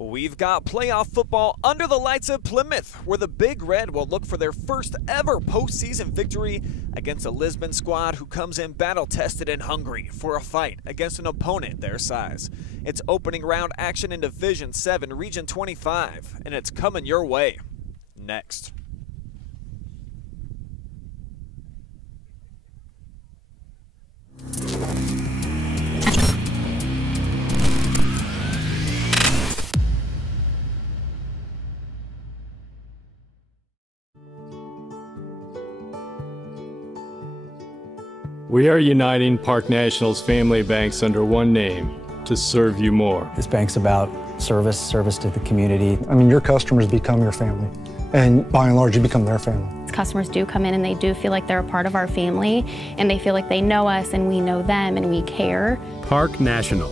We've got playoff football under the lights at Plymouth, where the Big Red will look for their first ever postseason victory against a Lisbon squad who comes in battle-tested and hungry for a fight against an opponent their size. It's opening round action in Division VII Region 25, and it's coming your way next. We are uniting Park National's family banks under one name to serve you more. This bank's about service to the community. I mean, your customers become your family, and by and large, you become their family. Customers do come in and they do feel like they're a part of our family, and they feel like they know us and we know them and we care. Park National,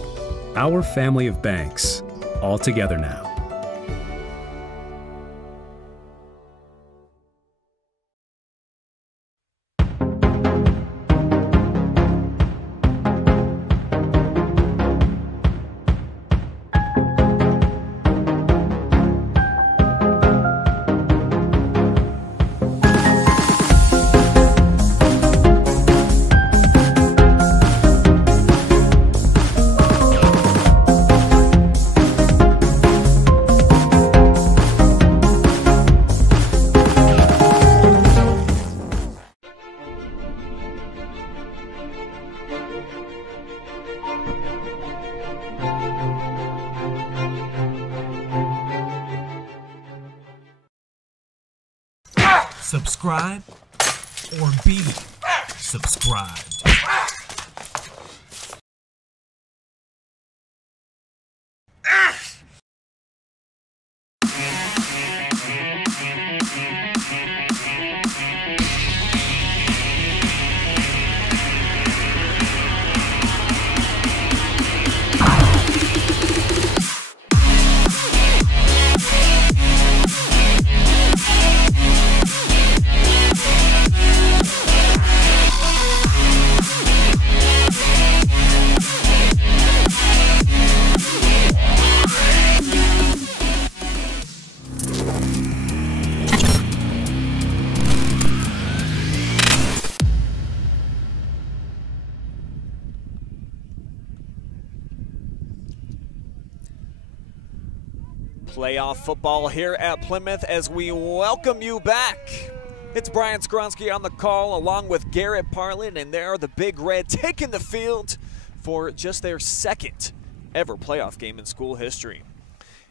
our family of banks, all together now. Subscribe or be subscribed. Playoff football here at Plymouth as we welcome you back. It's Brian Skowronski on the call along with Garrett Parlin, and they're the Big Red taking the field for just their second ever playoff game in school history.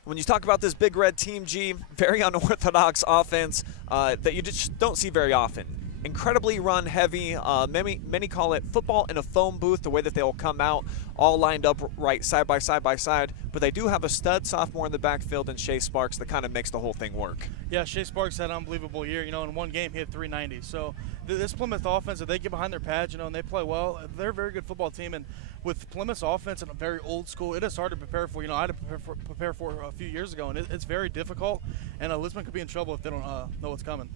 When you talk about this Big Red Team G, very unorthodox offense that you just don't see very often. Incredibly run heavy. Many call it football in a phone booth, the way that they'll come out all lined up right side by side. But they do have a stud sophomore in the backfield and Shea Sparks that kind of makes the whole thing work. Yeah, Shea Sparks had an unbelievable year. You know, in one game he had 390. So this Plymouth offense, if they get behind their pads, you know, and they play well, they're a very good football team. And with Plymouth's offense and a very old school, it is hard to prepare for. You know, I had to prepare for a few years ago, and it's very difficult. And Lisbon could be in trouble if they don't know what's coming.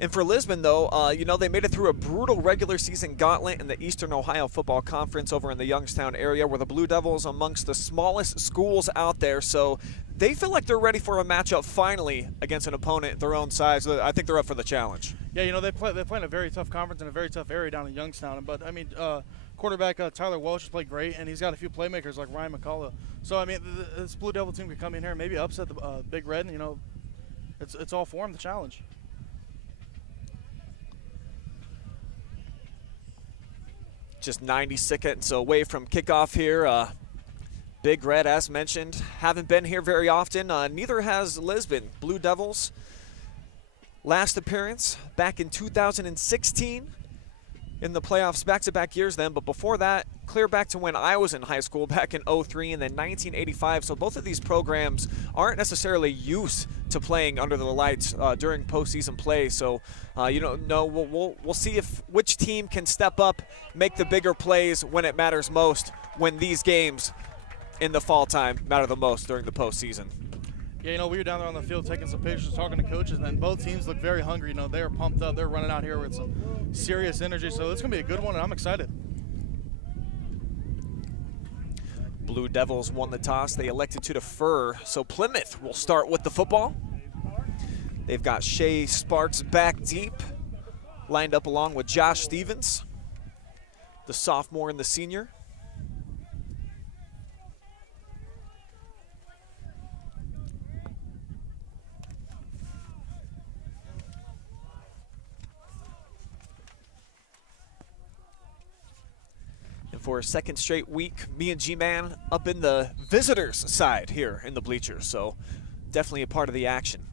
And for Lisbon, though, you know, they made it through a brutal regular season gauntlet in the Eastern Ohio Football Conference over in the Youngstown area, where the Blue Devils amongst the smallest schools out there. So they feel like they're ready for a matchup finally against an opponent their own size. I think they're up for the challenge. Yeah, you know, they play in a very tough conference in a very tough area down in Youngstown. But, I mean, quarterback Tyler Welch has played great, and he's got a few playmakers like Ryan McCullough. So, I mean, this Blue Devil team could come in here and maybe upset the Big Red, and, you know, it's all for them, the challenge. Just 90 seconds away from kickoff here. Big Red, as mentioned, haven't been here very often. Neither has Lisbon. Blue Devils, last appearance back in 2016 in the playoffs, back-to-back years then. But before that, clear back to when I was in high school back in 03 and then 1985. So both of these programs aren't necessarily used to playing under the lights during postseason play. So you don't know. We'll see if which team can step up, make the bigger plays when it matters most, when these games in the fall time matter the most during the postseason. Yeah, you know, we were down there on the field taking some pictures, talking to coaches, and then both teams look very hungry. You know, they are pumped up. They're running out here with some serious energy. So it's going to be a good one, and I'm excited. Blue Devils won the toss. They elected to defer, so Plymouth will start with the football. They've got Shea Sparks back deep, lined up along with Josh Stevens, the sophomore and the senior. And for a second straight week, me and G-Man up in the visitors' side here in the bleachers, so definitely a part of the action.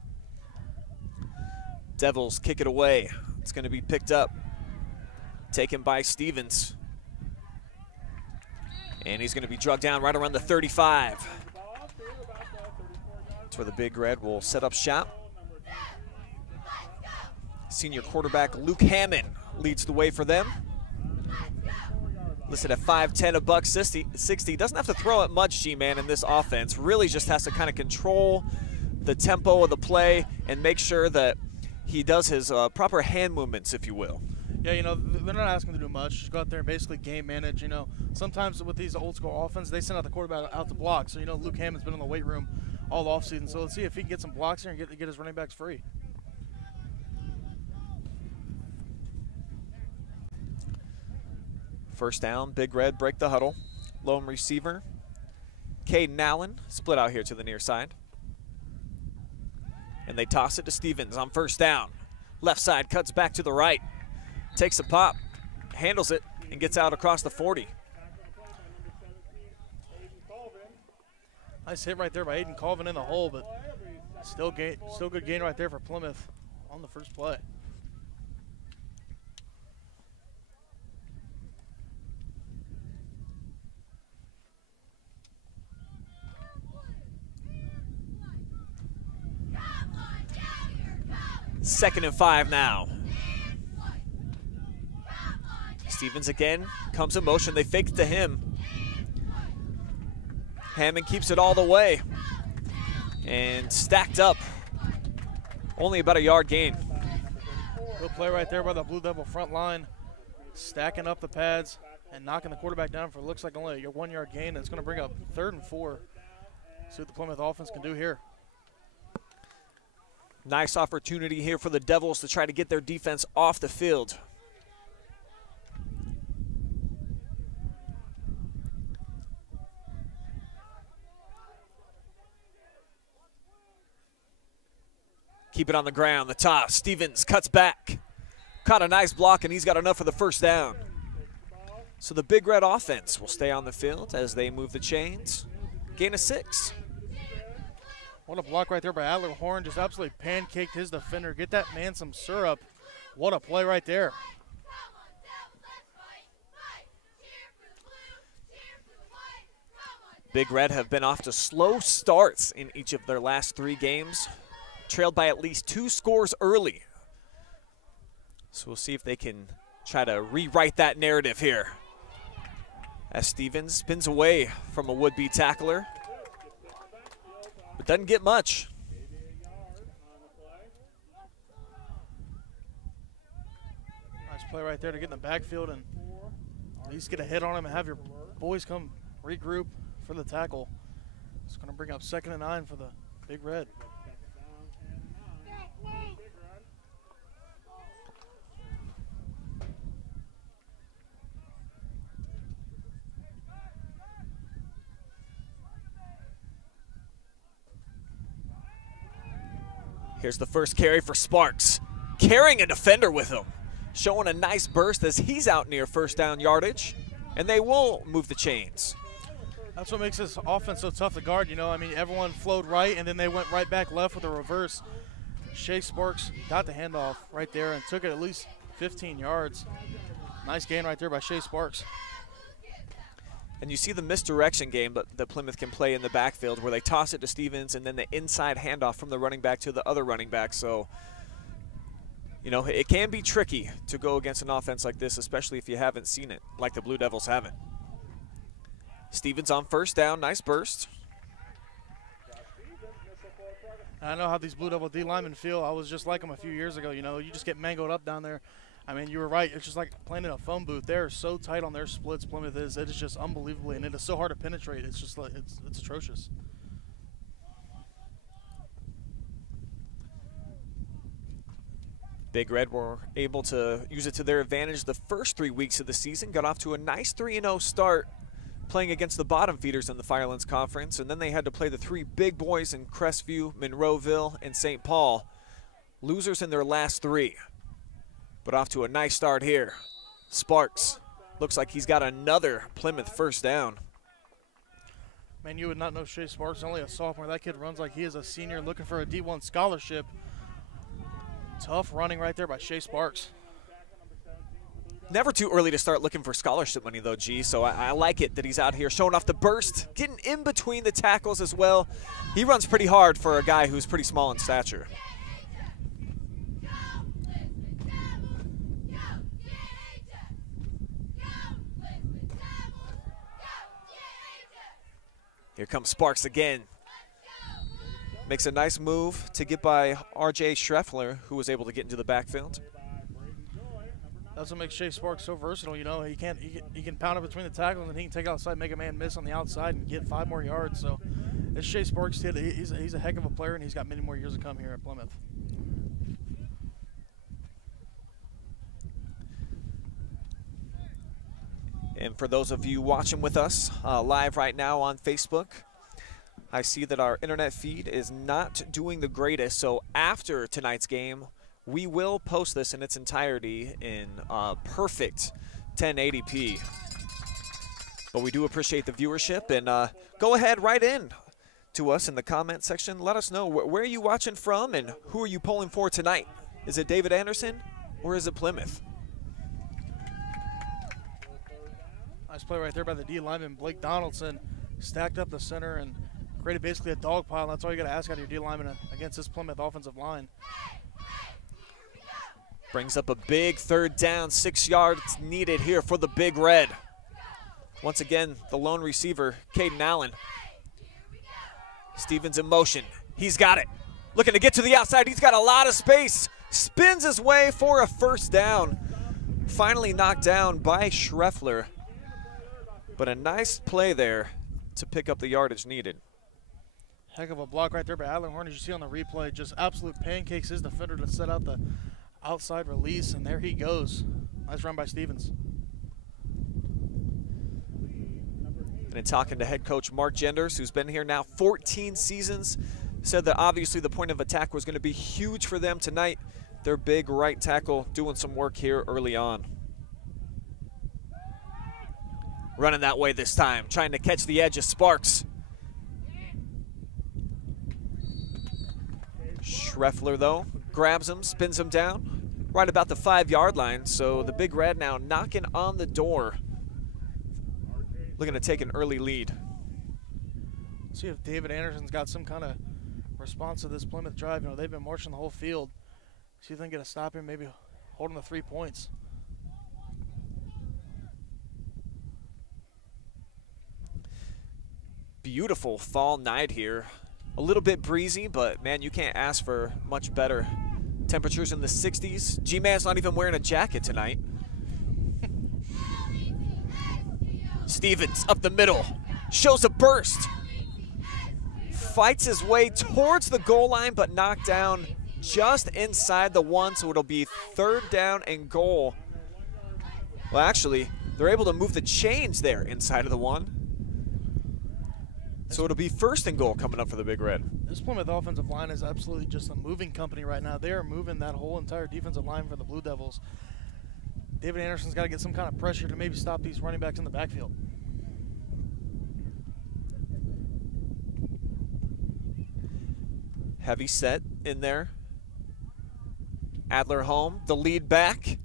Devils kick it away. It's going to be picked up, taken by Stevens. And he's going to be drugged down right around the 35. That's where the Big Red will set up shop. Senior quarterback Luke Hammond leads the way for them. Listed at 5'10", $160. Doesn't have to throw it much, G-Man, in this offense. Really just has to kind of control the tempo of the play and make sure that he does his proper hand movements, if you will. Yeah, you know, they're not asking to do much. Just go out there and basically game manage. You know, sometimes with these old school offense, they send out the quarterback out to block. So, you know, Luke Hammond's been in the weight room all offseason. So let's see if he can get some blocks here and get his running backs free. First down, Big Red break the huddle. Lone receiver, Caden Allen, split out here to the near side. And they toss it to Stevens on first down. Left side cuts back to the right. Takes a pop, handles it, and gets out across the 40. Nice hit right there by Aiden Colvin in the hole, but still good gain right there for Plymouth on the first play. Second and 5 now. Stevens again comes in motion. They fake it to him. Hammond keeps it all the way. And stacked up. Only about a yard gain. Good play right there by the Blue Devil front line. Stacking up the pads and knocking the quarterback down for looks like only a 1 yard gain. And it's going to bring up 3rd and 4. See what the Plymouth offense can do here. Nice opportunity here for the Devils to try to get their defense off the field. Keep it on the ground, the toss. Stevens cuts back. Caught a nice block, and he's got enough for the first down. So the Big Red offense will stay on the field as they move the chains. Gain of 6. What a block right there by Adler Horn. Just absolutely pancaked his defender. Get that man some syrup. What a play right there. Big Red have been off to slow starts in each of their last 3 games. Trailed by at least 2 scores early. So we'll see if they can try to rewrite that narrative here. As Stevens spins away from a would-be tackler. But doesn't get much. Nice play right there to get in the backfield and at least get a hit on him and have your boys come regroup for the tackle. It's going to bring up 2nd and 9 for the Big Red. Here's the first carry for Sparks. Carrying a defender with him. Showing a nice burst as he's out near first down yardage. And they will move the chains. That's what makes this offense so tough to guard, you know. I mean, everyone flowed right, and then they went right back left with a reverse. Shea Sparks got the handoff right there and took it at least 15 yards. Nice gain right there by Shea Sparks. And you see the misdirection game that Plymouth can play in the backfield where they toss it to Stevens and then the inside handoff from the running back to the other running back. So, you know, it can be tricky to go against an offense like this, especially if you haven't seen it like the Blue Devils haven't. Stevens on first down, nice burst. I know how these Blue Devil D linemen feel. I was just like them a few years ago, you know. You just get mangled up down there. I mean, you were right. It's just like playing in a phone booth. They're so tight on their splits, Plymouth is. It is just unbelievably, and it is so hard to penetrate. It's just like, it's atrocious. Big Red were able to use it to their advantage the first 3 weeks of the season. Got off to a nice 3-0 start playing against the bottom feeders in the Firelands Conference, and then they had to play the 3 big boys in Crestview, Monroeville, and St. Paul. Losers in their last 3. But off to a nice start here. Sparks looks like he's got another Plymouth first down. Man, you would not know Shea Sparks, only a sophomore. That kid runs like he is a senior looking for a D1 scholarship. Tough running right there by Shea Sparks. Never too early to start looking for scholarship money, though, G, so I like it that he's out here showing off the burst, getting in between the tackles as well. He runs pretty hard for a guy who's pretty small in stature. Here comes Sparks again. Makes a nice move to get by R.J. Schreffler, who was able to get into the backfield. That's what makes Shea Sparks so versatile. You know, he can pound it between the tackles, and he can take it outside, make a man miss on the outside, and get 5 more yards. So, as Shea Sparks did, he's a heck of a player, and he's got many more years to come here at Plymouth. And for those of you watching with us live right now on Facebook, I see that our internet feed is not doing the greatest. So after tonight's game, we will post this in its entirety in perfect 1080p. But we do appreciate the viewership, and go ahead right in to us in the comment section. Let us know where are you watching from and who are you pulling for tonight. Is it David Anderson or is it Plymouth? Nice play right there by the D lineman, Blake Donaldson. Stacked up the center and created basically a dog pile. That's all you got to ask out of your D lineman against this Plymouth offensive line. Brings up a big 3rd down, 6 yards needed here for the Big Red. Once again, the lone receiver, Caden Allen. Stevens in motion. He's got it. Looking to get to the outside. He's got a lot of space. Spins his way for a first down. Finally knocked down by Schreffler. But a nice play there to pick up the yardage needed. Heck of a block right there by Adler Horn, as you see on the replay. Just absolute pancakes his defender to set out the outside release, and there he goes. Nice run by Stevens. And in talking to head coach Mark Genders, who's been here now 14 seasons, said that obviously the point of attack was going to be huge for them tonight. Their big right tackle doing some work here early on. Running that way this time, trying to catch the edge of Sparks. Schreffler, though, grabs him, spins him down, right about the 5-yard line. So the Big Red now knocking on the door, looking to take an early lead. See if David Anderson's got some kind of response to this Plymouth drive. You know, they've been marching the whole field. See if they can get a stop here, maybe holding the 3 points. Beautiful fall night here. A little bit breezy, but man, you can't ask for much better. Temperatures in the 60s. G-Man's not even wearing a jacket tonight. Stevens up the middle, shows a burst. Fights his way towards the goal line, but knocked down just inside the 1, so it'll be 3rd down and goal. Well, actually, they're able to move the chains there inside of the 1. So it'll be 1st and goal coming up for the Big Red. This Plymouth offensive line is absolutely just a moving company right now. They are moving that whole entire defensive line for the Blue Devils. David Anderson's got to get some kind of pressure to maybe stop these running backs in the backfield. Heavy set in there. Adler home, the lead back.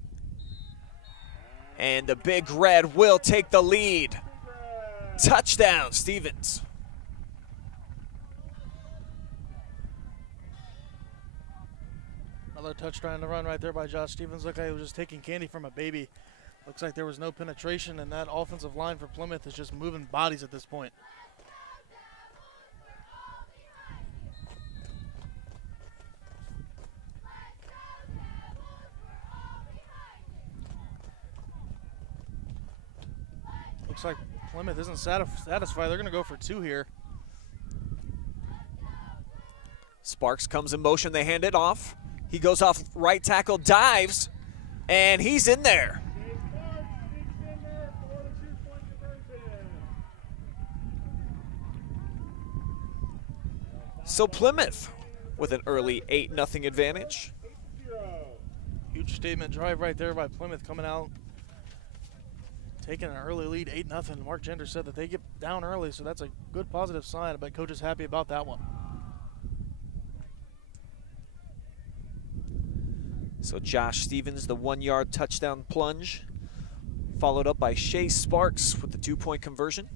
And the Big Red will take the lead. Touchdown, Stevens. Another touchdown in the run right there by Josh Stevens. Looked like he was just taking candy from a baby. Looks like there was no penetration, and that offensive line for Plymouth is just moving bodies at this point. Looks like Plymouth isn't satisfied. They're going to go for 2 here. Sparks comes in motion. They hand it off. He goes off right tackle, dives, and he's in there. So Plymouth with an early 8-0 advantage. Huge statement drive right there by Plymouth coming out, taking an early lead, 8-0. Mark Gender said that they get down early, so that's a good positive sign. I bet Coach is happy about that one. So Josh Stevens, the 1-yard touchdown plunge, followed up by Shea Sparks with the 2-point conversion.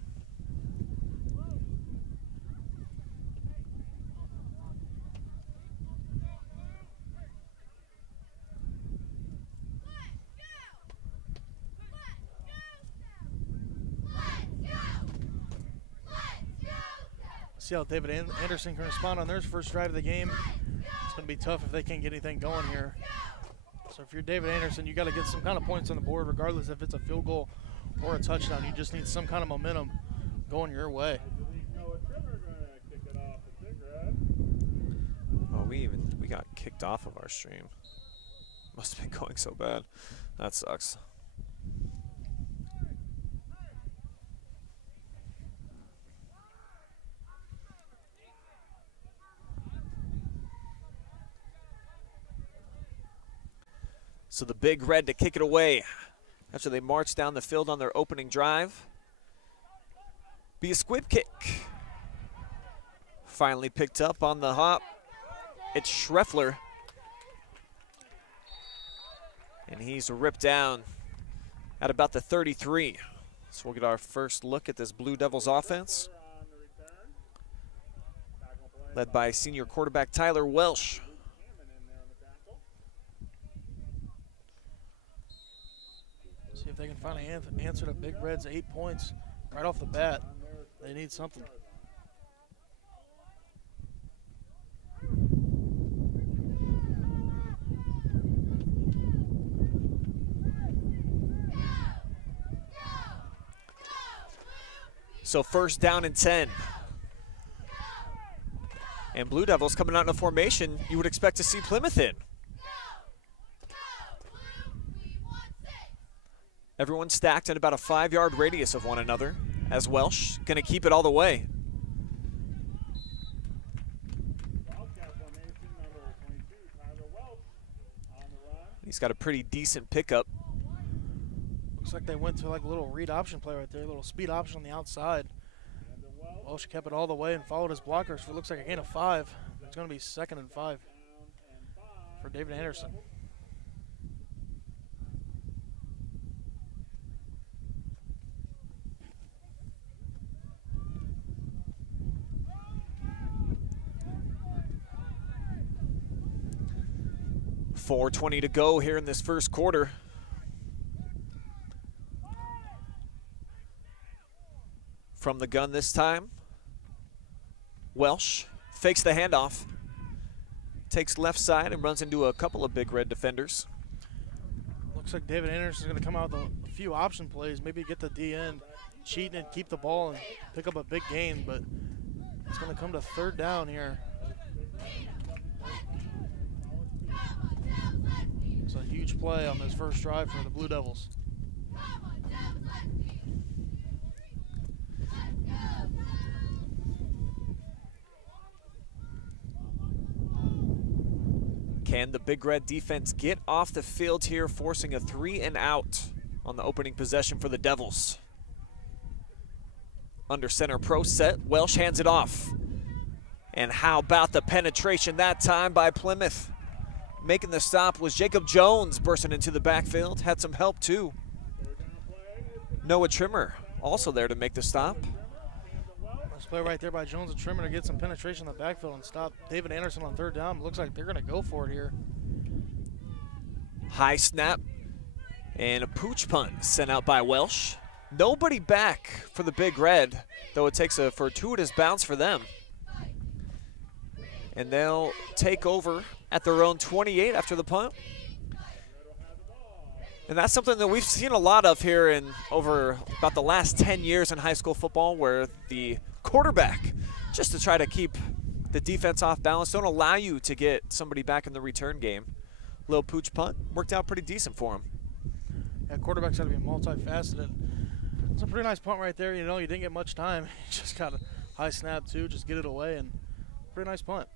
See how David Anderson can respond on their first drive of the game. It's going to be tough if they can't get anything going here. So if you're David Anderson, you got to get some kind of points on the board, regardless if it's a field goal or a touchdown. You just need some kind of momentum going your way. Oh, we got kicked off of our stream. Must have been going so bad. That sucks. So the Big Red to kick it away after they march down the field on their opening drive. Be a squib kick. Finally picked up on the hop. It's Schreffler. And he's ripped down at about the 33. So we'll get our first look at this Blue Devils offense, led by senior quarterback Tyler Welsh. See if they can finally answer the Big Reds 8 points right off the bat. They need something. So first down and 10. And Blue Devils coming out in a formation you would expect to see Plymouth in. Everyone stacked in about a 5-yard radius of one another, as Welsh going to keep it all the way. He's got a pretty decent pickup. Looks like they went to like a little read option play right there, a little speed option on the outside. Welsh kept it all the way and followed his blockers for, looks like, a gain of 5. It's going to be 2nd and 5 for David Anderson. .420 to go here in this first quarter. From the gun this time, Welsh fakes the handoff, takes left side and runs into a couple of Big Red defenders. Looks like David Anderson's going to come out with a few option plays, maybe get the D end, cheat and keep the ball and pick up a big gain, but it's going to come to 3rd down here. It's a huge play on this first drive for the Blue Devils. Can the Big Red defense get off the field here, forcing a 3 and out on the opening possession for the Devils? Under center pro set, Welsh hands it off. And how about the penetration that time by Plymouth? Making the stop was Jacob Jones, bursting into the backfield. Had some help too. Noah Trimmer also there to make the stop. Nice play right there by Jones and Trimmer to get some penetration in the backfield and stop David Anderson on 3rd down. Looks like they're going to go for it here. High snap and a pooch punt sent out by Welsh. Nobody back for the Big Red, though it takes a fortuitous bounce for them. And they'll take over at their own 28 after the punt. And that's something that we've seen a lot of here in over about the last 10 years in high school football, where the quarterback, just to try to keep the defense off balance, don't allow you to get somebody back in the return game. Little pooch punt worked out pretty decent for him. Yeah, quarterback's got to be multifaceted. It's a pretty nice punt right there. You know, you didn't get much time. You just got a high snap too, just get it away, and pretty nice punt.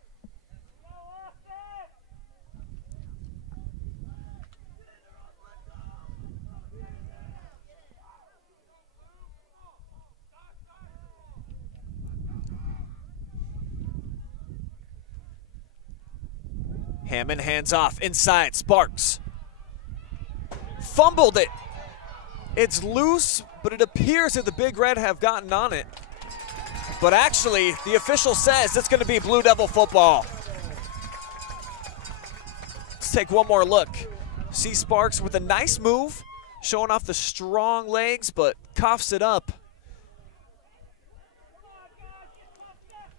Hammond hands off inside. Sparks fumbled it. It's loose, but it appears that the Big Red have gotten on it. But actually, the official says it's going to be Blue Devil football. Let's take one more look. See Sparks with a nice move, showing off the strong legs, but coughs it up.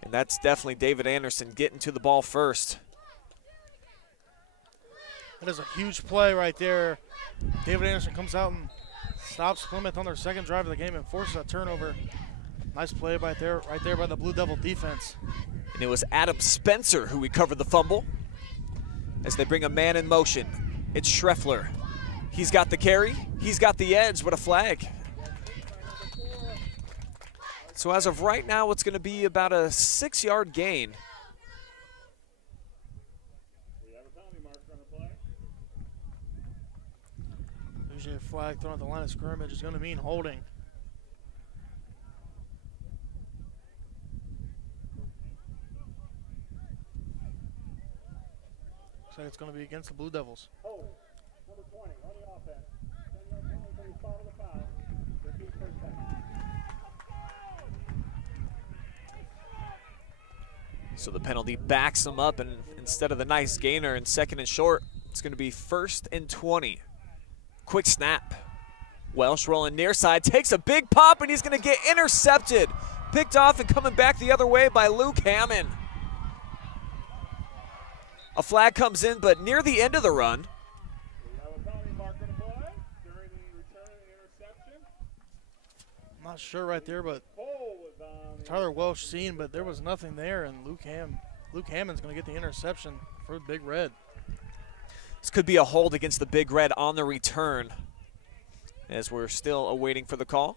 And that's definitely David Anderson getting to the ball first. That is a huge play right there. David Anderson comes out and stops Plymouth on their second drive of the game and forces a turnover. Nice play right there by the Blue Devil defense. And it was Adam Spencer who recovered the fumble as they bring a man in motion. It's Schreffler. He's got the carry. He's got the edge. What a flag. So as of right now, it's going to be about a 6-yard gain. Usually a flag thrown at the line of scrimmage is going to mean holding. Looks like it's going to be against the Blue Devils. Number 20 on the offense. 10 yards penalty for the start of the foul. Repeat first down. So the penalty backs them up, and instead of the nice gainer in 2nd and short, it's going to be 1st and 20. Quick snap. Welsh rolling near side, takes a big pop, and he's going to get intercepted. Picked off and coming back the other way by Luke Hammond. A flag comes in, but near the end of the run. I'm not sure right there, but Tyler Welsh seen, but there was nothing there, and Luke Hammond's going to get the interception for the Big Red. This could be a hold against the Big Red on the return, as we're still awaiting for the call.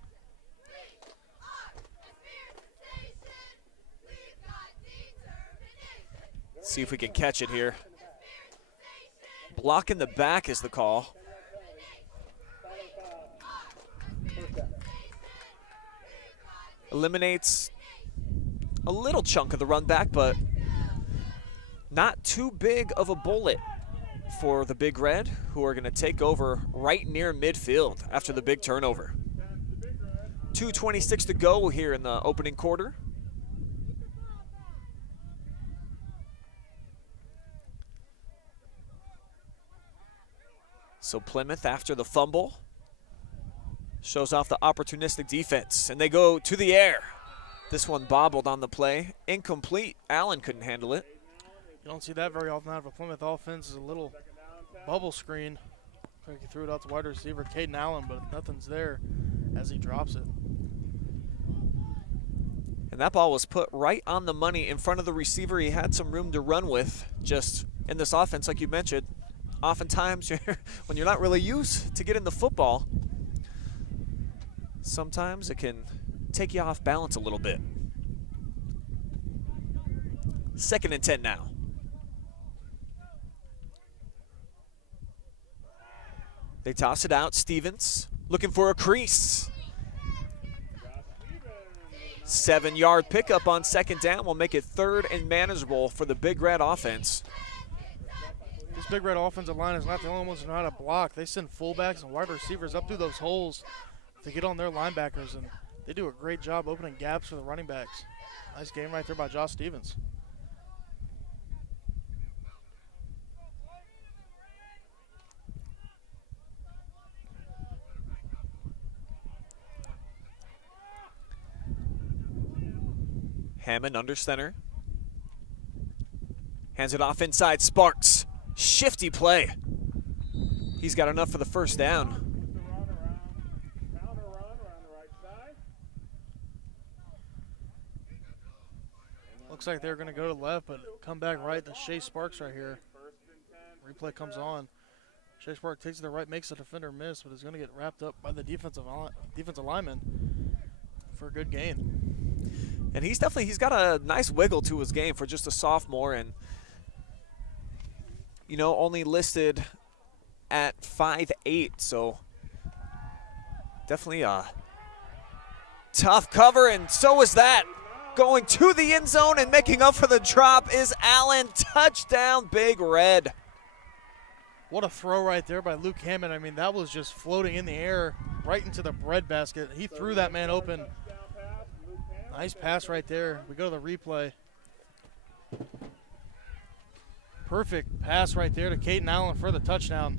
Let's see if we can catch it here. Block in the back is the call. Eliminates a little chunk of the run back, but not too big of a bullet for the Big Red, who are going to take over right near midfield after the big turnover. 2:26 to go here in the opening quarter. So Plymouth, after the fumble, shows off the opportunistic defense, and they go to the air. This one bobbled on the play. Incomplete. Allen couldn't handle it. You don't see that very often out of a Plymouth offense. Is a little bubble screen. Looks like he threw it out to wide receiver Caden Allen, but nothing's there as he drops it. And that ball was put right on the money in front of the receiver. He had some room to run with. Just in this offense, like you mentioned, oftentimes when you're not really used to getting the football, sometimes it can take you off balance a little bit. 2nd and 10 now. They toss it out. Stevens looking for a crease. 7-yard pickup on 2nd down will make it 3rd and manageable for the Big Red offense. This Big Red offensive line is not the only ones who know how to block. They send fullbacks and wide receivers up through those holes to get on their linebackers, and they do a great job opening gaps for the running backs. Nice game right there by Josh Stevens. Hammond under center. Hands it off inside. Sparks. Shifty play. he's got enough for the first down. Looks like they're going to go to the left, but come back right to Shea Sparks right here. Replay comes on. Shea Sparks takes it to the right, makes the defender miss, but is going to get wrapped up by the defensive lineman for a good gain. And he's got a nice wiggle to his game for just a sophomore, and you know, only listed at 5'8", so definitely a tough cover, and so is that. Going to the end zone and making up for the drop is Allen. Touchdown, Big Red. What a throw right there by Luke Hammond. I mean, that was just floating in the air right into the breadbasket. He threw that man open. Nice pass right there. We go to the replay. Perfect pass right there to Caden Allen for the touchdown.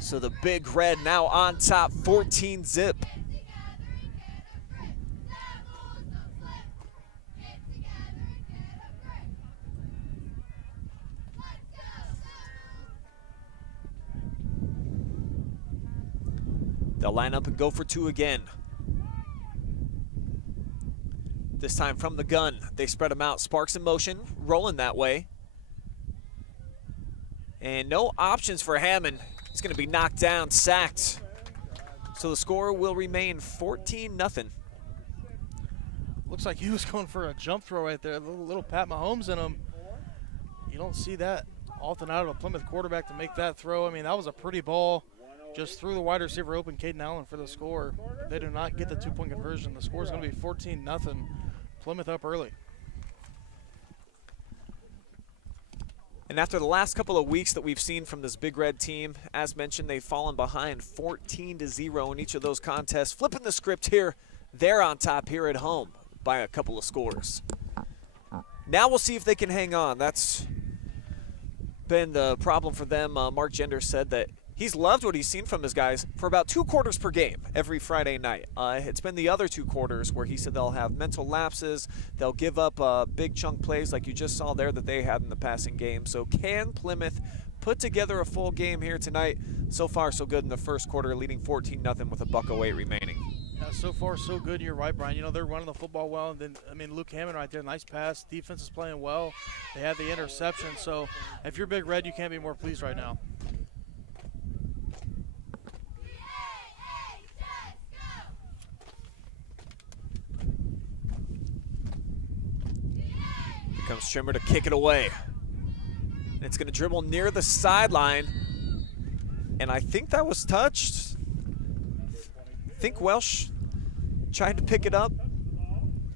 So the Big Red now on top, 14-zip. They'll line up and go for two again. This time from the gun. They spread them out. Sparks in motion, rolling that way. And no options for Hammond. He's going to be knocked down, sacked. So the score will remain 14-0. Looks like he was going for a jump throw right there. A little Pat Mahomes in him. You don't see that often out of a Plymouth quarterback to make that throw. I mean, that was a pretty ball. Just threw the wide receiver open, Caden Allen, for the score. They do not get the two-point conversion. The score is going to be 14-0. Plymouth up early. And after the last couple of weeks that we've seen from this Big Red team, as mentioned, they've fallen behind 14-0 in each of those contests. Flipping the script here, they're on top here at home by a couple of scores. Now we'll see if they can hang on. That's been the problem for them. Mark Gender said that he's loved what he's seen from his guys for about 2 quarters per game every Friday night. It's been the other 2 quarters where he said they'll have mental lapses, they'll give up big chunk plays like you just saw there that they had in the passing game. So can Plymouth put together a full game here tonight? So far, so good in the first quarter, leading 14-0 with a $1.08 remaining. Yeah, so far, so good. You're right, Brian. You know, they're running the football well. And then, I mean, Luke Hammond right there, nice pass. Defense is playing well. They had the interception. So if you're Big Red, you can't be more pleased right now. Comes Trimmer to kick it away. And it's going to dribble near the sideline. And I think that was touched. I think Welsh tried to pick it up.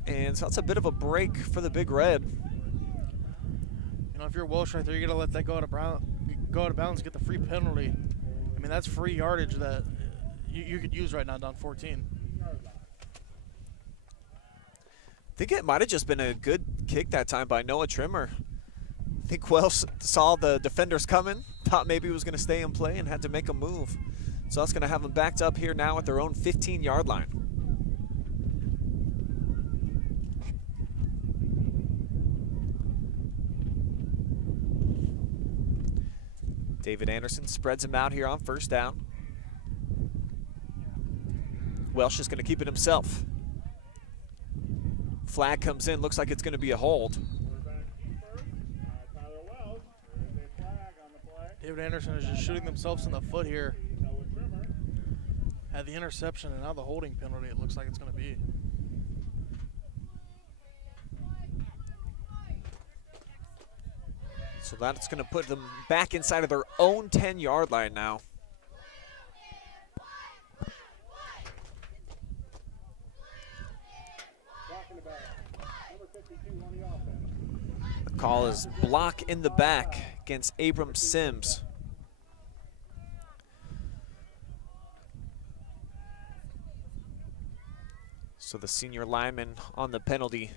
And so that's a bit of a break for the Big Red. You know, if you're Welsh right there, you're going to let that go out of bounds, get the free penalty. I mean, that's free yardage that you could use right now down 14. I think it might have just been a good kick that time by Noah Trimmer. I think Welsh saw the defenders coming, thought maybe he was going to stay in play, and had to make a move. So that's going to have them backed up here now at their own 15-yard line. David Anderson spreads him out here on first down. Welsh is going to keep it himself. Flag comes in, looks like it's going to be a hold. David Anderson is just shooting themselves in the foot here. Had the interception and now the holding penalty, it looks like it's going to be. So that's going to put them back inside of their own 10-yard line now. The call is block in the back against Abram Sims. So the senior lineman on the penalty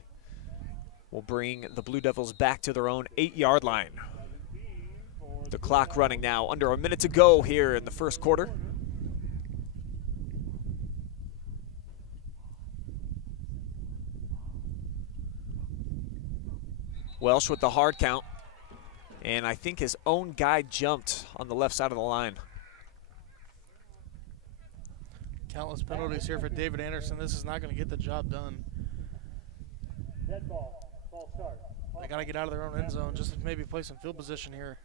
will bring the Blue Devils back to their own 8-yard line. The clock running now, under a minute to go here in the first quarter. Welsh with the hard count. And I think his own guy jumped on the left side of the line. Countless penalties here for David Anderson. This is not going to get the job done. Dead ball. Ball start. They got to get out of their own end zone just to maybe play some field position here.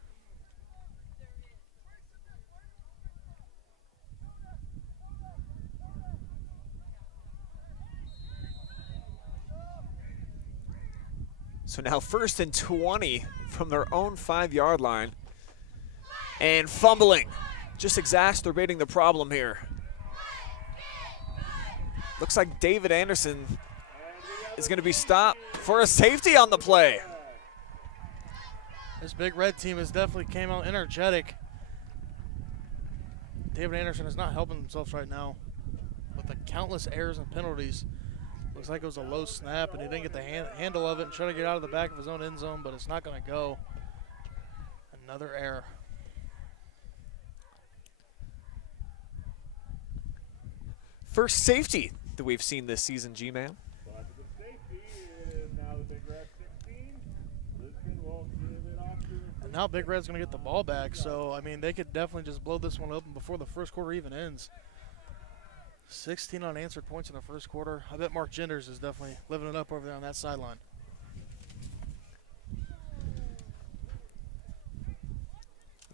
So now 1st and 20 from their own 5-yard line. And fumbling, just exacerbating the problem here. Looks like David Anderson is going to be stopped for a safety on the play. This Big Red team has definitely came out energetic. David Anderson is not helping himself right now with the countless errors and penalties. Looks like it was a low snap and he didn't get the handle of it and try to get out of the back of his own end zone, but it's not going to go. Another error. First safety that we've seen this season, G-Man. And now Big Red's going to get the ball back, so, I mean, they could definitely just blow this one open before the first quarter even ends. 16 unanswered points in the first quarter. I bet Mark Genders is definitely living it up over there on that sideline.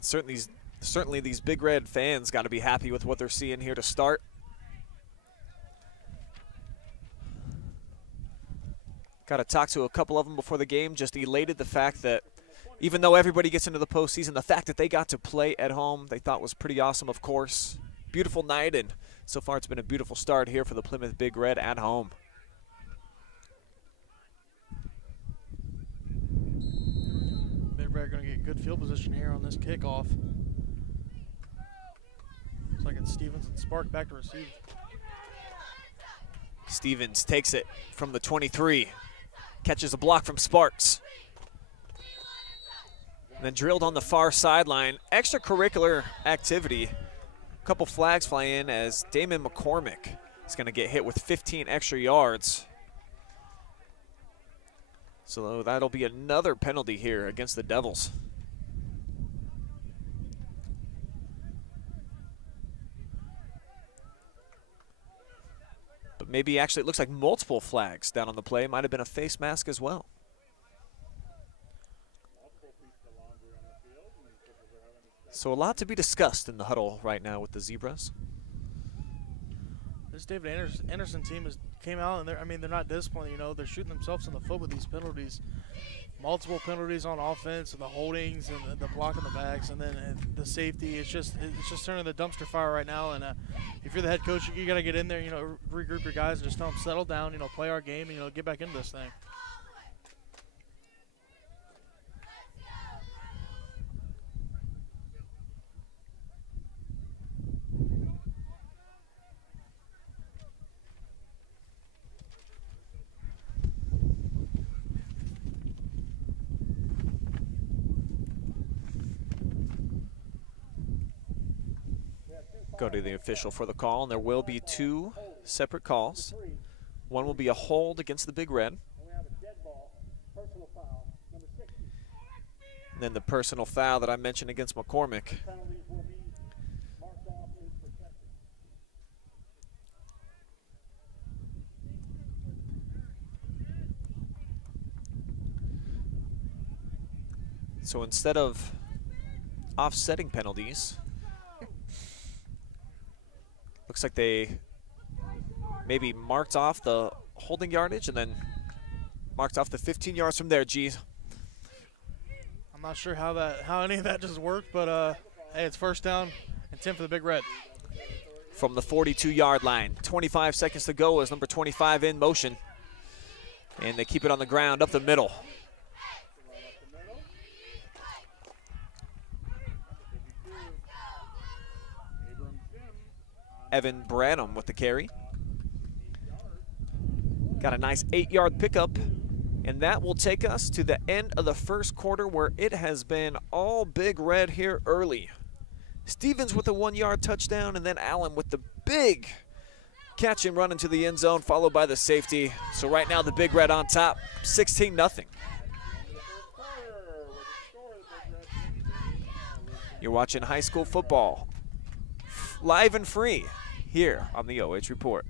Certainly these Big Red fans got to be happy with what they're seeing here to start. Got to talk to a couple of them before the game. Just elated the fact that even though everybody gets into the postseason, the fact that they got to play at home, they thought was pretty awesome, of course. Beautiful night, and so far it's been a beautiful start here for the Plymouth Big Red at home. Big Red going to get good field position here on this kickoff. Looks like it's Stevens and Spark back to receive. Stevens takes it from the 23. Catches a block from Sparks. And then drilled on the far sideline. Extracurricular activity. A couple flags fly in as Damon McCormick is going to get hit with 15 extra yards. So that'll be another penalty here against the Devils. But maybe actually it looks like multiple flags down on the play. Might have been a face mask as well. So a lot to be discussed in the huddle right now with the Zebras. This David Anderson team came out and they're not disciplined. You know, they're shooting themselves in the foot with these penalties. Multiple penalties on offense and the holdings and the block in the backs and then the safety. It's just turning the dumpster fire right now. And if you're the head coach, you got to get in there, you know, regroup your guys and just tell them settle down, you know, play our game, and, you know, get back into this thing. Go to the official for the call, and there will be two separate calls. One will be a hold against the Big Red. And then the personal foul that I mentioned against McCormick. So instead of offsetting penalties, looks like they maybe marked off the holding yardage and then marked off the 15 yards from there, G's. I'm not sure how any of that just worked, but hey, it's first down and 10 for the Big Red. From the 42-yard line, 25 seconds to go as number 25 in motion. And they keep it on the ground up the middle. Evan Branham with the carry. Got a nice 8-yard pickup, and that will take us to the end of the first quarter where it has been all Big Red here early. Stevens with a 1-yard touchdown, and then Allen with the big catch and run into the end zone, followed by the safety. So right now the Big Red on top, 16-0. You're watching high school football, live and free, here on the OH Report.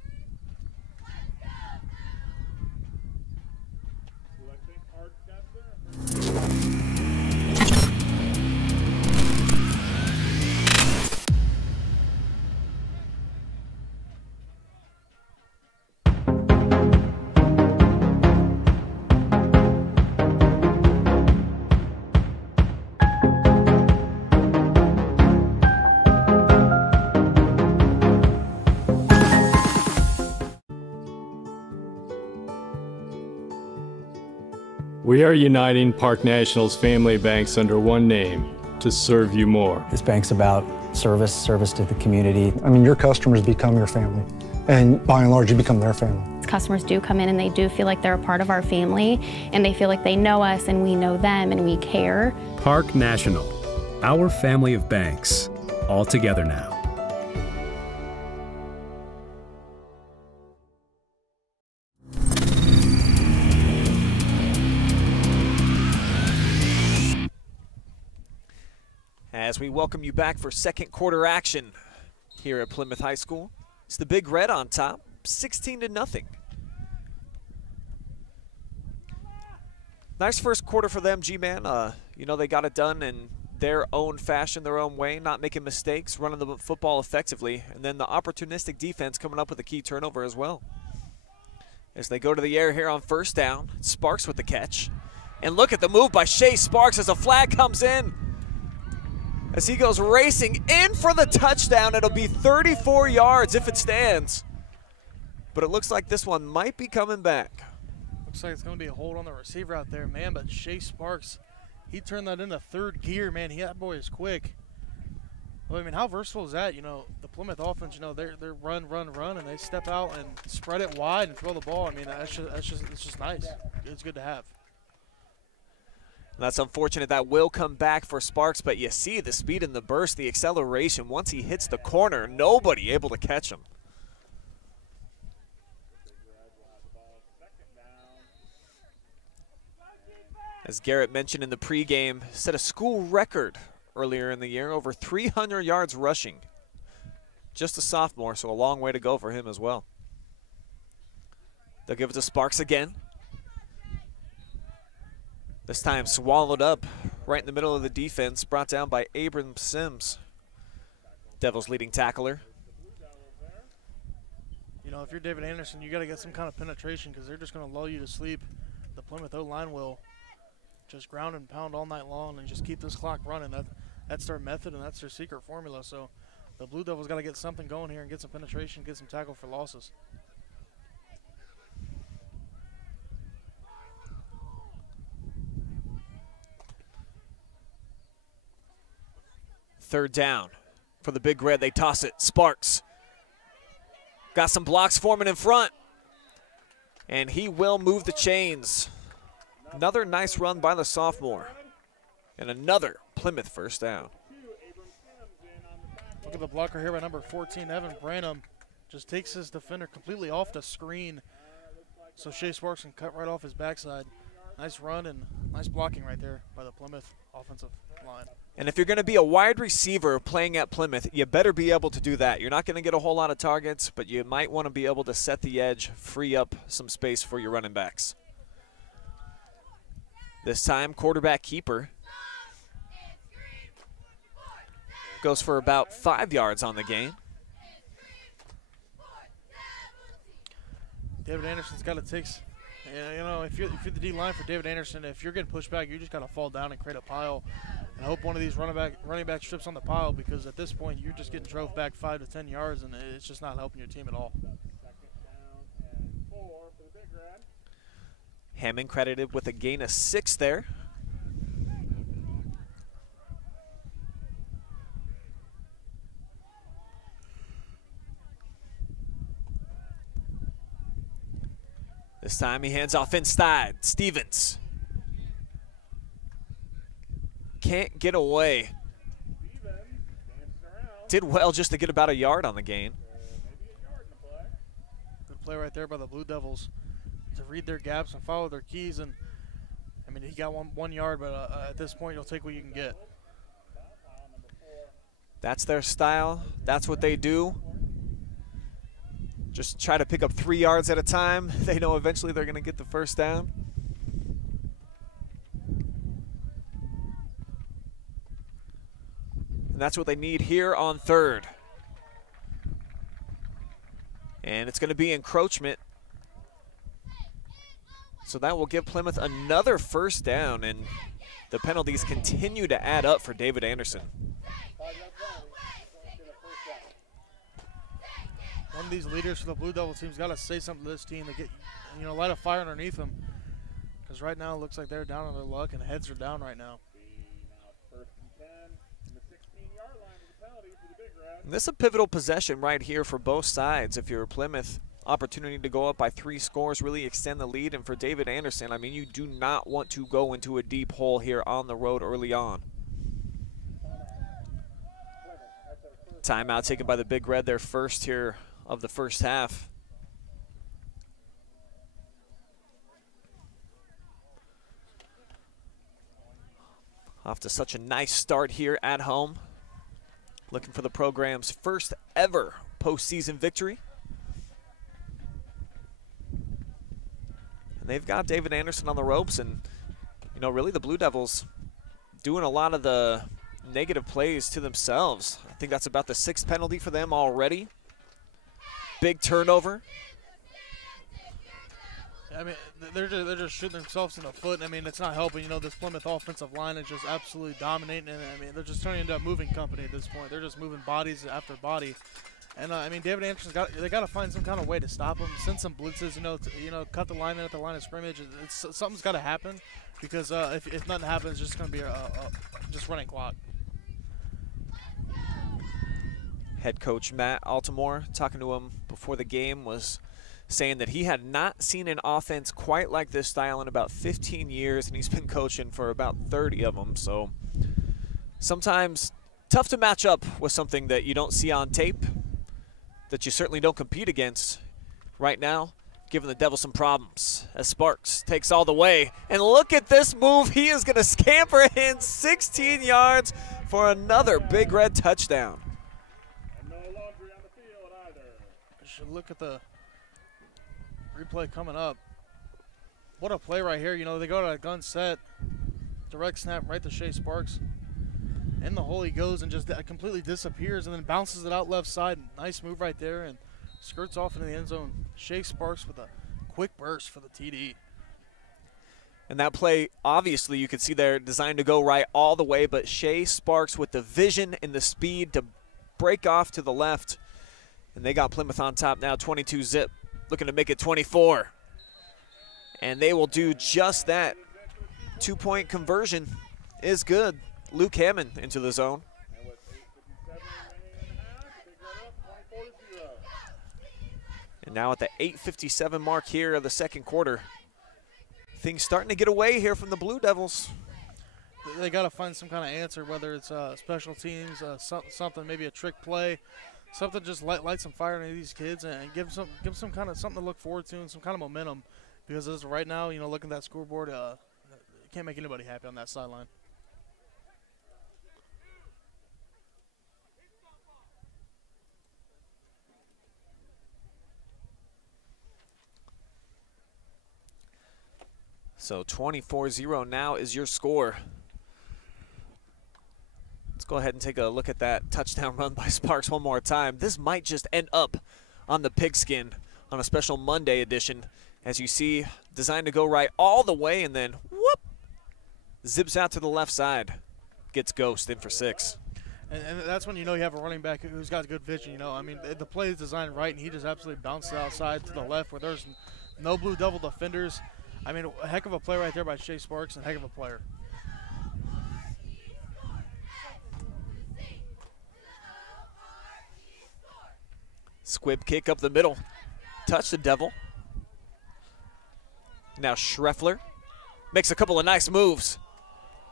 We are uniting Park National's family banks under one name to serve you more. This bank's about service to the community. I mean, your customers become your family, and by and large, you become their family. Customers do come in and they do feel like they're a part of our family, and they feel like they know us and we know them and we care. Park National, our family of banks, all together now. As we welcome you back for second quarter action here at Plymouth High School. It's the Big Red on top, 16-0. Nice first quarter for them, G-Man. You know, they got it done in their own fashion, their own way, not making mistakes, running the football effectively, and then the opportunistic defense coming up with a key turnover as well. As they go to the air here on first down, Sparks with the catch. And look at the move by Shea Sparks as a flag comes in. As he goes racing in for the touchdown. It'll be 34 yards if it stands. But it looks like this one might be coming back. Looks like it's going to be a hold on the receiver out there, man. But Shea Sparks, he turned that into third gear, man. That boy is quick. Well, I mean, how versatile is that? You know, the Plymouth offense, you know, they're run, and they step out and spread it wide and throw the ball. I mean, it's just nice. It's good to have. That's unfortunate. That will come back for Sparks, but you see the speed and the burst, the acceleration. Once he hits the corner, nobody able to catch him. As Garrett mentioned in the pregame, set a school record earlier in the year, over 300 yards rushing. Just a sophomore, so a long way to go for him as well. They'll give it to Sparks again. This time swallowed up right in the middle of the defense, brought down by Abram Sims, Devils leading tackler. You know, if you're David Anderson, you got to get some kind of penetration because they're just going to lull you to sleep. The Plymouth O-line will just ground and pound all night long and just keep this clock running. That's their method and that's their secret formula. So the Blue Devils got to get something going here and get some penetration, get some tackle for losses. Third down for the Big Red. They toss it. Sparks got some blocks forming in front, and he will move the chains. Another nice run by the sophomore, and another Plymouth first down. Look at the blocker here by number 14, Evan Branham. Just takes his defender completely off the screen, so Shea Sparks can cut right off his backside. Nice run and nice blocking right there by the Plymouth offensive line. And if you're going to be a wide receiver playing at Plymouth, you better be able to do that. You're not going to get a whole lot of targets, but you might want to be able to set the edge, free up some space for your running backs. This time, quarterback keeper goes for about 5 yards on the game. David Anderson's got to take. You know, if you're the D line for David Anderson, if you're getting pushed back, you just got to fall down and create a pile. And hope one of these running back trips on the pile, because at this point you're just getting drove back 5 to 10 yards, and it's just not helping your team at all. Hammond credited with a gain of 6 there. This time he hands off inside. Stevens can't get away. Did well just to get about a yard on the gain. Good play right there by the Blue Devils to read their gaps and follow their keys. And I mean, he got one yard, but at this point you'll take what you can get. That's their style. That's what they do. Just try to pick up 3 yards at a time. They know eventually they're going to get the first down. And that's what they need here on third. And it's going to be encroachment. So that will give Plymouth another first down, and the penalties continue to add up for David Anderson. One of these leaders for the Blue Devil team's got to say something to this team to get, light a fire underneath them. Because right now it looks like they're down on their luck and heads are down right now. And this is a pivotal possession right here for both sides. If you're Plymouth, opportunity to go up by 3 scores, really extend the lead. And for David Anderson, I mean, you do not want to go into a deep hole here on the road early on. Timeout taken by the Big Red, their first here of the first half. Off to such a nice start here at home. Looking for the program's first ever postseason victory. And they've got David Anderson on the ropes, and really the Blue Devils doing a lot of the negative plays to themselves. I think that's about the 6th penalty for them already. Big turnover. I mean, they're just shooting themselves in the foot. I mean, it's not helping. This Plymouth offensive line is just absolutely dominating. And I mean, they're just turning into a moving company at this point. They're just moving bodies after body. And I mean, David Anderson's they got to find some kind of way to stop them. Send some blitzes. Cut the line in at the line of scrimmage. Something's got to happen, because if nothing happens, it's just going to be just running clock. Head coach Matt Altamore, talking to him before the game, was saying that he had not seen an offense quite like this style in about 15 years, and he's been coaching for about 30 of them. So sometimes tough to match up with something that you don't see on tape, that you certainly don't compete against right now, giving the Devils some problems as Sparks takes all the way. And look at this move. He is going to scamper in 16 yards for another Big Red touchdown. Look at the replay coming up. What a play right here. They go to a gun set, direct snap right to Shea Sparks. In the hole he goes and just completely disappears, and then bounces it out left side. Nice move right there, and skirts off into the end zone. Shea Sparks with a quick burst for the TD. And that play, obviously, you can see they're designed to go right all the way, but Shea Sparks with the vision and the speed to break off to the left. And they got Plymouth on top now, 22-zip, looking to make it 24. And they will do just that. 2-point conversion is good. Luke Hammond into the zone. And now at the 8:57 mark here of the second quarter, things starting to get away here from the Blue Devils. They got to find some kind of answer, whether it's special teams, something, maybe a trick play. Something just light some fire into these kids and give some kind of something to look forward to and some kind of momentum, because as of right now, looking at that scoreboard, you can't make anybody happy on that sideline. So 24-0 now is your score. Let's go ahead and take a look at that touchdown run by Sparks one more time. This might just end up on the pigskin on a special Monday edition. As you see, designed to go right all the way, and then whoop, zips out to the left side. Gets Ghost in for 6. And that's when you have a running back who's got good vision. I mean, the play is designed right, and he just absolutely bounced it outside to the left where there's no Blue Devil defenders. I mean, a heck of a play right there by Shea Sparks, and a heck of a player. Squib kick up the middle. Touch the Devil. Now Schreffler makes a couple of nice moves.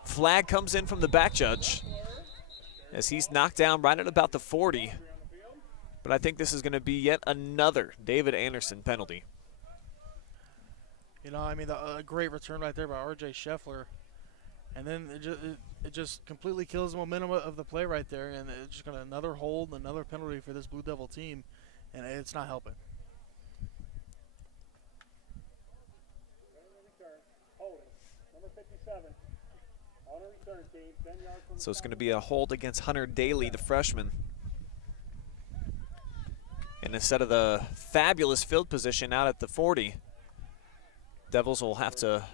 Flag comes in from the back judge as he's knocked down right at about the 40. But I think this is going to be yet another David Anderson penalty. I mean, a great return right there by R.J. Scheffler. And then it just completely kills the momentum of the play right there, and it's just going to another hold, another penalty for this Blue Devil team, and it's not helping. So it's going to be a hold against Hunter Daly, the freshman. And instead of the fabulous field position out at the 40, Devils will have to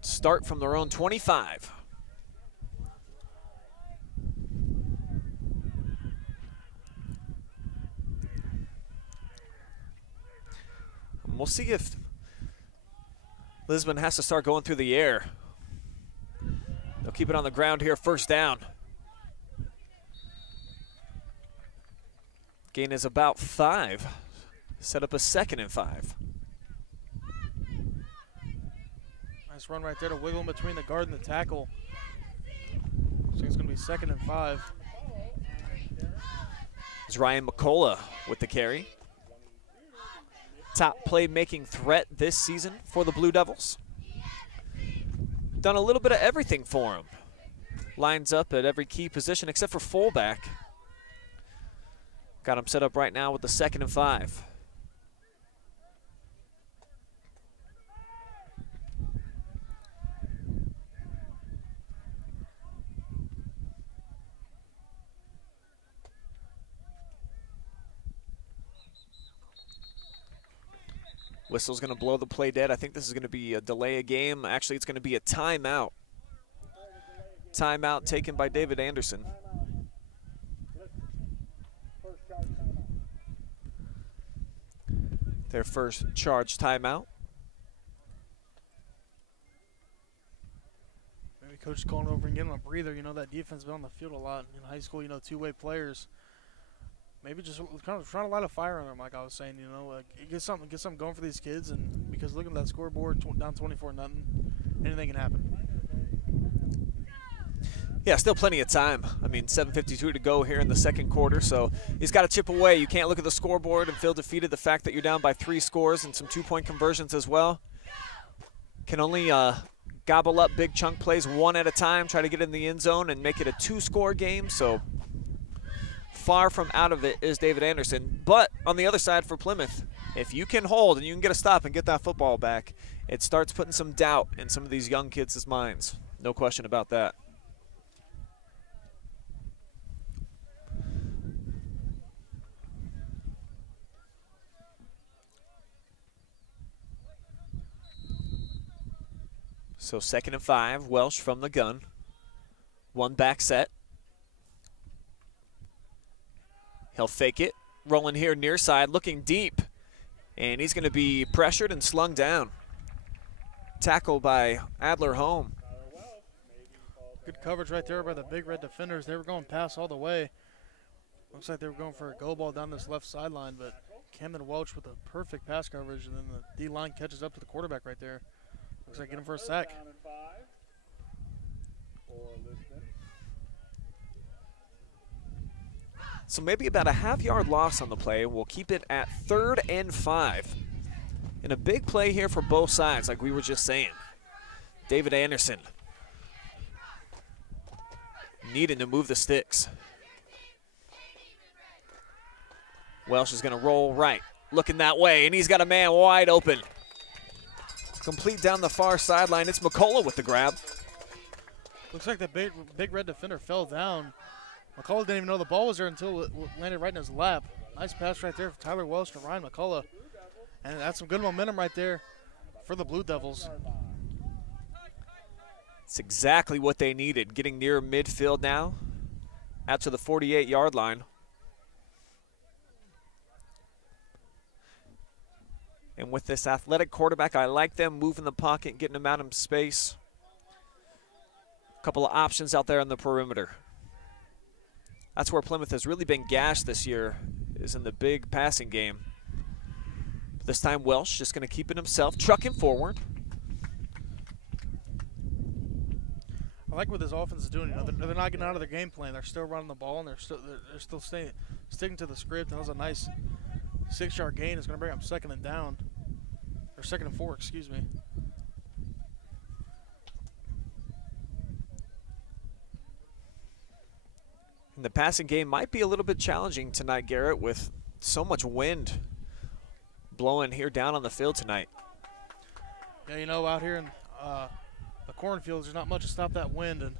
start from their own 25. And we'll see if Lisbon has to start going through the air. They'll keep it on the ground here, first down. Gain is about 5. Set up a 2nd and 5. Nice run right there to wiggle in between the guard and the tackle. So it's going to be 2nd and 5. It's Ryan McCullough with the carry. Top playmaking threat this season for the Blue Devils. Done a little bit of everything for him. Lines up at every key position except for fullback. Got him set up right now with the 2nd and 5. Whistle's going to blow the play dead. I think this is going to be a delay of game. Actually, it's going to be a timeout. Timeout taken by David Anderson. Their first charge timeout. Maybe coach is calling over and getting a breather. You know, that defense has been on the field a lot in high school. You know, two-way players. Maybe just kind of trying to light a fire on them, like I was saying. You know, get something going for these kids. And because looking at that scoreboard, down 24-0, anything can happen. Yeah, still plenty of time. I mean, 7:52 to go here in the second quarter, so he's got to chip away. You can't look at the scoreboard and feel defeated. The fact that you're down by 3 scores and some 2-point conversions as well. Can only gobble up big chunk plays one at a time, try to get in the end zone and make it a 2-score game. So far from out of it is David Anderson. But on the other side for Plymouth, if you can hold and you can get a stop and get that football back, it starts putting some doubt in some of these young kids' minds. No question about that. So 2nd and 5, Welsh from the gun. 1 back set. He'll fake it. Rolling here near side, looking deep. And he's going to be pressured and slung down. Tackle by Adler Home. Good coverage right there by the big red defenders. They were going pass all the way. Looks like they were going for a go ball down this left sideline, but Camden Welch with a perfect pass coverage, and then the D-line catches up to the quarterback right there. Looks like get him for a sack. So maybe about a half-yard loss on the play. We'll keep it at 3rd and 5. And a big play here for both sides, like we were just saying. David Anderson needing to move the sticks. Welsh is going to roll right, looking that way, and he's got a man wide open. Complete down the far sideline. It's McCullough with the grab. Looks like the big red defender fell down. McCullough didn't even know the ball was there until it landed right in his lap. Nice pass right there from Tyler Welsh to Ryan McCullough. And that's some good momentum right there for the Blue Devils. It's exactly what they needed. Getting near midfield now, out to the 48-yard line. And with this athletic quarterback, I like them moving the pocket, getting them out of space. A couple of options out there on the perimeter. That's where Plymouth has really been gashed this year, is in the big passing game. But this time Welsh just going to keep it himself, trucking forward. I like what this offense is doing. You know, they're not getting out of their game plan. They're still running the ball, and they're still sticking to the script. And that was a nice 6-yard gain. It's going to bring up 2nd and down, or 2nd and 4, excuse me. And the passing game might be a little bit challenging tonight, Garrett, with so much wind blowing here down on the field tonight. Yeah, you know, out here in the cornfields, there's not much to stop that wind, and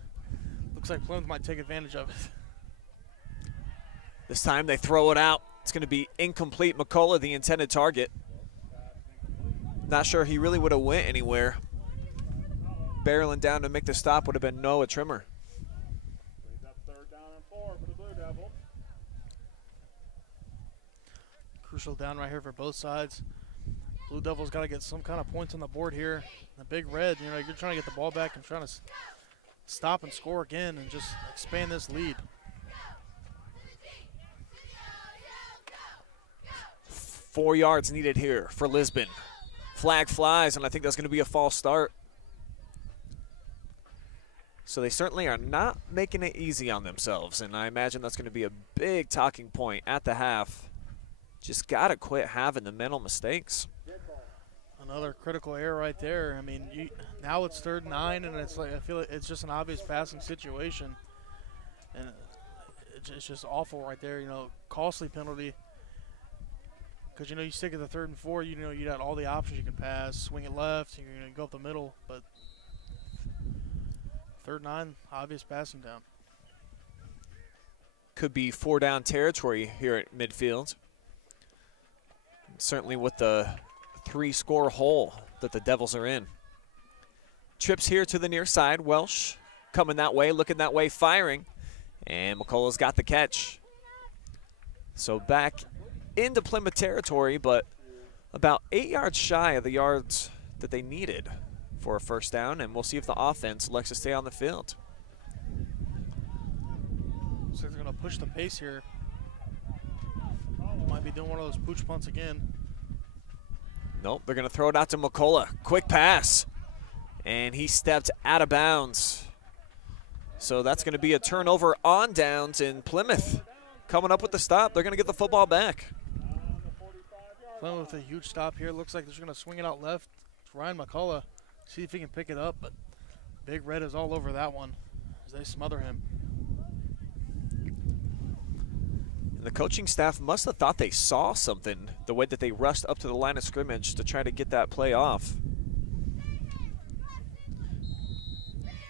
looks like Plymouth might take advantage of it. This time they throw it out. It's going to be incomplete. McCullough, the intended target. Not sure he really would have went anywhere. Barreling down to make the stop would have been Noah Trimmer. Third down and 4 for the Blue Devils. Crucial down right here for both sides. Blue Devils got to get some kind of points on the board here. The Big Red, you know, you're trying to get the ball back and trying to stop and score again and just expand this lead. 4 yards needed here for Lisbon. Flag flies, and I think that's going to be a false start. So they certainly are not making it easy on themselves, and I imagine that's going to be a big talking point at the half. Just got to quit having the mental mistakes. Another critical error right there. I mean, now it's 3rd and 9, and it's like I feel like it's just an obvious passing situation, and it's just awful right there. You know, costly penalty. Because, you know, you stick at the 3rd and 4, you know, you got all the options you can pass, swing it left, you're going to go up the middle, but 3rd and 9, obvious passing down. Could be 4 down territory here at midfield. Certainly with the 3-score hole that the Devils are in. Trips here to the near side. Welsh coming that way, looking that way, firing. And McCullough's got the catch. So back into Plymouth territory, but about 8 yards shy of the yards that they needed for a first down, and we'll see if the offense elects to stay on the field. Looks like they're going to push the pace here. Might be doing one of those pooch punts again. Nope, they're going to throw it out to McCullough. Quick pass, and he stepped out of bounds. So that's going to be a turnover on downs, and Plymouth coming up with the stop. They're going to get the football back. Plymouth with a huge stop here. Looks like they're going to swing it out left. It's Ryan McCullough. See if he can pick it up, but Big Red is all over that one as they smother him. And the coaching staff must have thought they saw something the way that they rushed up to the line of scrimmage to try to get that play off.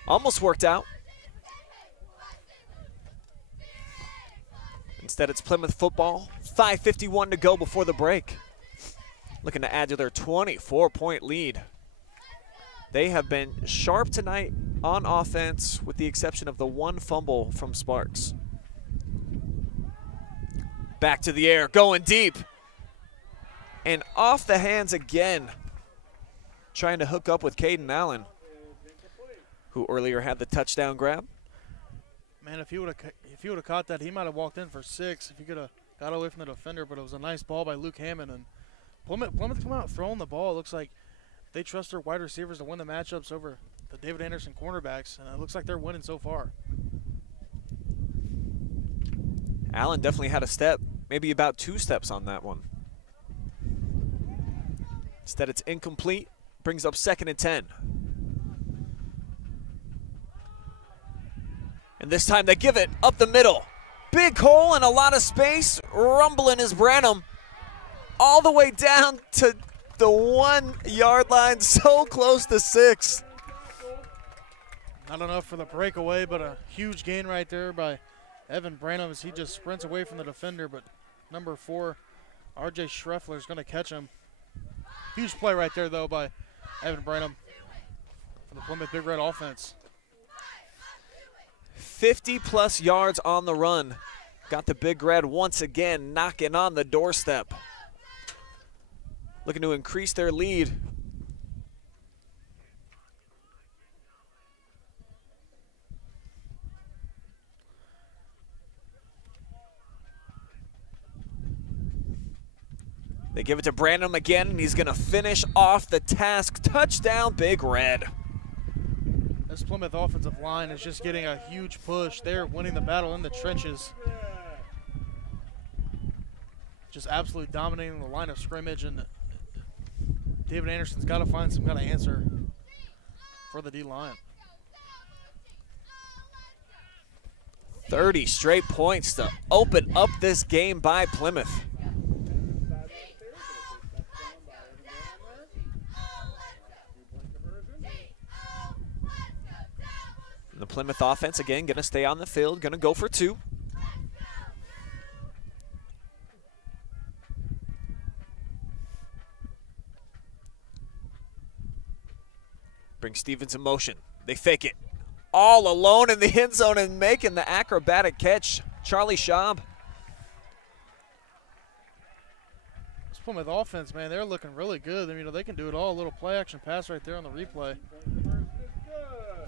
Almost worked out. Instead, it's Plymouth football. 5:51 to go before the break. Looking to add to their 24-point lead. They have been sharp tonight on offense with the exception of the one fumble from Sparks. Back to the air, going deep. And off the hands again. Trying to hook up with Caden Allen, who earlier had the touchdown grab. Man, if he would have caught that, he might have walked in for 6 if he could have got away from the defender, but it was a nice ball by Luke Hammond. And Plymouth come out throwing the ball. It looks like they trust their wide receivers to win the matchups over the David Anderson cornerbacks, and it looks like they're winning so far. Allen definitely had a step, maybe about 2 steps on that one. Instead, it's incomplete, brings up 2nd and 10. And this time they give it up the middle. Big hole and a lot of space. Rumbling is Branham all the way down to the 1 yard line, so close to 6. Not enough for the breakaway, but a huge gain right there by Evan Branham as he just sprints away from the defender, but number 4, R.J. Schreffler, is going to catch him. Huge play right there, though, by Evan Branham for the Plymouth Big Red offense. 50-plus yards on the run. Got the Big Red once again knocking on the doorstep. Looking to increase their lead. They give it to Branham again, and he's going to finish off the task. Touchdown, Big Red. This Plymouth offensive line is just getting a huge push. They're winning the battle in the trenches. Just absolutely dominating the line of scrimmage, and David Anderson's got to find some kind of answer for the D-line. 30 straight points to open up this game by Plymouth. And the Plymouth offense, again, going to stay on the field, going to go for 2. Bring Stevens in motion. They fake it. All alone in the end zone and making the acrobatic catch, Charlie Schaub. This Plymouth offense, man, they're looking really good. I mean, they can do it all. A little play action pass right there on the replay.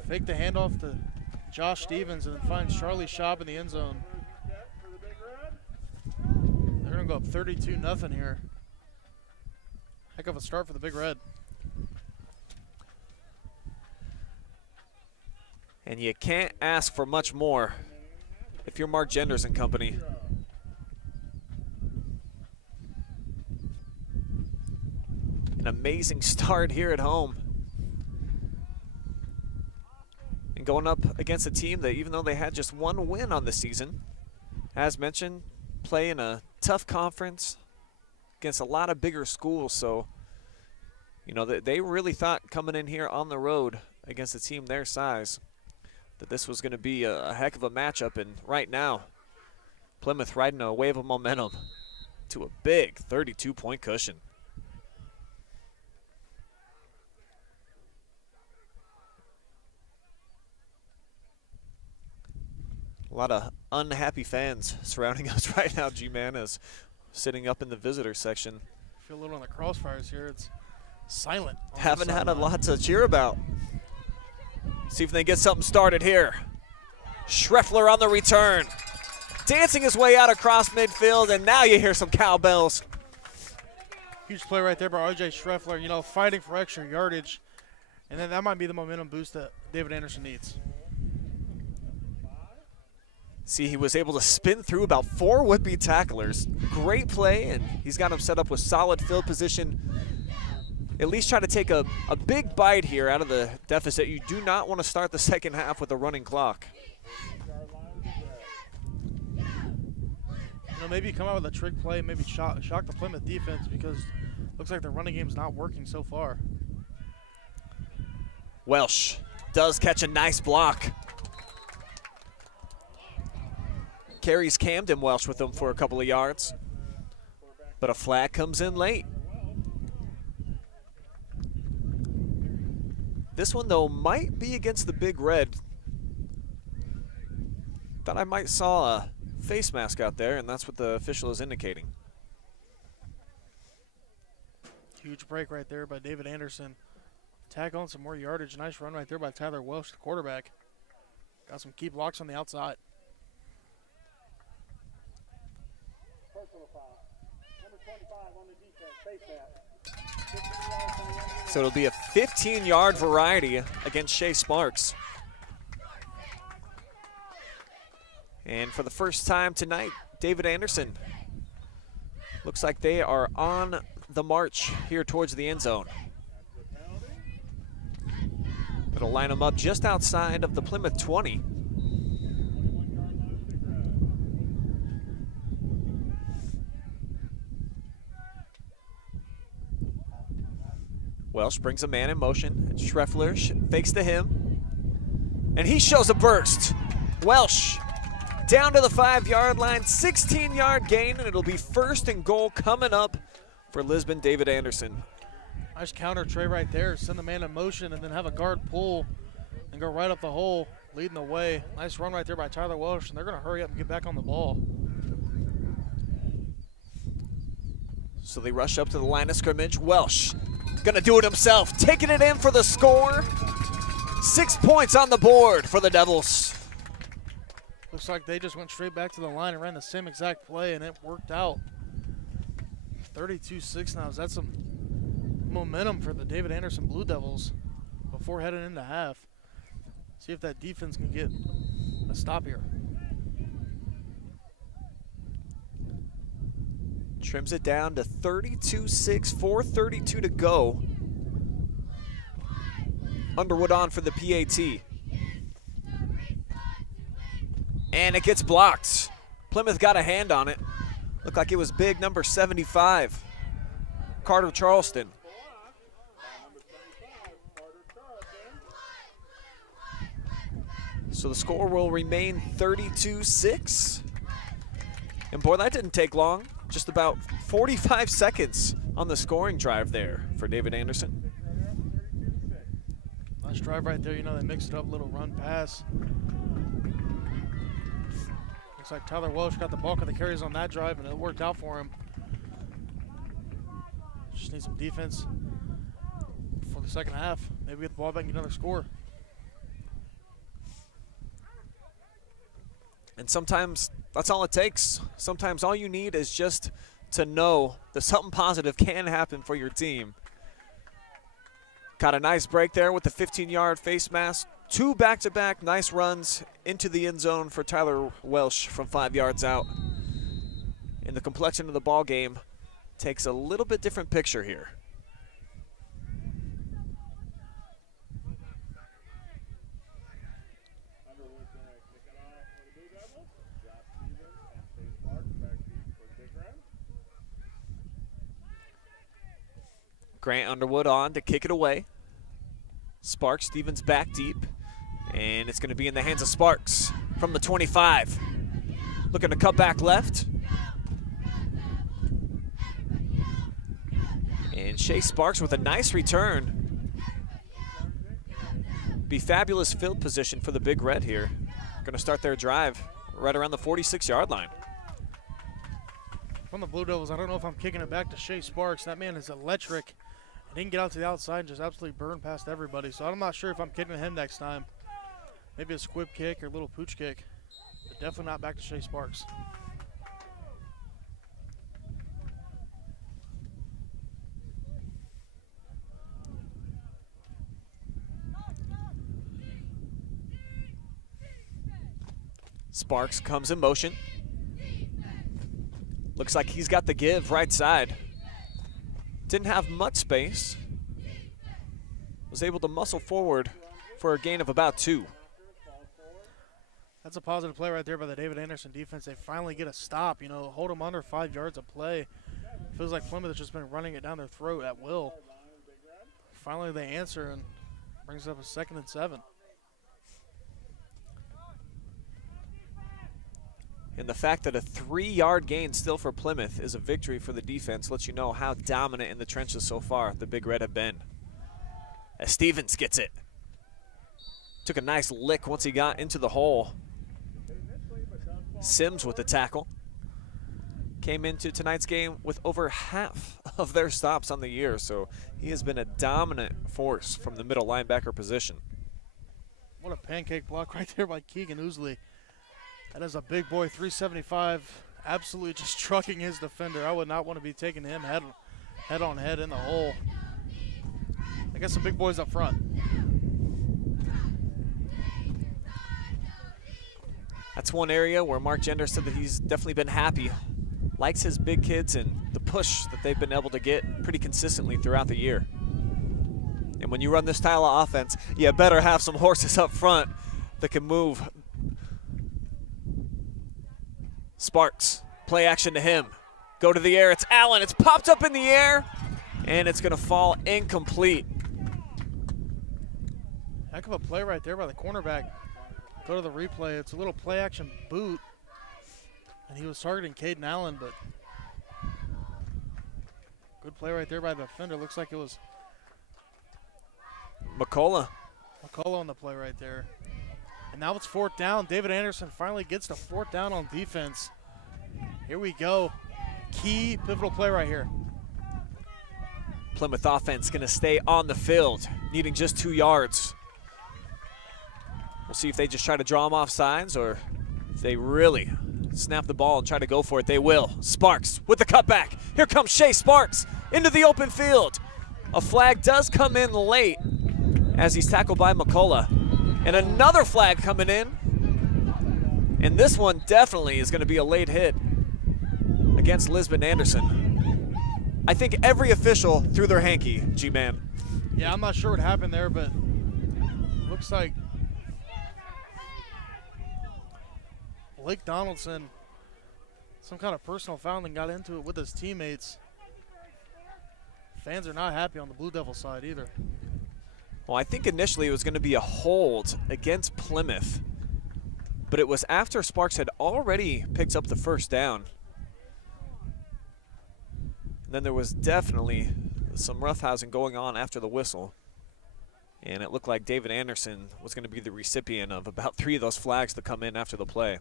Fake the handoff to Josh Stevens and then finds Charlie Schaub in the end zone. They're going to go up 32-0 here. Heck of a start for the Big Red. And you can't ask for much more if you're Mark Genders and company. An amazing start here at home. And going up against a team that, even though they had just 1 win on the season, as mentioned, play in a tough conference against a lot of bigger schools. So, you know, they really thought coming in here on the road against a team their size that this was going to be a heck of a matchup. And right now, Plymouth riding a wave of momentum to a big 32-point cushion. A lot of unhappy fans surrounding us right now, G-Man, is sitting up in the visitor section. I feel a little on the crossfires here. It's silent. Haven't had a lot to cheer about. See if they get something started here. Schreffler on the return. Dancing his way out across midfield, and now you hear some cowbells. Huge play right there by R.J. Schreffler, you know, fighting for extra yardage. And then that might be the momentum boost that David Anderson needs. See, he was able to spin through about 4 would-be tacklers. Great play, and he's got him set up with solid field position. At least try to take a big bite here out of the deficit. You do not want to start the second half with a running clock. You know, maybe come out with a trick play, maybe shock the Plymouth defense, because it looks like the running game's not working so far. Welsh does catch a nice block. Carries Camden Welsh with him for a couple of yards. But a flag comes in late. This one, though, might be against the Big Red. Thought I might saw a face mask out there, and that's what the official is indicating. Huge break right there by David Anderson. Tack on some more yardage. Nice run right there by Tyler Welsh, the quarterback. Got some key blocks on the outside. Personal foul. Number 25 on the defense. Face that. So it'll be a 15-yard variety against Shea Sparks. And for the first time tonight, David Anderson looks like they are on the march here towards the end zone. It'll line them up just outside of the Plymouth 20. Welsh brings a man in motion. Schreffler fakes to him. And he shows a burst. Welsh down to the 5-yard line, 16-yard gain, and it'll be 1st and goal coming up for Lisbon-David Anderson. Nice counter tray right there. Send the man in motion and then have a guard pull and go right up the hole, leading the way. Nice run right there by Tyler Welsh, and they're going to hurry up and get back on the ball. So they rush up to the line of scrimmage. Welsh gonna do it himself, taking it in for the score. 6 points on the board for the Devils. Looks like they just went straight back to the line and ran the same exact play, and it worked out. 32-6 now. That's some momentum for the David Anderson Blue Devils before heading into half. See if that defense can get a stop here. Trims it down to 32-6, 4:32 to go. Underwood on for the PAT. And it gets blocked. Plymouth got a hand on it. Looked like it was big number 75, Carter Charleston. So the score will remain 32-6. And boy, that didn't take long. Just about 45 seconds on the scoring drive there for David Anderson. Nice drive right there. You know, they mixed it up, a little run pass. Looks like Tyler Welsh got the bulk of the carries on that drive, and it worked out for him. Just need some defense for the second half. Maybe get the ball back and get another score. And sometimes that's all it takes. Sometimes all you need is just to know that something positive can happen for your team. Got a nice break there with the 15-yard face mask. 2 back-to-back nice runs into the end zone for Tyler Welsh from 5 yards out. And the complexion of the ball game takes a little bit different picture here. Grant Underwood on to kick it away. Sparks, Stevens back deep. And it's going to be in the hands of Sparks from the 25. Looking to cut back left. And Shea Sparks with a nice return. Be fabulous field position for the Big Red here. Going to start their drive right around the 46-yard line. From the Blue Devils, I don't know if I'm kicking it back to Shea Sparks. That man is electric. He can get out to the outside and just absolutely burn past everybody. So I'm not sure if I'm kicking him next time. Maybe a squib kick or a little pooch kick. But definitely not back to Shea Sparks. Sparks comes in motion. Looks like he's got the give right side. Didn't have much space. Was able to muscle forward for a gain of about 2. That's a positive play right there by the David Anderson defense. They finally get a stop, you know, hold them under 5 yards of play. Feels like Plymouth has just been running it down their throat at will. Finally they answer and brings up a 2nd and 7. And the fact that a 3-yard gain still for Plymouth is a victory for the defense lets you know how dominant in the trenches so far the Big Red have been. As Stevens gets it. Took a nice lick once he got into the hole. Sims with the tackle. Came into tonight's game with over half of their stops on the year, so he has been a dominant force from the middle linebacker position. What a pancake block right there by Keegan Ousley. That is a big boy, 375, absolutely just trucking his defender. I would not want to be taking him head on head in the hole. I got some big boys up front. That's one area where Mark Gender said that he's definitely been happy. Likes his big kids and the push that they've been able to get pretty consistently throughout the year. And when you run this style of offense, you better have some horses up front that can move. Sparks, play action to him. Go to the air, it's Allen, it's popped up in the air, and it's gonna fall incomplete. Heck of a play right there by the cornerback. Go to the replay, it's a little play action boot, and he was targeting Caden Allen, but good play right there by the defender. Looks like it was McCullough on the play right there. And now it's 4th down. David Anderson finally gets to 4th down on defense. Here we go. Key pivotal play right here. Plymouth offense going to stay on the field, needing just 2 yards. We'll see if they just try to draw them off sides or if they really snap the ball and try to go for it. They will. Sparks with the cutback. Here comes Shea Sparks into the open field. A flag does come in late as he's tackled by McCullough. And another flag coming in. And this one definitely is going to be a late hit against Lisbon Anderson. I think every official threw their hanky, G-Man. Yeah, I'm not sure what happened there, but looks like Blake Donaldson, some kind of personal foul and got into it with his teammates. Fans are not happy on the Blue Devil side either. Well, I think initially it was going to be a hold against Plymouth, but it was after Sparks had already picked up the first down. And then there was definitely some roughhousing going on after the whistle. And it looked like David Anderson was going to be the recipient of about 3 of those flags to come in after the play.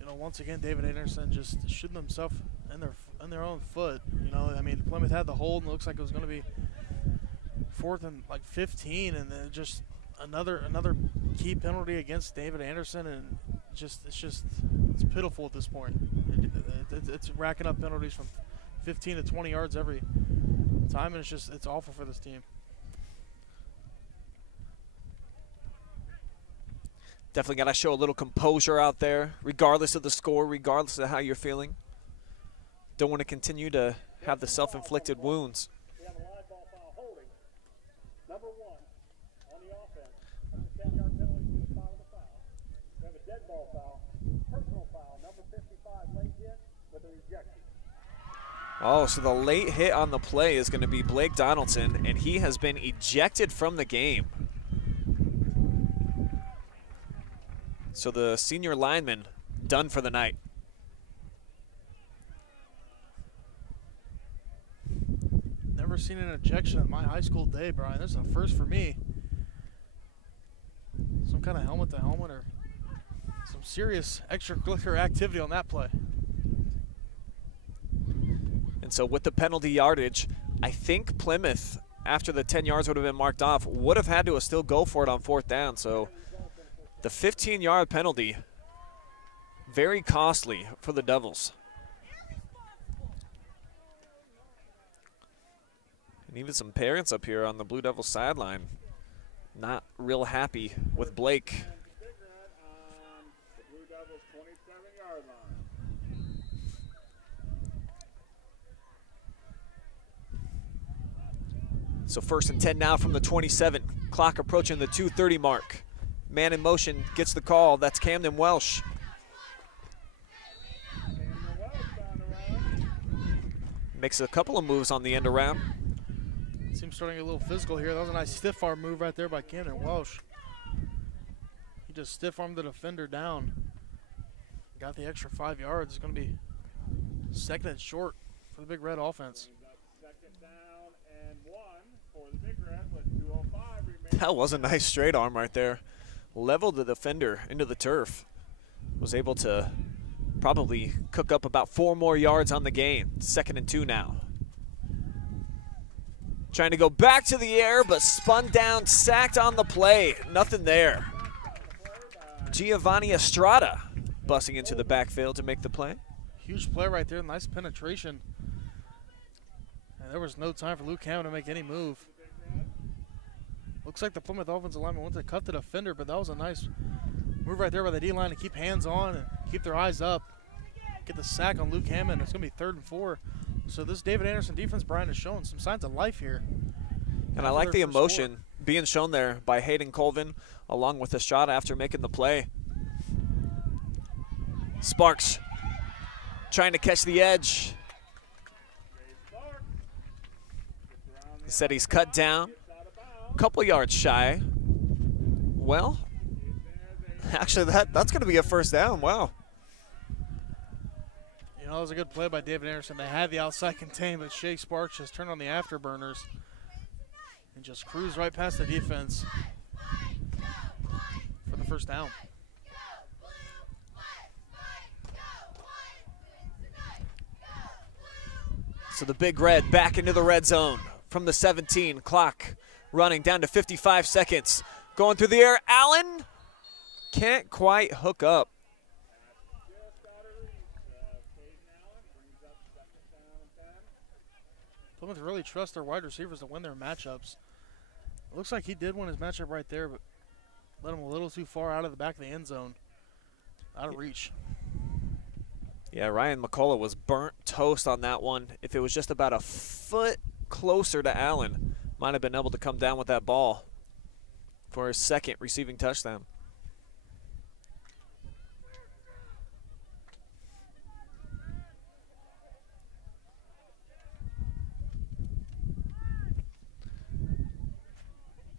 You know, once again, David Anderson just shooting himself in their own foot. You know, I mean, Plymouth had the hold, and it looks like it was going to be 4th and like 15, and then just another key penalty against David Anderson, and it's pitiful at this point. It's racking up penalties from 15 to 20 yards every time, and it's awful for this team. Definitely got to show a little composure out there, regardless of the score, regardless of how you're feeling. Don't want to continue to have the self-inflicted wounds. We have a live ball foul holding. Number 1 on the offense. That's a 10-yard penalty to the spot of the foul. We have a dead ball foul, personal foul, number 55, late hit with a rejection. Oh, so the late hit on the play is going to be Blake Donaldson, and he has been ejected from the game. So the senior lineman done for the night. Never seen an ejection in my high school day, Brian. This is a first for me. Some kind of helmet to helmet or some serious extracurricular activity on that play. And so with the penalty yardage, I think Plymouth, after the 10 yards would have been marked off, would have had to still go for it on 4th down. So the 15-yard penalty, very costly for the Devils. And even some parents up here on the Blue Devils sideline not real happy with Blake. So 1st and 10 now from the 27. Clock approaching the 2:30 mark. Man in motion gets the call. That's Camden Welsh. Makes a couple of moves on the end around. Seems starting to get a little physical here. That was a nice stiff arm move right there by Camden Welsh. He just stiff armed the defender down. Got the extra 5 yards. It's going to be 2nd and short for the Big Red offense. Second down and 1 for the Big Red with 2:05 remaining. That was a nice straight arm right there. Leveled the defender into the turf. Was able to probably cook up about 4 more yards on the game. 2nd and 2 now. Trying to go back to the air, but spun down, sacked on the play. Nothing there. Giovanni Estrada busting into the backfield to make the play. Huge play right there. Nice penetration. And there was no time for Luke Hammond to make any move. Looks like the Plymouth offensive lineman went to cut the defender, but that was a nice move right there by the D-line to keep hands on and keep their eyes up. Get the sack on Luke Hammond. It's going to be 3rd and 4. So this David Anderson defense, Brian, is showing some signs of life here. And I like the emotion being shown there by Hayden Colvin along with Estrada after making the play. Sparks trying to catch the edge. He said he's cut down. A couple yards shy. Well, actually that's going to be a 1st down. Wow. You know, that was a good play by David Anderson. They had the outside contained, but Shea Sparks just turned on the afterburners and just cruised right past the defense for the 1st down. So the Big Red back into the red zone from the 17. Clock running down to 55 seconds. Going through the air. Allen can't quite hook up. Plymouth really trusts their wide receivers to win their matchups. It looks like he did win his matchup right there, but let him a little too far out of the back of the end zone. Out of reach. Yeah, Ryan McCullough was burnt toast on that one. If it was just about a foot closer to Allen, might have been able to come down with that ball for his 2nd receiving touchdown.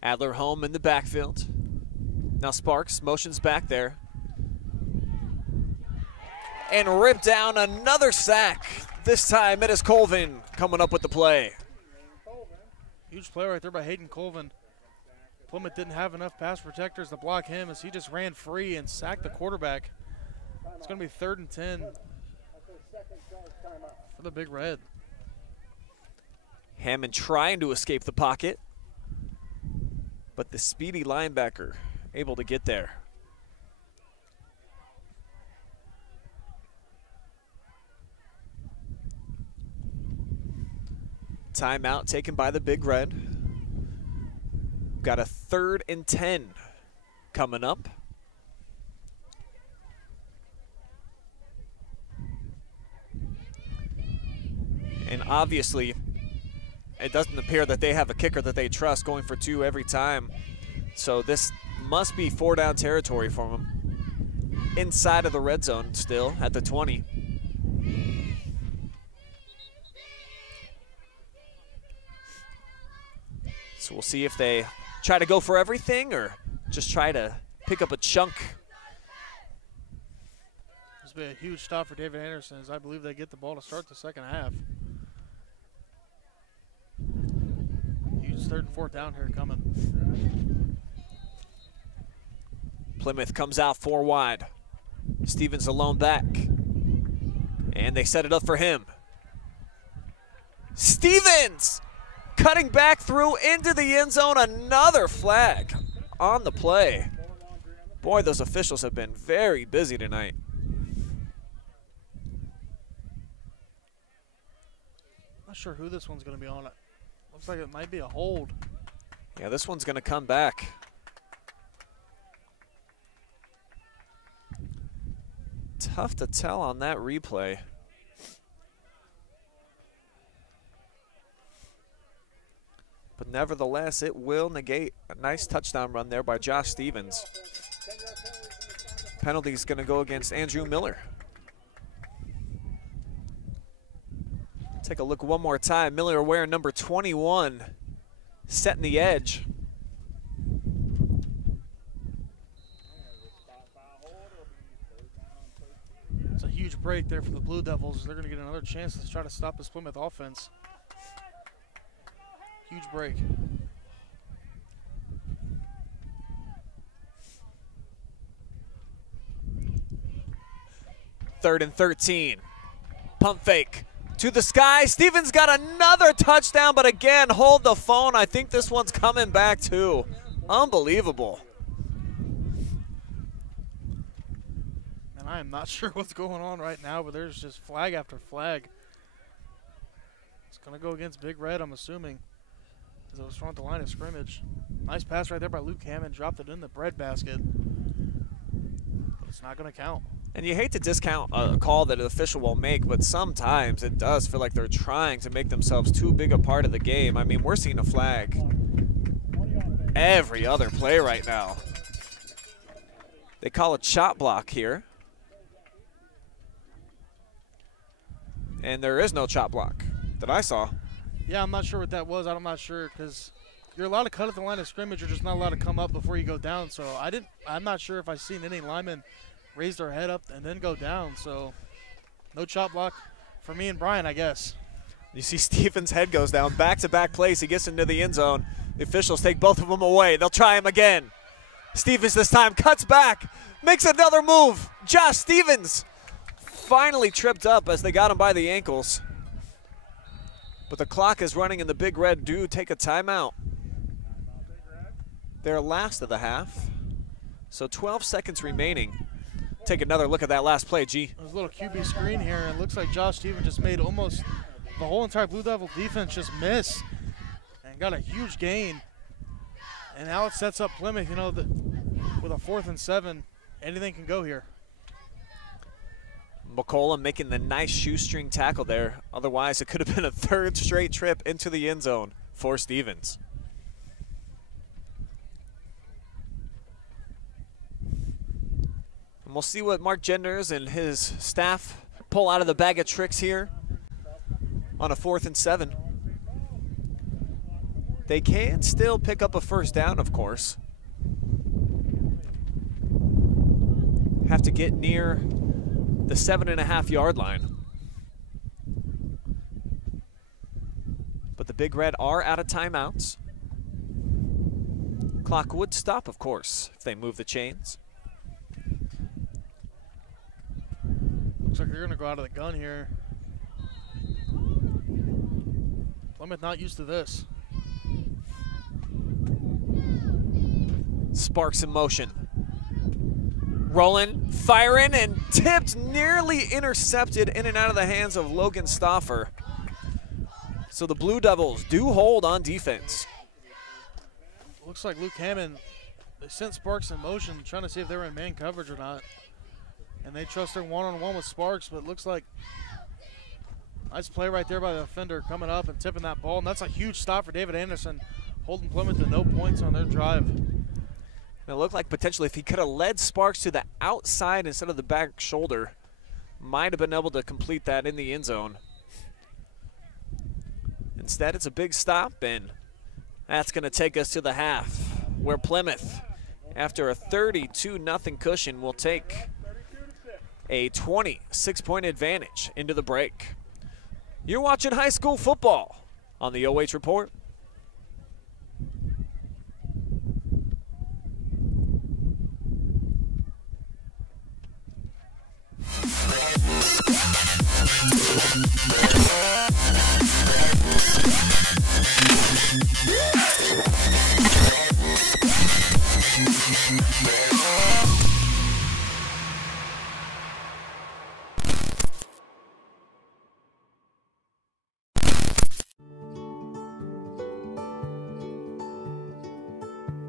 Adler home in the backfield. Now Sparks motions back there. And ripped down another sack. This time it is Colvin coming up with the play. Huge play right there by Hayden Colvin. Plymouth didn't have enough pass protectors to block him as he just ran free and sacked the quarterback. It's going to be 3rd and 10 for the Big Red. Hammond trying to escape the pocket, but the speedy linebacker able to get there. Timeout taken by the Big Red. Got a 3rd and 10 coming up. And obviously, it doesn't appear that they have a kicker that they trust going for 2 every time. So this must be 4-down territory for them. Inside of the red zone still at the 20. So we'll see if they try to go for everything or just try to pick up a chunk. This will be a huge stop for David Anderson as I believe they get the ball to start the second half. Huge 3rd and 4th down here coming. Plymouth comes out 4 wide. Stevens alone back. And they set it up for him. Stevens! Cutting back through into the end zone, another flag on the play. Boy, those officials have been very busy tonight. Not sure who this one's going to be on. It looks like it might be a hold. Yeah, this one's going to come back. Tough to tell on that replay. But nevertheless, it will negate a nice touchdown run there by Josh Stevens. Penalty's going to go against Andrew Miller. Take a look one more time. Miller wearing number 21, setting the edge. It's a huge break there for the Blue Devils. They're going to get another chance to try to stop this Plymouth offense. Huge break. Third and 13. Pump fake to the sky. Stevens got another touchdown, but again, hold the phone. I think this one's coming back too. Unbelievable. And I am not sure what's going on right now, but there's just flag after flag. It's going to go against Big Red, I'm assuming, as it was thrown at the line of scrimmage. Nice pass right there by Luke Hammond. Dropped it in the bread basket. But it's not going to count. And you hate to discount a call that an official will make, but sometimes it does feel like they're trying to make themselves too big a part of the game. I mean, we're seeing a flag every other play right now. They call a chop block here. And there is no chop block that I saw. Yeah, I'm not sure what that was. I'm not sure because you're allowed to cut at the line of scrimmage. You're just not allowed to come up before you go down. So I'm not sure if I've seen any linemen raise their head up and then go down. So no chop block for me and Brian, I guess. You see Stevens' head goes down. Back-to-back plays. He gets into the end zone. The officials take both of them away. They'll try him again. Stevens this time cuts back, makes another move. Josh Stevens finally tripped up as they got him by the ankles. But the clock is running and the Big Red do take a timeout. Their last of the half. So 12 seconds remaining. Take another look at that last play, G. There's a little QB screen here, and it looks like Josh Stevens just made almost the whole entire Blue Devil defense just miss and got a huge gain. And now it sets up Plymouth, you know, with a 4th and 7, anything can go here. McCollum making the nice shoestring tackle there. Otherwise, it could have been a 3rd straight trip into the end zone for Stevens. And we'll see what Mark Genders and his staff pull out of the bag of tricks here on a 4th and 7. They can still pick up a first down, of course. Have to get near the 7.5-yard line. But the Big Red are out of timeouts. Clock would stop, of course, if they move the chains. Looks like they're going to go out of the gun here. Plymouth not used to this. Sparks in motion. Rolling, firing, and tipped, nearly intercepted in and out of the hands of Logan Stauffer. So the Blue Devils do hold on defense. Looks like Luke Hammond, they sent Sparks in motion, trying to see if they were in man coverage or not. And they trust their one-on-one with Sparks, but it looks like nice play right there by the defender coming up and tipping that ball. And that's a huge stop for David Anderson, holding Plymouth to no points on their drive. It looked like potentially if he could have led Sparks to the outside instead of the back shoulder, might have been able to complete that in the end zone. Instead, it's a big stop, and that's going to take us to the half, where Plymouth, after a 32-0 cushion, will take a 26-point advantage into the break. You're watching high school football on the OH Report.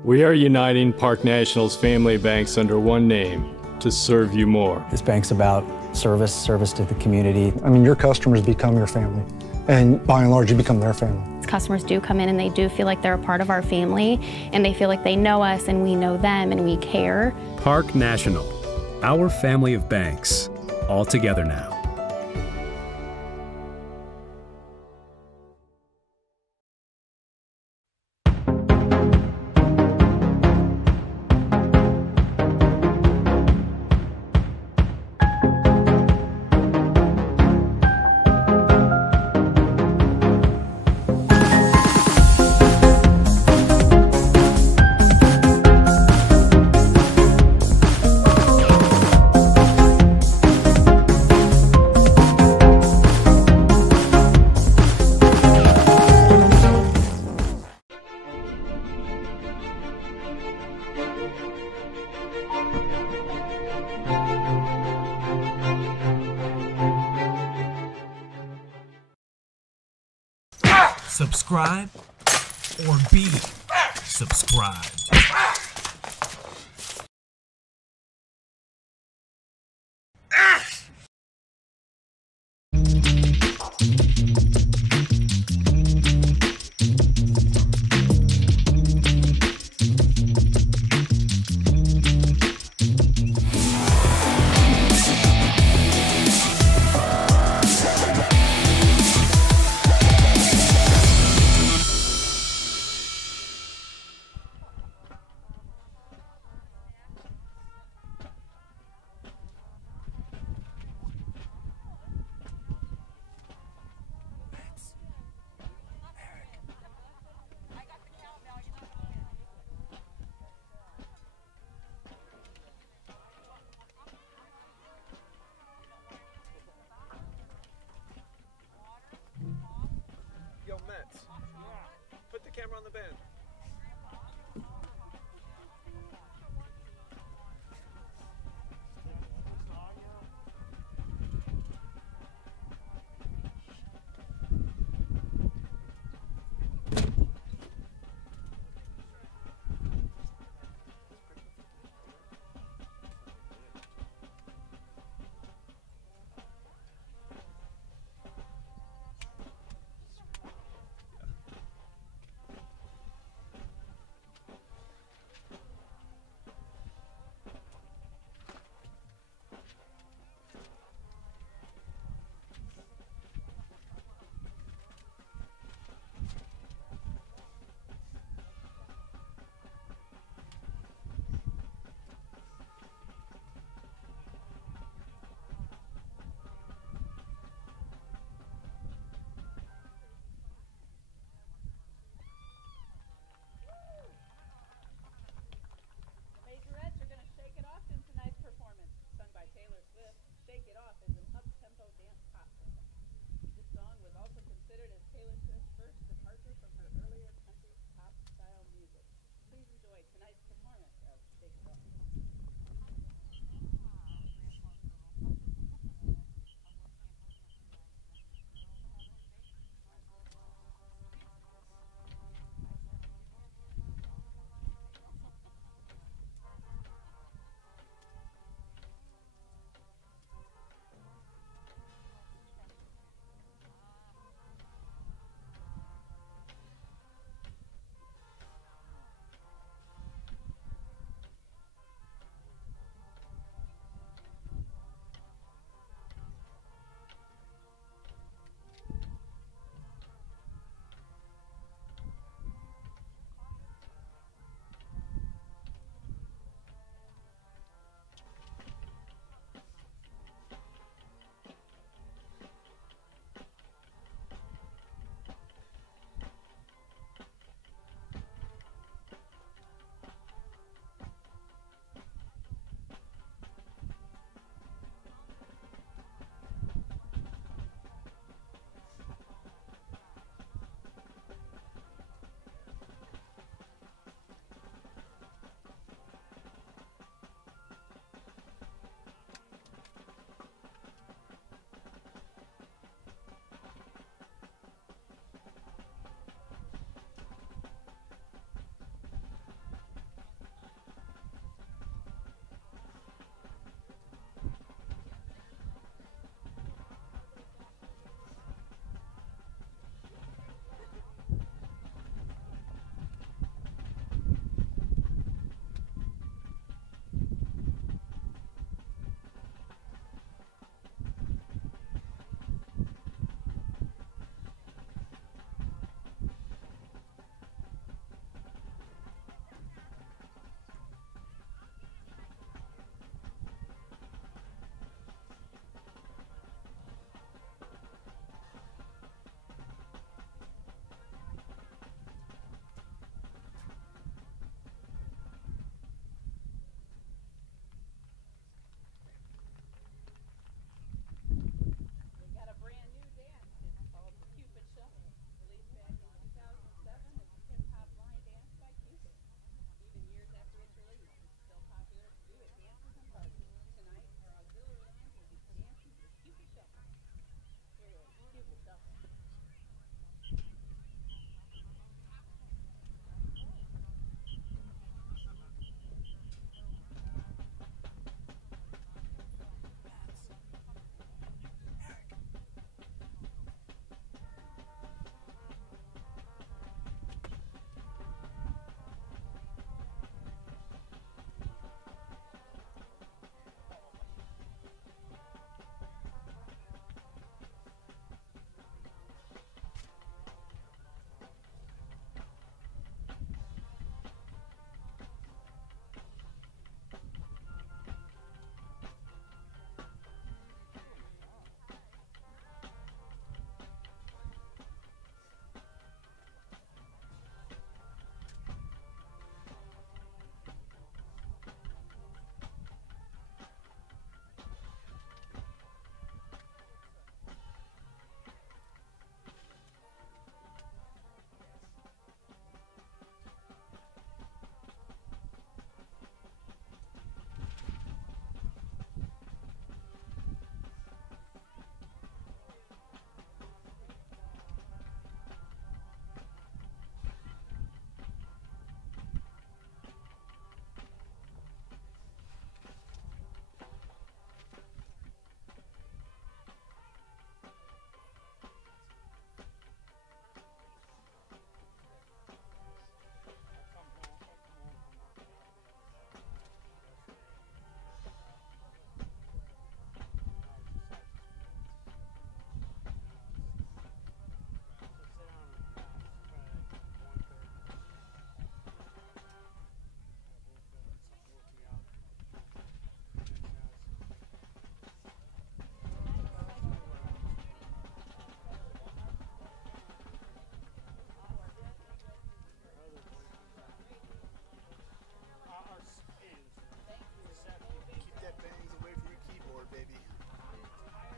We are uniting Park National's family banks under one name to serve you more. This bank's about service to the community. I mean, your customers become your family, and by and large, you become their family. Customers do come in and they do feel like they're a part of our family, and they feel like they know us and we know them and we care. Park National, our family of banks, all together now. Subscribe or be subscribed. was also considered as Taylor Swift's first departure from her earlier country pop style music. Please enjoy tonight's performance of Big Song.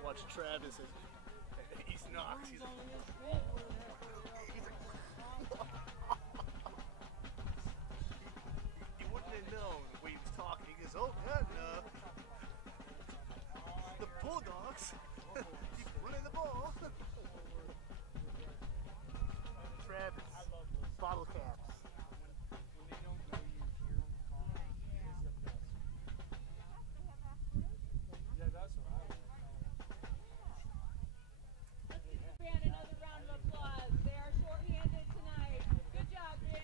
Watch Travis. He's knocks. He's he wouldn't have known when he was talking. He goes, oh, yeah, no. The Bulldogs keep running the ball. Travis, bottle caps. Another round of applause. They are shorthanded tonight. Good job, Dan.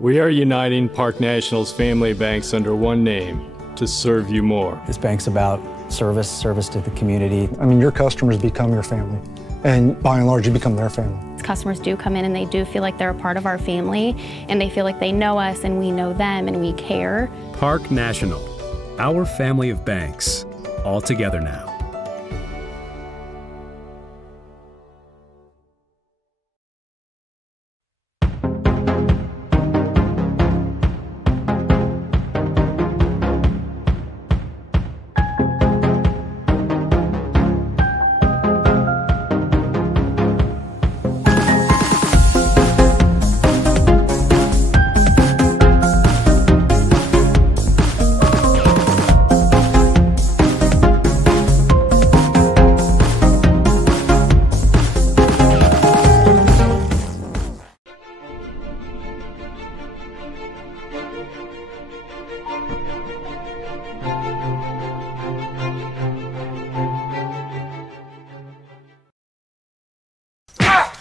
We are uniting Park National's family banks under one name to serve you more. This bank's about service to the community. I mean, your customers become your family, and by and large, you become their family. Customers do come in and they do feel like they're a part of our family, and they feel like they know us and we know them and we care. Park National, our family of banks, all together now.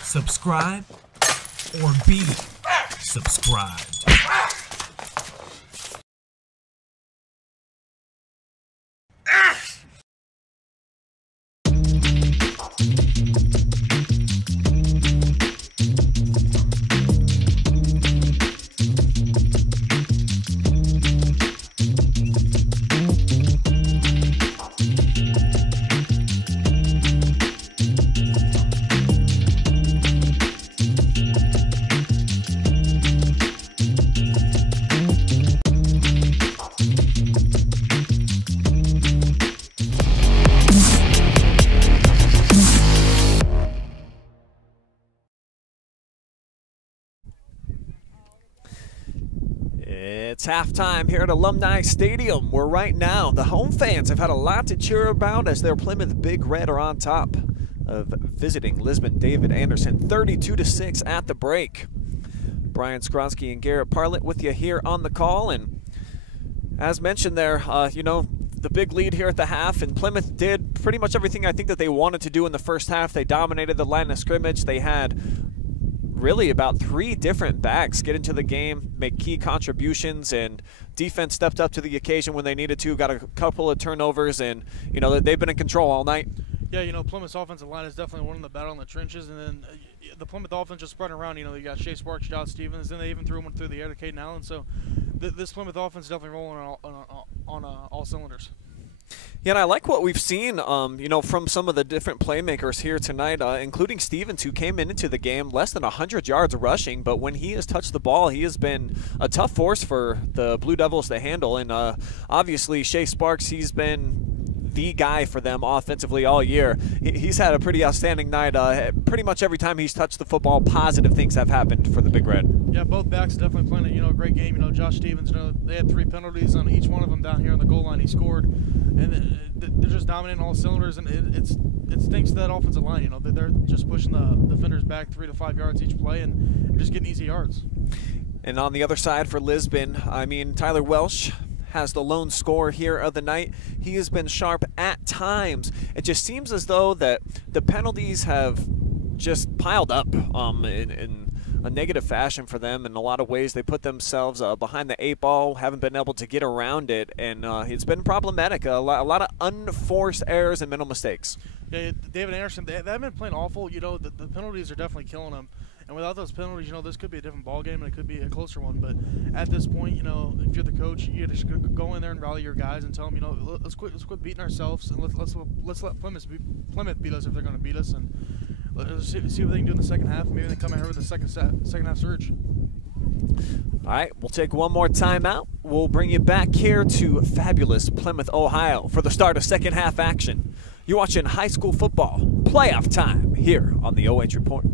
Subscribe or be subscribed. It's halftime here at Alumni Stadium, where right now the home fans have had a lot to cheer about as their Plymouth Big Red are on top of visiting Lisbon-David Anderson 32-6 at the break. Brian Skowronski and Garrett Parlett with you here on the call, and as mentioned there, you know, the big lead here at the half, and Plymouth did pretty much everything I think that they wanted to do in the first half. They dominated the line of scrimmage. They had really about 3 different backs get into the game, make key contributions, and defense stepped up to the occasion when they needed to, got a couple of turnovers, and, you know, they've been in control all night. Yeah, you know, Plymouth's offensive line is definitely winning the battle in the trenches, and then the Plymouth offense just spreading around. You know, you got Shea Sparks, Josh Stevens, then they even threw one through the air to Caden Allen, so this Plymouth offense is definitely rolling on all cylinders. Yeah, and I like what we've seen, you know, from some of the different playmakers here tonight, including Stevens, who came into the game less than 100 yards rushing, but when he has touched the ball, he has been a tough force for the Blue Devils to handle. And obviously, Shea Sparks, he's been the guy for them offensively all year. He's had a pretty outstanding night. Pretty much every time he's touched the football, positive things have happened for the Big Red. Yeah, both backs definitely playing a great game. You know, Josh Stevens, you know, they had 3 penalties on each one of them down here on the goal line. He scored, and they're just dominating all cylinders, and it's thanks to that offensive line. You know, they're just pushing the defenders back 3 to 5 yards each play and just getting easy yards. And on the other side for Lisbon, I mean, Tyler Welsh has the lone score here of the night. He has been sharp at times. It just seems as though that the penalties have just piled up in a negative fashion for them in a lot of ways. They put themselves behind the 8 ball, haven't been able to get around it, and it's been problematic. A lot of unforced errors and mental mistakes. Yeah, David Anderson, they haven't been playing awful. You know, the penalties are definitely killing them. And without those penalties, you know, this could be a different ball game and it could be a closer one. But at this point, you know, if you're the coach, you just go in there and rally your guys and tell them, you know, let's quit beating ourselves and let's let Plymouth beat us if they're going to beat us, and let's see what they can do in the second half. Maybe they come out here with a second half surge. All right, we'll take one more timeout. We'll bring you back here to fabulous Plymouth, Ohio for the start of second half action. You're watching high school football playoff time here on the OH Report.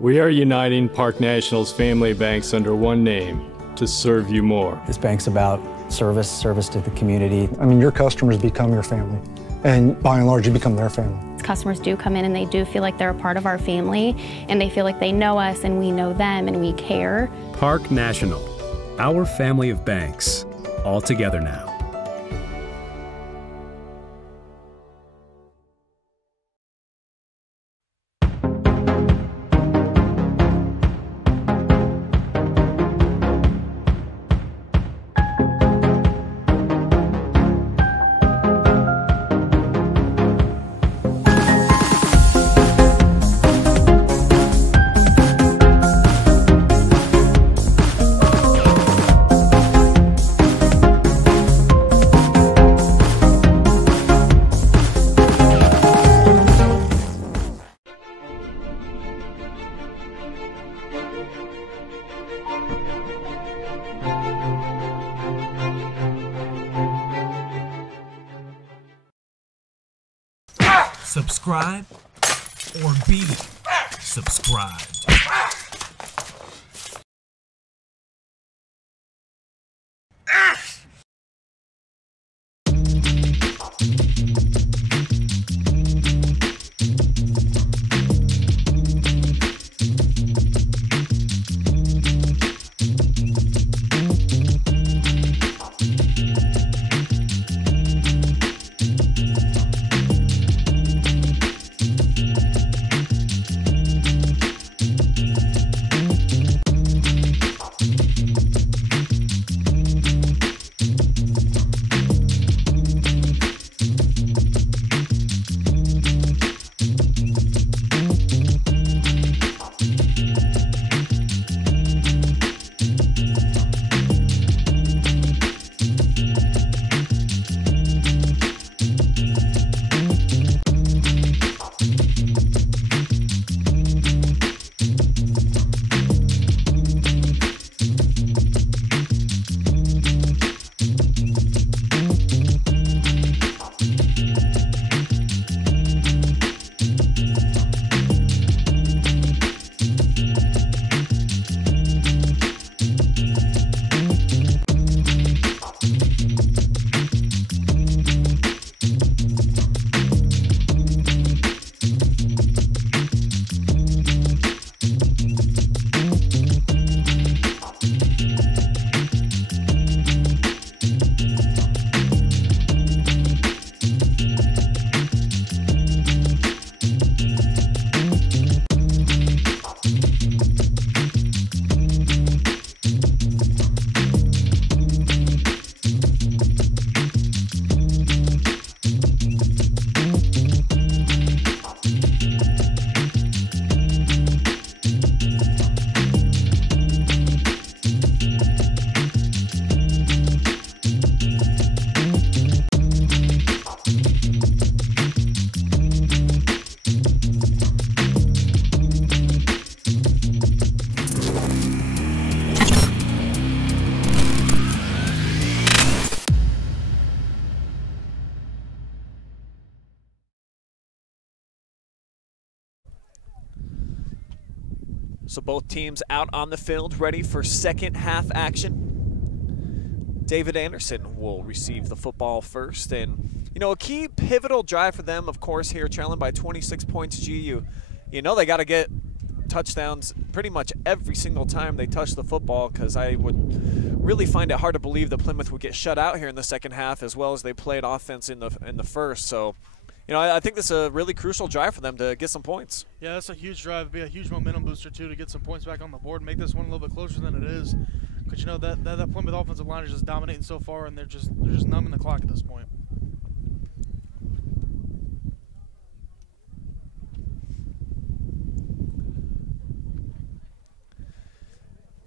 We are uniting Park National's family banks under one name to serve you more. This bank's about service to the community. I mean, your customers become your family, and by and large, you become their family. Customers do come in and they do feel like they're a part of our family, and they feel like they know us and we know them and we care. Park National, our family of banks, all together now. Subscribe or be subscribed. So both teams out on the field, ready for second half action. David Anderson will receive the football first. And, you know, a key pivotal drive for them, of course, here trailing by 26 points. You know they got to get touchdowns pretty much every single time they touch the football, because I would really find it hard to believe that Plymouth would get shut out here in the second half as well as they played offense in the first. So, you know, I think this is a really crucial drive for them to get some points. Yeah, that's a huge drive. It'd be a huge momentum booster, too, to get some points back on the board and make this one a little bit closer than it is. Because, you know, that Plymouth offensive line is just dominating so far, and they're just numbing the clock at this point.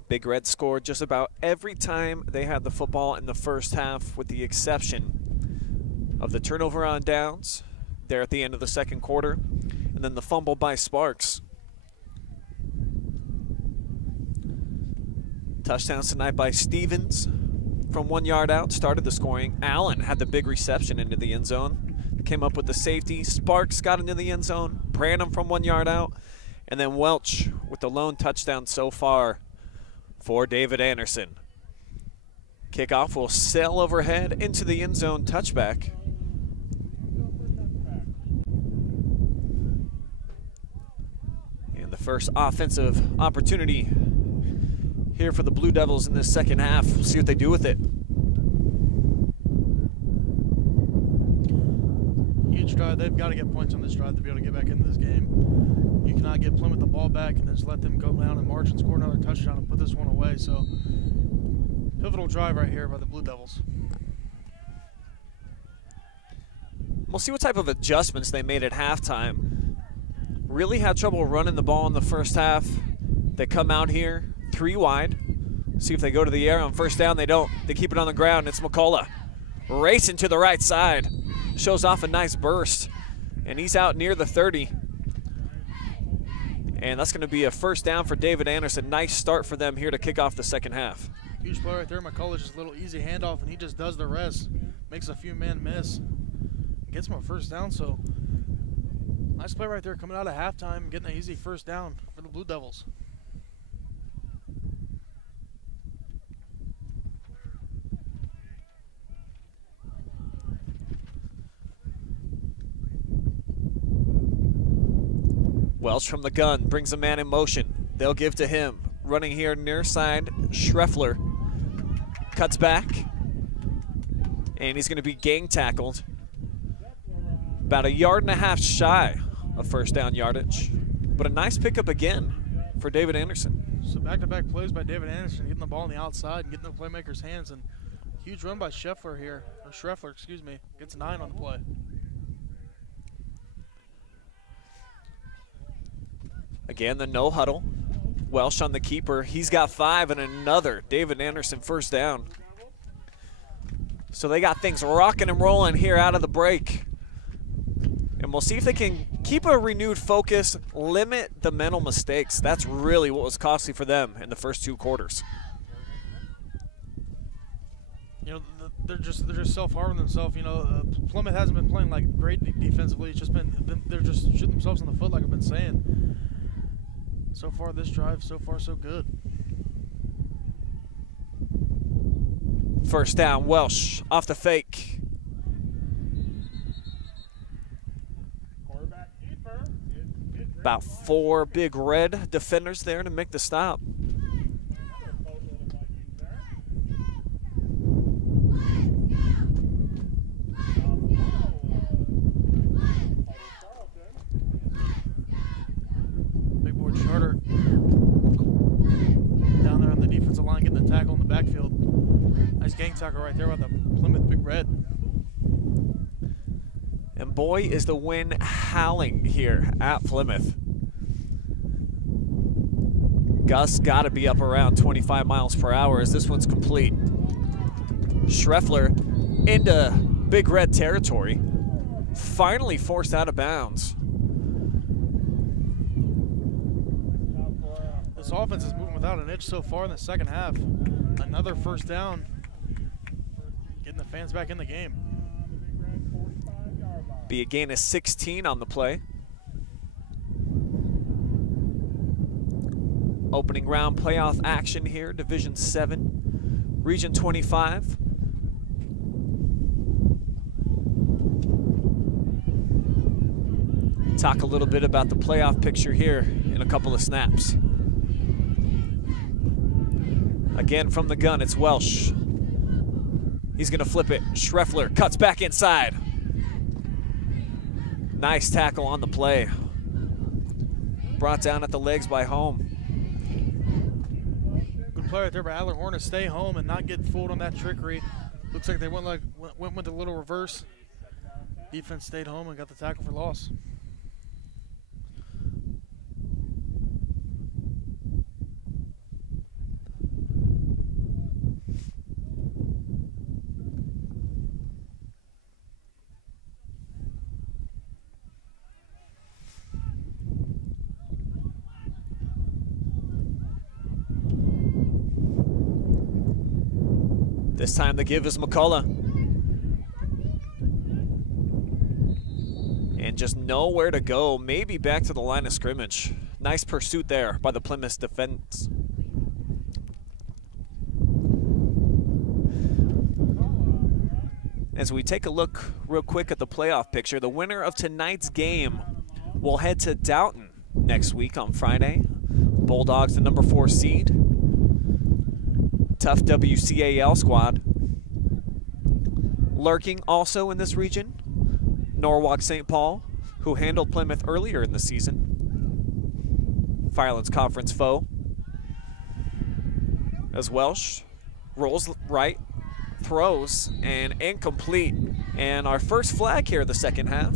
Big Red scored just about every time they had the football in the first half, with the exception of the turnover on downs there at the end of the second quarter, and then the fumble by Sparks. Touchdowns tonight by Stevens from 1 yard out started the scoring. Allen had the big reception into the end zone. Came up with the safety. Sparks got into the end zone. Branham from 1 yard out. And then Welch with the lone touchdown so far for David Anderson. Kickoff will sail overhead into the end zone, touchback. And the first offensive opportunity here for the Blue Devils in this second half. We'll see what they do with it. Huge drive. They've got to get points on this drive to be able to get back into this game. You cannot get Plymouth the ball back and then just let them go down and march and score another touchdown and put this one away. So, pivotal drive right here by the Blue Devils. We'll see what type of adjustments they made at halftime. Really had trouble running the ball in the first half. They come out here 3 wide. See if they go to the air on first down. They don't. They keep it on the ground. It's McCullough racing to the right side. Shows off a nice burst. And he's out near the 30. And that's going to be a first down for David Anderson. Nice start for them here to kick off the second half. Huge play right there. McCullough just a little easy handoff, and he just does the rest. Makes a few men miss. Gets him a first down, so nice play right there coming out of halftime, getting an easy first down for the Blue Devils. Welch from the gun brings a man in motion. They'll give to him. Running here near side, Schreffler cuts back, and he's going to be gang tackled. About 1.5 yards shy of first down yardage, but a nice pickup again for David Anderson. So back-to-back plays by David Anderson, getting the ball on the outside and getting the playmakers' hands, and huge run by Schreffler here, or Schreffler, excuse me, gets 9 on the play. Again, the no huddle. Welsh on the keeper. He's got 5 and another David Anderson first down. So they got things rocking and rolling here out of the break. And we'll see if they can keep a renewed focus, limit the mental mistakes. That's really what was costly for them in the first 2 quarters. You know, they're just self-harming themselves. You know, Plymouth hasn't been playing like great defensively. It's just they're just shooting themselves in the foot, like I've been saying. So far this drive, so far so good. First down, Welsh off the fake. About 4 big red defenders there to make the stop. Charter down there on the defensive line, getting the tackle in the backfield. Nice gang tackle right there by the Plymouth Big Red. And boy, is the wind howling here at Plymouth. Gusts got to be up around 25 miles per hour as this one's complete. Schreffler into Big Red territory. Finally forced out of bounds. This offense is moving without an itch so far in the second half. Another first down, getting the fans back in the game. Be a gain of 16 on the play. Opening round playoff action here, Division VII, Region 25. talk a little bit about the playoff picture here in a couple of snaps. Again, from the gun, it's Welsh. He's gonna flip it. Schreffler cuts back inside. Nice tackle on the play. Brought down at the legs by Home. Good play right there by Adler Horn to stay home and not get fooled on that trickery. Looks like they went with a little reverse. Defense stayed home and got the tackle for loss. This time the give is McCullough. And just nowhere to go, maybe back to the line of scrimmage. Nice pursuit there by the Plymouth defense. As we take a look real quick at the playoff picture, the winner of tonight's game will head to Dalton next week on Friday. Bulldogs, the number 4 seed. Tough WCAL squad. Lurking also in this region, Norwalk St. Paul, who handled Plymouth earlier in the season. Firelands Conference foe. As Welsh rolls right, throws, and incomplete. And our first flag here in the second half.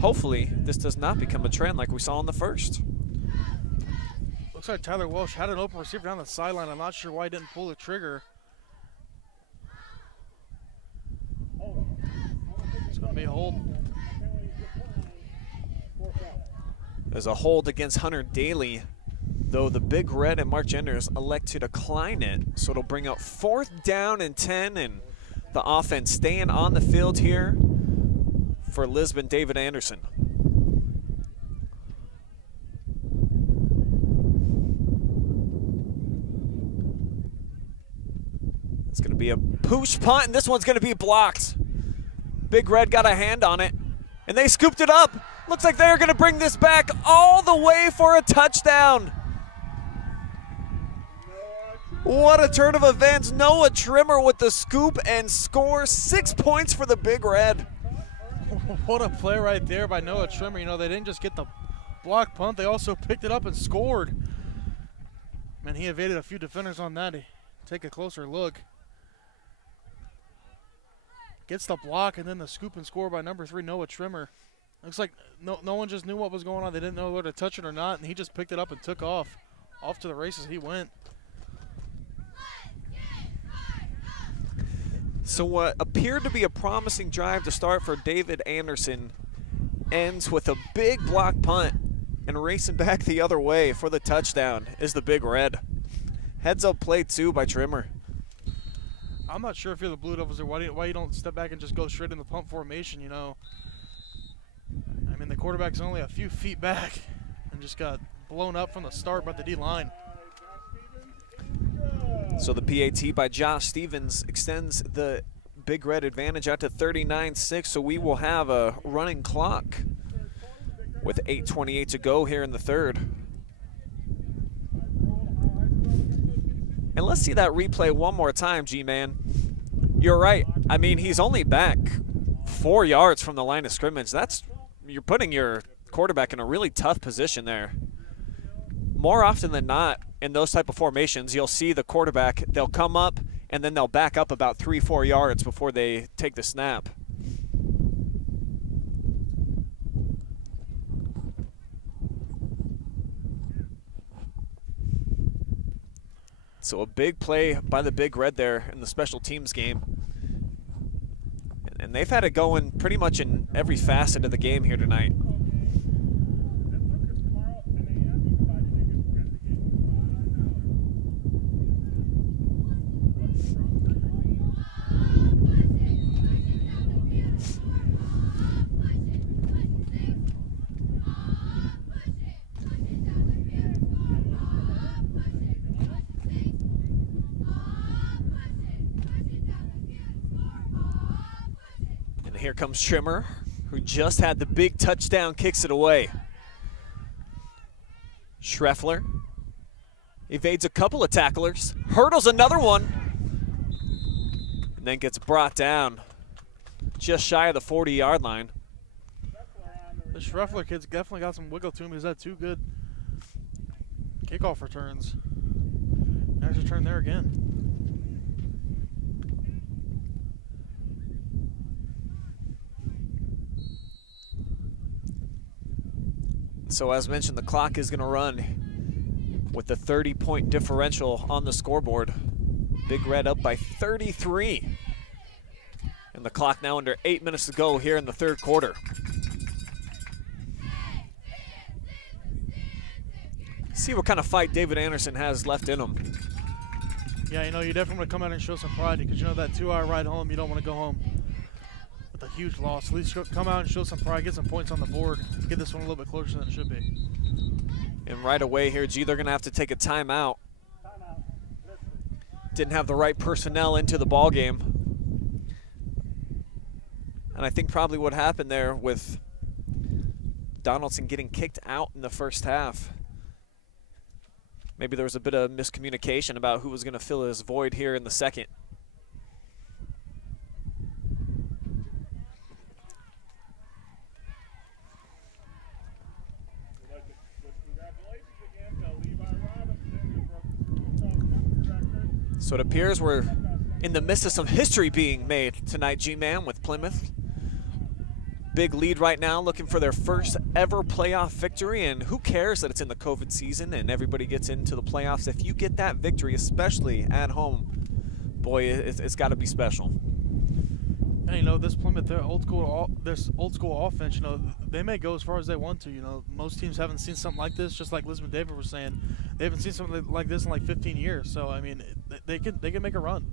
Hopefully, this does not become a trend like we saw in the first. Looks like Tyler Welsh had an open receiver down the sideline. I'm not sure why he didn't pull the trigger. It's going to be a hold. There's a hold against Hunter Daly, though the Big Red and March Enders elect to decline it. So it'll bring up 4th down and 10, and the offense staying on the field here for Lisbon-David Anderson. It's going to be a push punt, and this one's going to be blocked. Big Red got a hand on it, and they scooped it up. Looks like they're going to bring this back all the way for a touchdown. What a turn of events. Noah Trimmer with the scoop and score. 6 points for the Big Red. What a play right there by Noah Trimmer. You know, they didn't just get the block punt, they also picked it up and scored. Man, he evaded a few defenders on that. Take a closer look. Gets the block and then the scoop and score by number 3, Noah Trimmer. Looks like no one just knew what was going on. They didn't know whether to touch it or not, and he just picked it up and took off. Off to the races he went. So what appeared to be a promising drive to start for David Anderson ends with a big block punt, and racing back the other way for the touchdown is the Big Red. Heads up play 2 by Trimmer. I'm not sure if you're the Blue Devils or why you don't step back and just go straight in the punt formation, you know. I mean, the quarterback's only a few feet back and just got blown up from the start by the D-line. So the PAT by Josh Stevens extends the Big Red advantage out to 39-6, so we will have a running clock with 8:28 to go here in the third. And let's see that replay one more time, G-Man. You're right. I mean, he's only back 4 yards from the line of scrimmage. You're putting your quarterback in a really tough position there. More often than not, in those type of formations, you'll see the quarterback, they'll come up and then they'll back up about 3-4 yards before they take the snap. So a big play by the Big Red there in the special teams game. And they've had it going pretty much in every facet of the game here tonight. Here comes Trimmer, who just had the big touchdown, kicks it away. Schreffler evades a couple of tacklers, hurdles another one, and then gets brought down just shy of the 40-yard line. The Schreffler kid's definitely got some wiggle to him. He's had 2 good kickoff returns. Nice return there again. So as mentioned, the clock is going to run with the 30-point differential on the scoreboard. Big Red up by 33. And the clock now under 8 minutes to go here in the third quarter. See what kind of fight David Anderson has left in him. Yeah, you know, you definitely want to come out and show some pride because you know that 2-hour ride home, you don't want to go home with a huge loss. At least come out and show some pride, get some points on the board, get this one a little bit closer than it should be. And right away here, G, they're going to have to take a timeout. Didn't have the right personnel into the ball game. And I think probably what happened there with Donaldson getting kicked out in the first half. Maybe there was a bit of miscommunication about who was going to fill his void here in the second. So it appears we're in the midst of some history being made tonight, G-Man, with Plymouth. Big lead right now, looking for their first ever playoff victory, and who cares that it's in the COVID season and everybody gets into the playoffs. If you get that victory, especially at home, boy, it's got to be special. And you know, this Plymouth, this old school offense, you know, they may go as far as they want to. You know, most teams haven't seen something like this. Just like Lisbon-David was saying, they haven't seen something like this in like 15 years. So I mean, they can make a run.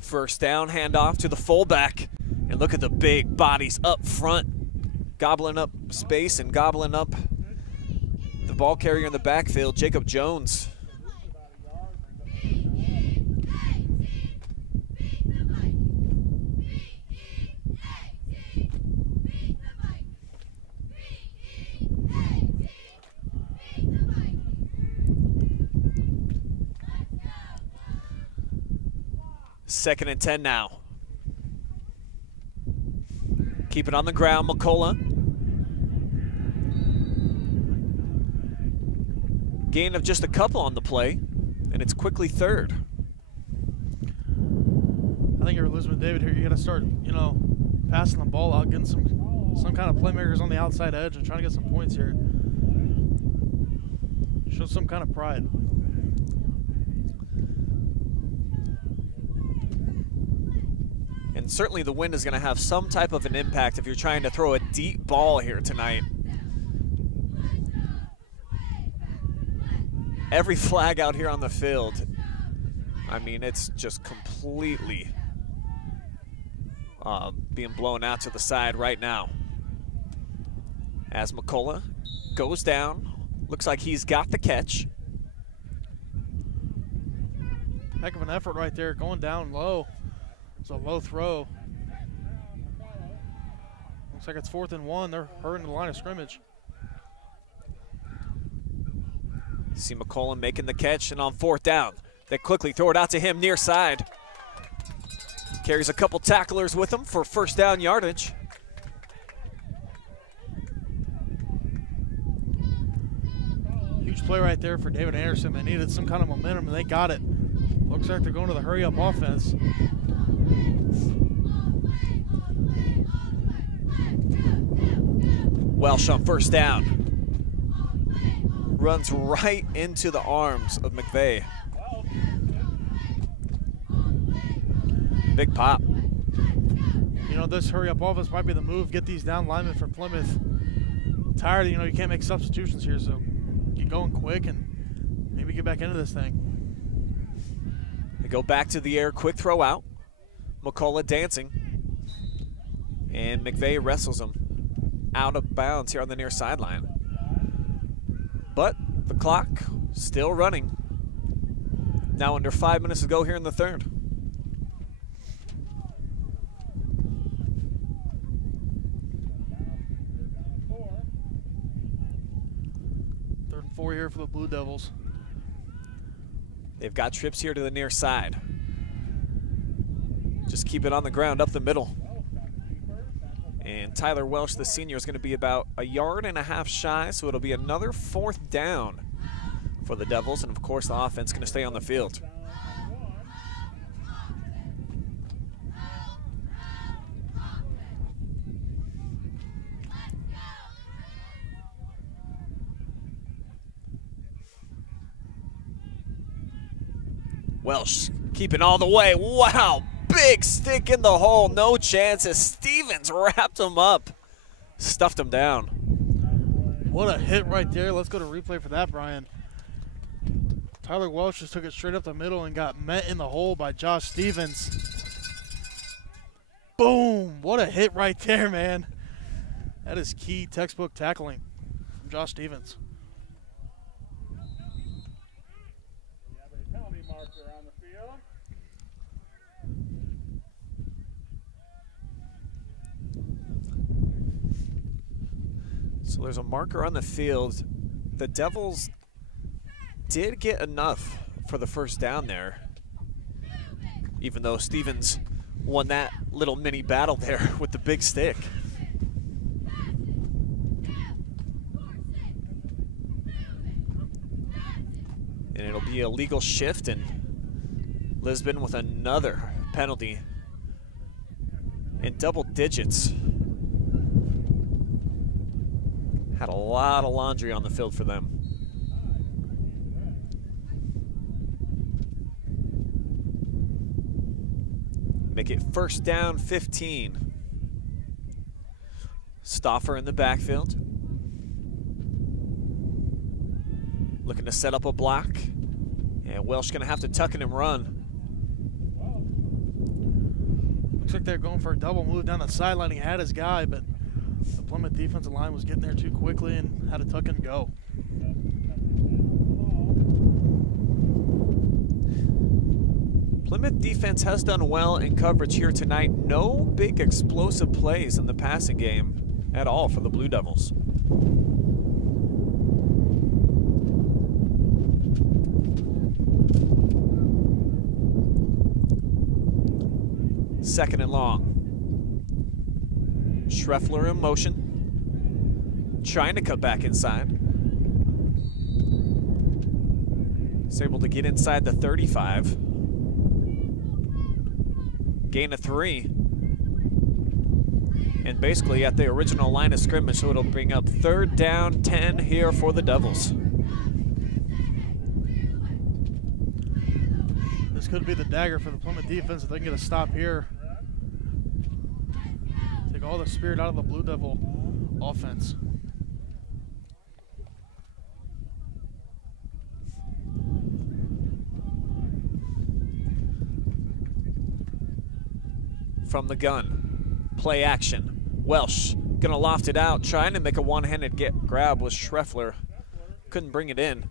First down, handoff to the fullback. And look at the big bodies up front, gobbling up space and gobbling up the ball carrier in the backfield, Jacob Jones. Second and 10 now. Keep it on the ground, McCullough. Gain of just a couple on the play, and it's quickly third. I think you're Lisbon-David here. You got to start, you know, passing the ball out, getting some kind of playmakers on the outside edge, and trying to get some points here. Show some kind of pride. And certainly the wind is going to have some type of an impact if you're trying to throw a deep ball here tonight. Every flag out here on the field, I mean, it's just completely being blown out to the side right now. As McCullough goes down, looks like he's got the catch. Heck of an effort right there, going down low. It's a low throw. Looks like it's 4th and 1. They're hurrying the line of scrimmage. See McCullough making the catch, and on 4th down, they quickly throw it out to him near side. Carries a couple tacklers with him for first down yardage. Huge play right there for David Anderson. They needed some kind of momentum, and they got it. Looks like they're going to the hurry-up offense. Welsh on first down. Runs right into the arms of McVeigh. Big pop. You know, this hurry-up offense might be the move. Get these down linemen for Plymouth. Tired, you know, you can't make substitutions here, so get going quick and maybe get back into this thing. They go back to the air, quick throw out. McCullough dancing. And McVeigh wrestles him out of bounds here on the near sideline. But the clock still running. Now under 5 minutes to go here in the third. 3rd and 4 here for the Blue Devils. They've got trips here to the near side. Just keep it on the ground up the middle. And Tyler Welsh, the senior, is going to be about 1.5 yards shy, so it'll be another 4th down for the Devils. And, of course, the offense going to stay on the field. Welsh keeping all the way. Wow, big stick in the hole. No chance as Stevens wrapped him up. Stuffed him down. What a hit right there. Let's go to replay for that, Brian. Tyler Welsh just took it straight up the middle and got met in the hole by Josh Stevens. Boom. What a hit right there, man. That is key textbook tackling from Josh Stevens. So there's a marker on the field. The Devils did get enough for the 1st down there, even though Stevens won that little mini battle there with the big stick. And it'll be a legal shift, and Lisbon with another penalty in double digits. Had a lot of laundry on the field for them. Make it 1st down, 15. Stauffer in the backfield. Looking to set up a block. And Welsh gonna have to tuck in and run. Looks like they're going for a double move down the sideline. He had his guy, but the Plymouth defensive line was getting there too quickly and had to tuck and go. Plymouth defense has done well in coverage here tonight. No big explosive plays in the passing game at all for the Blue Devils. Second and long. Schreffler in motion, trying to cut back inside. He's able to get inside the 35. Gain of 3. And basically at the original line of scrimmage, so it'll bring up 3rd down, 10 here for the Devils. This could be the dagger for the Plymouth defense if they can get a stop here. Take all the spirit out of the Blue Devil offense. From the gun, play action. Welsh gonna loft it out, trying to make a one-handed grab with Schreffler. Couldn't bring it in.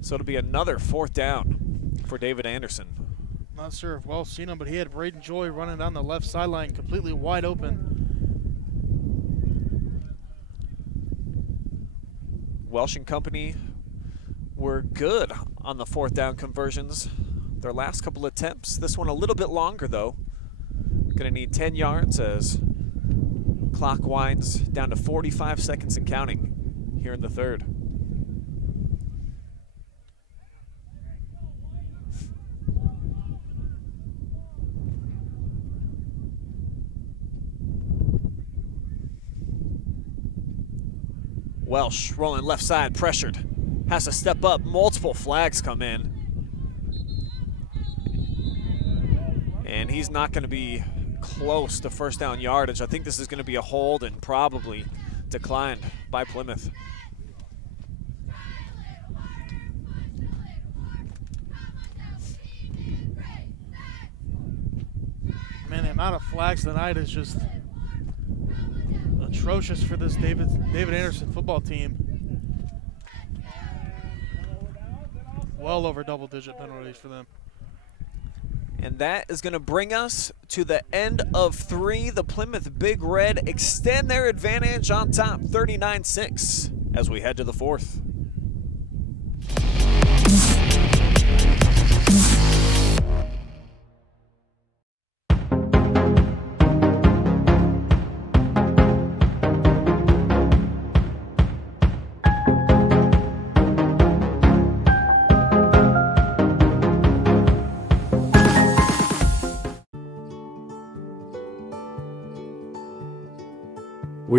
So it'll be another 4th down for David Anderson. Not sure if Welsh seen him, but he had Braden Joy running down the left sideline completely wide open. Welsh and company were good on the 4th down conversions. Their last couple attempts. This one a little bit longer though. Gonna need 10 yards as clock winds down to 45 seconds and counting here in the 3rd. Welsh rolling left side, pressured. Has to step up, multiple flags come in. And he's not gonna be close to 1st down yardage. I think this is going to be a hold and probably declined by Plymouth. Man, the amount of flags tonight is just atrocious for this David Anderson football team. Well over double-digit penalties for them. And that is going to bring us to the end of 3. The Plymouth Big Red extend their advantage on top, 39-6, as we head to the 4th.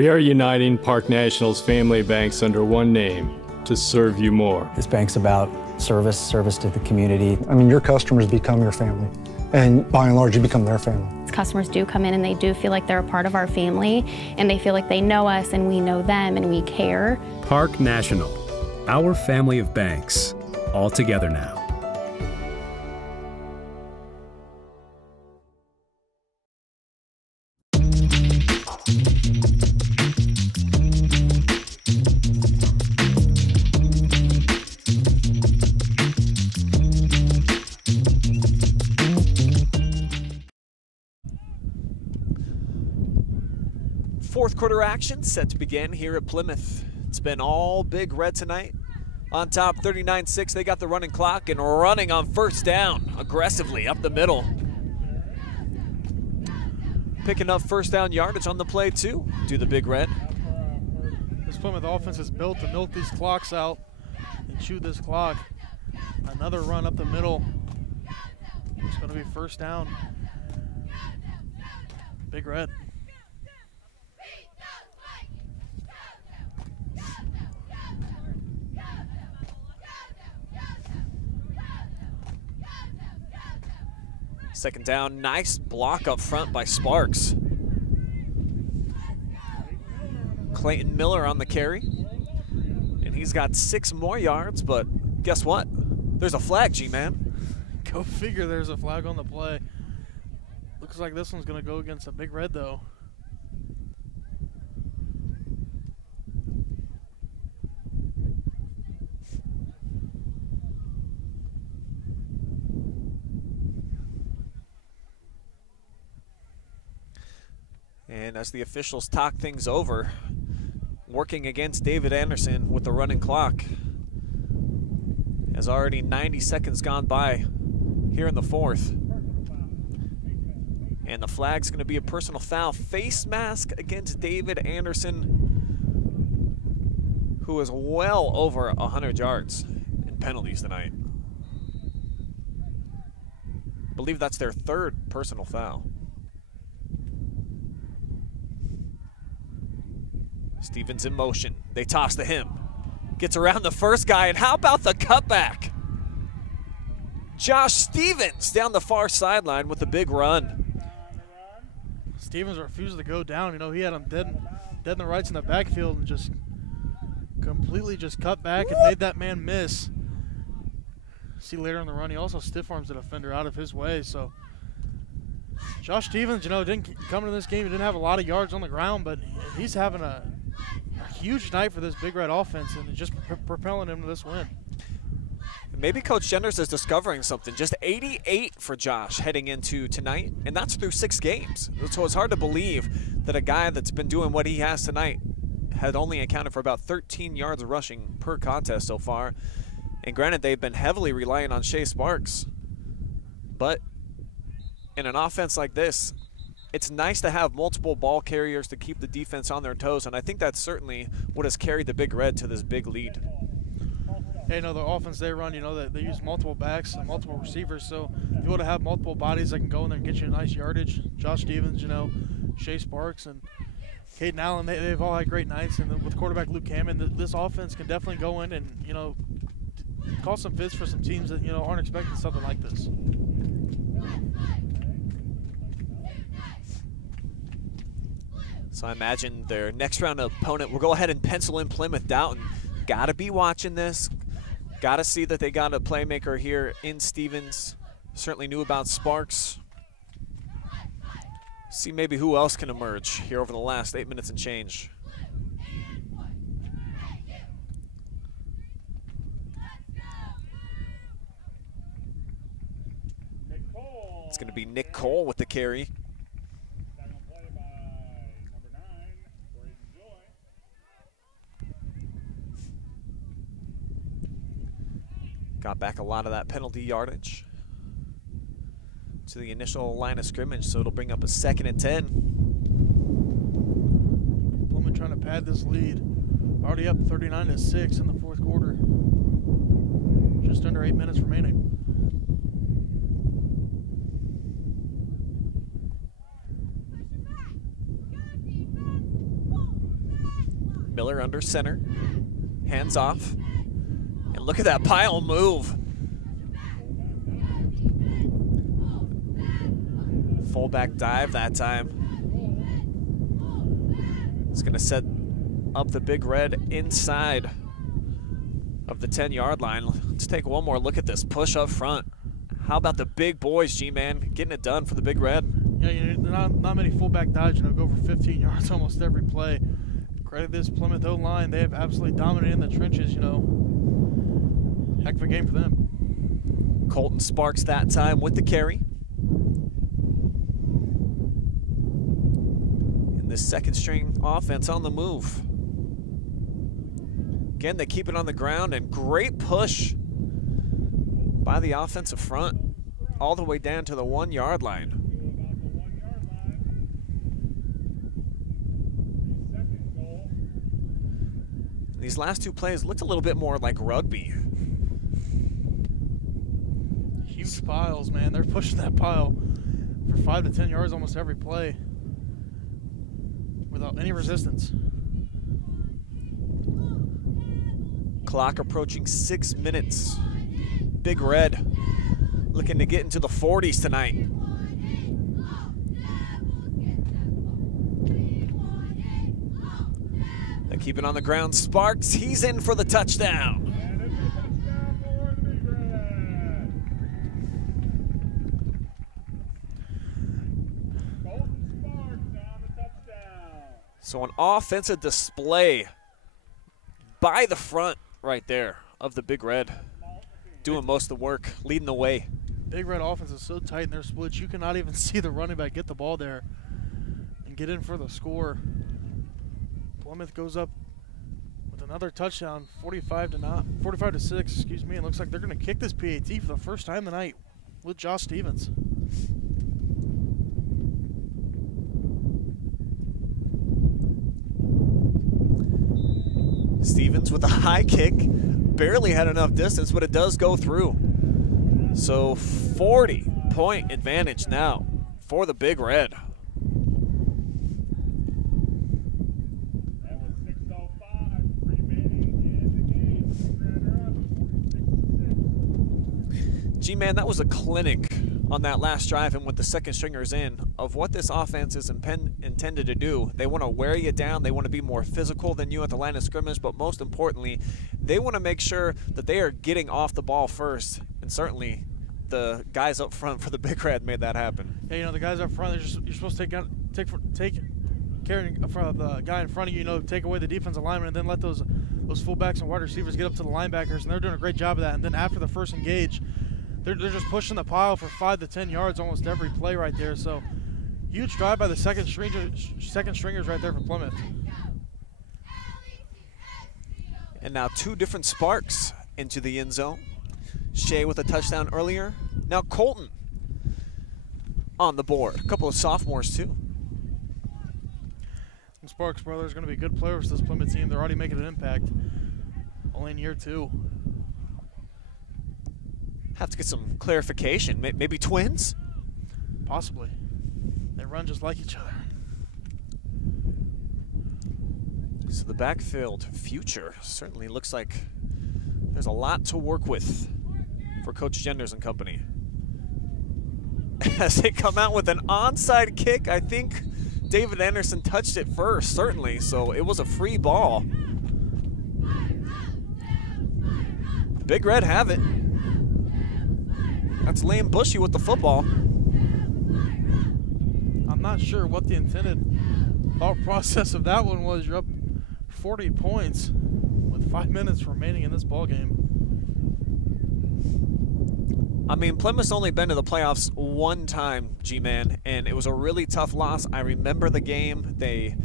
We are uniting Park National's family banks under one name to serve you more. This bank's about service to the community. I mean, your customers become your family, and by and large, you become their family. Customers do come in and they do feel like they're a part of our family, and they feel like they know us and we know them and we care. Park National, our family of banks, all together now. Fourth quarter action set to begin here at Plymouth. It's been all Big Red tonight. On top 39-6, they got the running clock and running on first down aggressively up the middle. Picking up first down yardage on the play too, do the Big Red. This Plymouth offense is built to milk these clocks out and chew this clock. Another run up the middle. It's going to be first down. Big Red. Second down, nice block up front by Sparks. Clayton Miller on the carry. And he's got 6 more yards, but guess what? There's a flag, G-Man. Go figure, there's a flag on the play. Looks like this one's gonna go against a Big Red though. And as the officials talk things over, working against David Anderson with the running clock, as already 90 seconds gone by here in the fourth. And the flag's going to be a personal foul. Face mask against David Anderson, who is well over 100 yards in penalties tonight. I believe that's their 3rd personal foul. Stevens in motion. They toss to him. Gets around the first guy, and how about the cutback? Josh Stevens down the far sideline with a big run. Stevens refused to go down. You know, he had him dead in the rights in the backfield and just completely just cut back and made that man miss. See later in the run, he also stiff arms the defender out of his way. So Josh Stevens, you know, didn't come into this game. He didn't have a lot of yards on the ground, but he's having a huge night for this Big Red offense and just propelling him to this win. Maybe Coach Genders is discovering something. Just 88 for Josh heading into tonight, and that's through 6 games. So it's hard to believe that a guy that's been doing what he has tonight had only accounted for about 13 yards rushing per contest so far. And granted, they've been heavily relying on Shea Sparks, but in an offense like this, it's nice to have multiple ball carriers to keep the defense on their toes, and I think that's certainly what has carried the Big Red to this big lead. Hey, you know, the offense they run, you know, they use multiple backs and multiple receivers, so if you want to have multiple bodies that can go in there and get you a nice yardage, Josh Stevens, you know, Shea Sparks, and Caden Allen, they've all had great nights, and with quarterback Luke Hammond, this offense can definitely go in and, you know, cause some fits for some teams that, you know, aren't expecting something like this. So I imagine their next round opponent will go ahead and pencil in Plymouth. Dalton. Got to be watching this. Got to see that they got a playmaker here in Stevens. Certainly knew about Sparks. See maybe who else can emerge here over the last 8 minutes and change. It's going to be Nick Cole with the carry. Got back a lot of that penalty yardage to the initial line of scrimmage, so it'll bring up a 2nd and 10. Plymouth trying to pad this lead. Already up 39-6 in the 4th quarter. Just under 8 minutes remaining. Miller under center. Hands off. And look at that pile move. Fullback dive that time. It's going to set up the Big Red inside of the 10-yard line. Let's take one more look at this push up front. How about the big boys, G-Man, getting it done for the Big Red? Yeah, not many fullback dives, go for 15 yards almost every play. Credit this Plymouth O-line. They have absolutely dominated in the trenches, Heck of a game for them. Colton Sparks that time with the carry. And this second string offense on the move. Again, they keep it on the ground, and great push by the offensive front all the way down to the 1-yard line. These last two plays looked a little bit more like rugby. Huge piles, man. They're pushing that pile for 5 to 10 yards almost every play without any resistance. Clock approaching 6 minutes. Big Red looking to get into the 40s tonight. They keep it on the ground. Sparks, he's in for the touchdown. So an offensive display by the front right there of the Big Red, doing most of the work, leading the way. Big Red offense is so tight in their splits, you cannot even see the running back get the ball there and get in for the score. Plymouth goes up with another touchdown, 45 to 6, excuse me. It looks like they're going to kick this PAT for the first time tonight with Josh Stevens. Stevens with a high kick, barely had enough distance, but it does go through. So 40-point advantage now for the Big Red. G-Man, that was a clinic on that last drive and with the second stringers in of what this offense is intended to do. They want to wear you down. They want to be more physical than you at the line of scrimmage, but most importantly, they want to make sure that they are getting off the ball first, and certainly the guys up front for the Big Red made that happen. Yeah, the guys up front, you're supposed to take care of the guy in front of you, take away the defensive lineman, and then let those fullbacks and wide receivers get up to the linebackers, and they're doing a great job of that. And then after the first engage, they're just pushing the pile for 5 to 10 yards almost every play right there. So huge drive by the second stringers right there for Plymouth. And now two different Sparks into the end zone. Shea with a touchdown earlier. Now Colton on the board. A couple of sophomores too. And Sparks brothers going to be good players for this Plymouth team. They're already making an impact. Only in year 2. Have to get some clarification. Maybe twins? Possibly. They run just like each other. So the backfield future certainly looks like there's a lot to work with for Coach Genders and company. As they come out with an onside kick, I think David Anderson touched it first, certainly, so it was a free ball. Big Red have it. That's Lane Bushy with the football. I'm not sure what the intended thought process of that one was. You're up 40 points with 5 minutes remaining in this ball game. I mean, Plymouth's only been to the playoffs one time, G-Man, and it was a really tough loss. I remember the game. They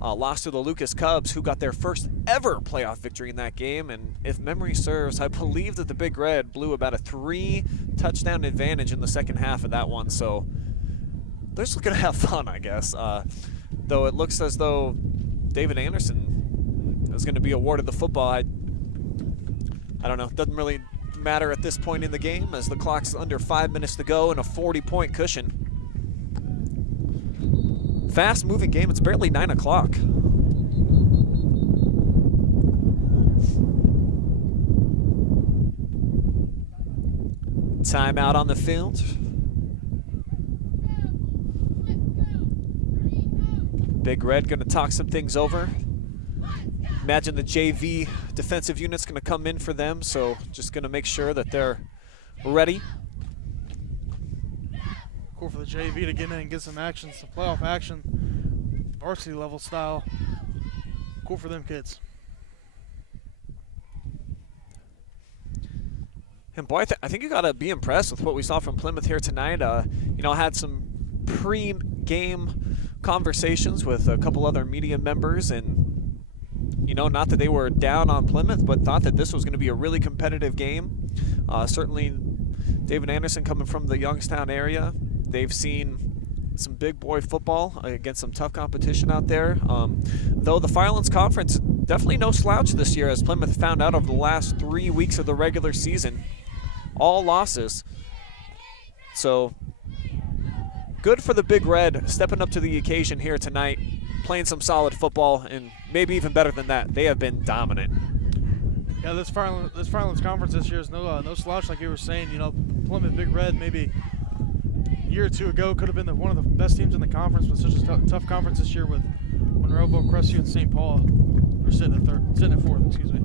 lost to the Lucas Cubs, who got their first ever playoff victory in that game. And if memory serves, I believe that the Big Red blew about a 3-touchdown advantage in the second half of that one. So they're just going to have fun, I guess. Though it looks as though David Anderson is going to be awarded the football. I don't know. It doesn't really matter at this point in the game as the clock's under 5 minutes to go and a 40-point cushion. Fast-moving game. It's barely 9 o'clock. Timeout on the field. Big Red going to talk some things over. Imagine the JV defensive unit's going to come in for them, so just going to make sure that they're ready. Cool for the JV to get in and get some action, some playoff action, varsity level style. Cool for them kids. And boy, I think you got to be impressed with what we saw from Plymouth here tonight. You know, had some pre-game conversations with a couple other media members, and you know, not that they were down on Plymouth, but thought that this was going to be a really competitive game. Certainly, David Anderson coming from the Youngstown area, they've seen some big boy football against some tough competition out there. Though the Firelands Conference, definitely no slouch this year, as Plymouth found out over the last 3 weeks of the regular season. All losses. So, good for the Big Red stepping up to the occasion here tonight, playing some solid football, and maybe even better than that, they have been dominant. Yeah, this Firelands Conference this year is no slouch, like you were saying. You know, Plymouth Big Red maybe a year or two ago could have been one of the best teams in the conference, with such a tough conference this year with Monroeville, Crestview, and St. Paul. They're sitting at fourth, excuse me.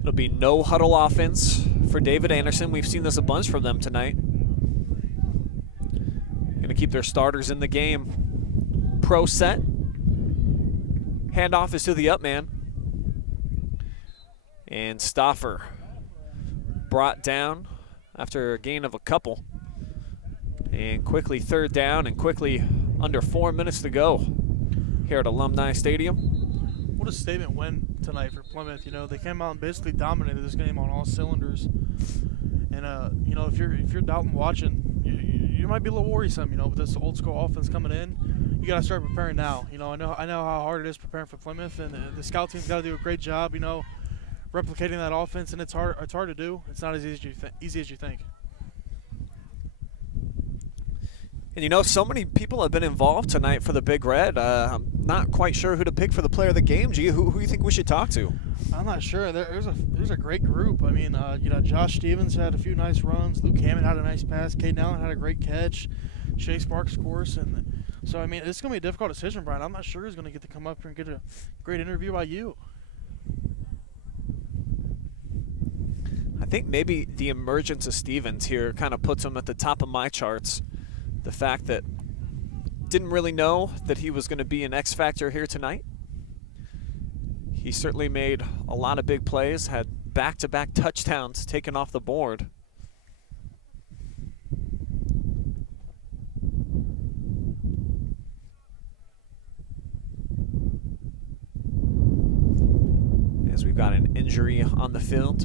It'll be no huddle offense for David Anderson. We've seen this a bunch from them tonight. Going to keep their starters in the game. Pro set. Handoff is to the up man. And Stauffer brought down after a gain of a couple. And quickly third down, and quickly under 4 minutes to go here at Alumni Stadium. What a statement win tonight for Plymouth. You know, they came out and basically dominated this game on all cylinders. And you know, if you're Dalton watching, you might be a little worrisome, you know, with this old school offense coming in. You got to start preparing now. You know, I know how hard it is preparing for Plymouth, and the scout team's got to do a great job, you know, replicating that offense, and it's hard to do. It's not as easy as you think. And you know, so many people have been involved tonight for the Big Red. I'm not quite sure who to pick for the player of the game. G, who do you think we should talk to? I'm not sure. There's a great group. I mean, you know, Josh Stevens had a few nice runs. Luke Hammond had a nice pass. Caden Allen had a great catch. Chase Sparks, of course. And so, I mean, it's going to be a difficult decision, Brian. I'm not sure who's going to get to come up here and get a great interview by you. I think maybe the emergence of Stevens here kind of puts him at the top of my charts. The fact that didn't really know that he was going to be an X factor here tonight. He certainly made a lot of big plays, had back-to-back touchdowns taken off the board. As we've got an injury on the field.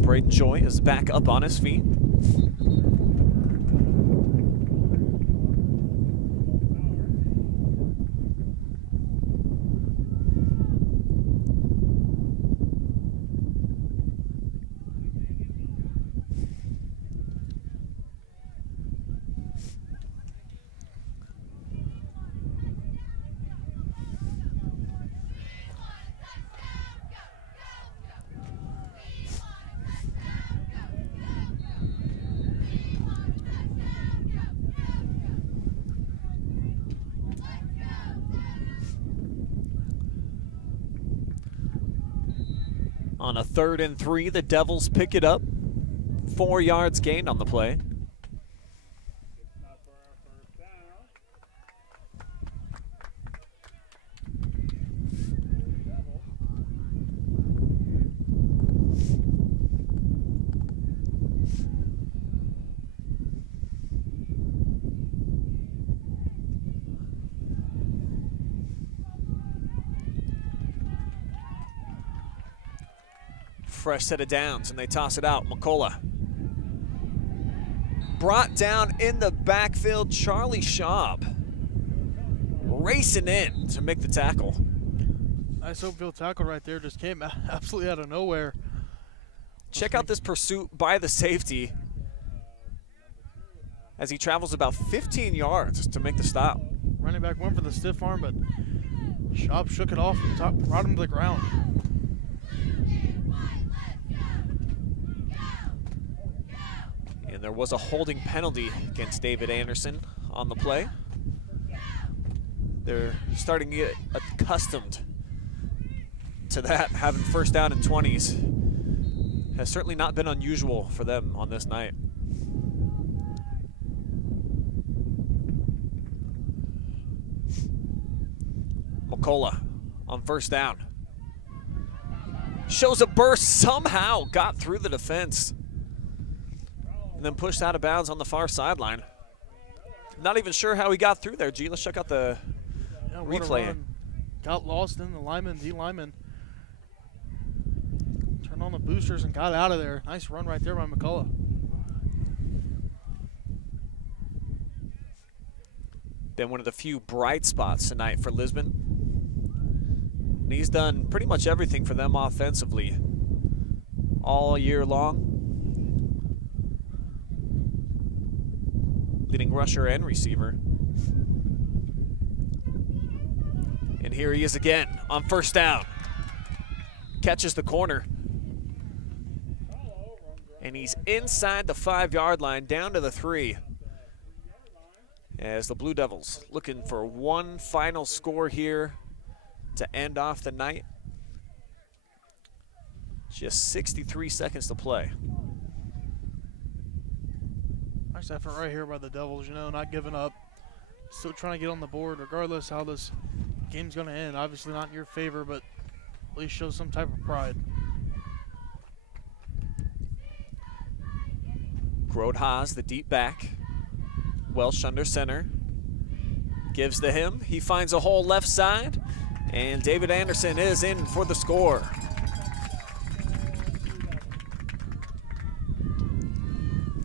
Braden Joy is back up on his feet. On a 3rd and 3, the Devils pick it up. 4 yards gained on the play. Fresh set of downs, and they toss it out. McCullough brought down in the backfield. Charlie Schaub racing in to make the tackle. Nice open field tackle right there. Just came absolutely out of nowhere. Check out this pursuit by the safety as he travels about 15 yards to make the stop. Running back went for the stiff arm, but Schaub shook it off and brought him to the ground. And there was a holding penalty against David Anderson on the play. They're starting to get accustomed to that. Having first down and 20s has certainly not been unusual for them on this night. McCullough on first down. Shows a burst, somehow got through the defense. And then pushed out of bounds on the far sideline. Not even sure how he got through there. Gee, let's check out the replay. Got lost in the lineman, D-lineman. Turned on the boosters and got out of there. Nice run right there by McCullough. Been one of the few bright spots tonight for Lisbon. And he's done pretty much everything for them offensively all year long. Leading rusher and receiver. And here he is again on first down. Catches the corner. And he's inside the 5-yard line, down to the 3. As the Blue Devils looking for one final score here to end off the night. Just 63 seconds to play. Nice effort right here by the Devils, you know, not giving up. Still trying to get on the board regardless how this game's going to end. Obviously not in your favor, but at least show some type of pride. Grodhaas, the deep back. Welsh under center. Gives to him. He finds a hole left side. And David Anderson is in for the score.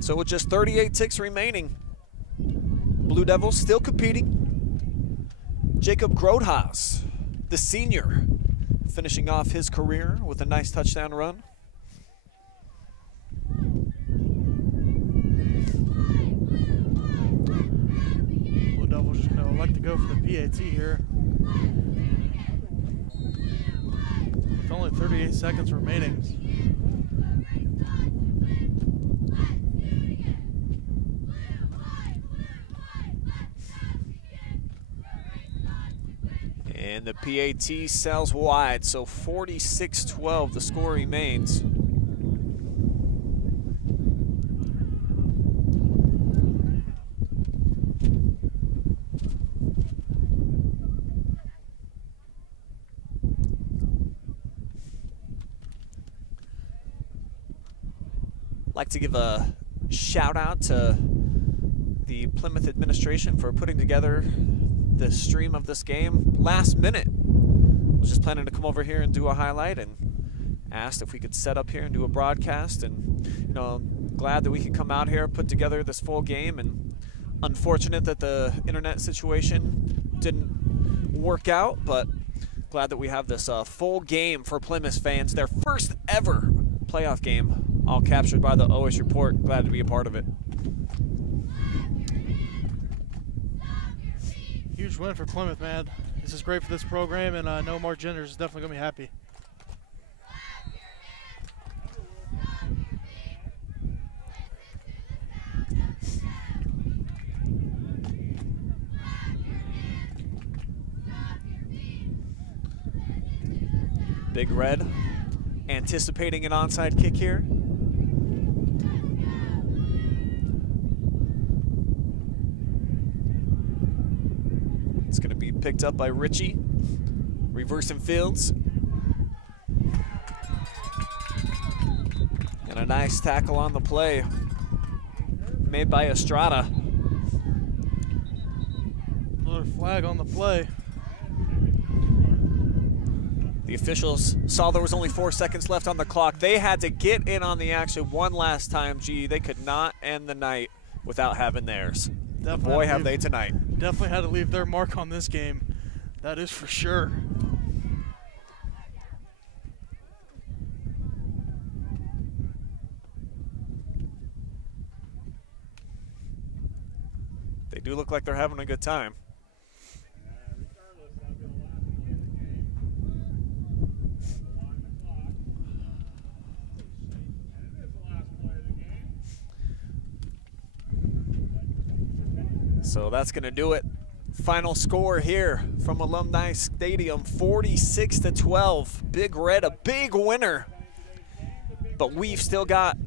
So with just 38 ticks remaining, Blue Devils still competing. Jacob Grodhaas, the senior, finishing off his career with a nice touchdown run. Blue Devils just going to elect to go for the PAT here. With only 38 seconds remaining. And the PAT sells wide, so 46-12 the score remains. Like to give a shout out to the Plymouth administration for putting together the stream of this game last minute. I was just planning to come over here and do a highlight and asked if we could set up here and do a broadcast, and you know, glad that we could come out here, put together this full game, and unfortunate that the internet situation didn't work out, but glad that we have this full game for Plymouth fans, their first ever playoff game, all captured by the OS Report. Glad to be a part of it. Huge win for Plymouth, man. This is great for this program, and I know Mark Genders is definitely going to be happy. Big Red anticipating an onside kick here. It's going to be picked up by Ritchie. Reversing fields. And a nice tackle on the play made by Estrada. Another flag on the play. The officials saw there was only 4 seconds left on the clock. They had to get in on the action one last time. Gee, they could not end the night without having theirs. Boy, have they tonight. Definitely had to leave their mark on this game. That is for sure. They do look like they're having a good time. So that's going to do it. Final score here from Alumni Stadium, 46-12. Big Red, a big winner. But we've still got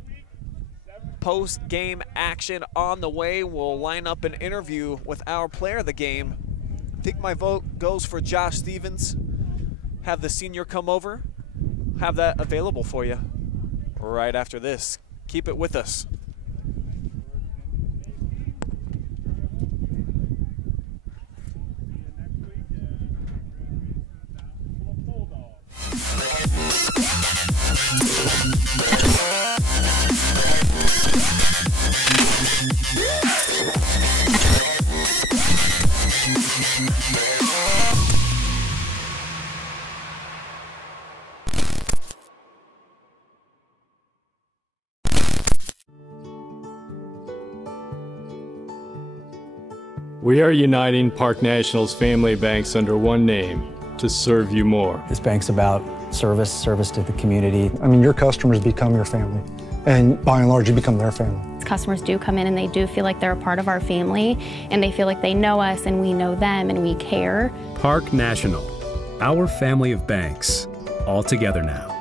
post-game action on the way. We'll line up an interview with our player of the game. I think my vote goes for Josh Stevens. Have the senior come over. Have that available for you right after this. Keep it with us. We are uniting Park National's family banks under one name to serve you more. This bank's about service to the community. I mean, your customers become your family, and by and large, you become their family. Customers do come in and they do feel like they're a part of our family, and they feel like they know us and we know them and we care. Park National, our family of banks, all together now.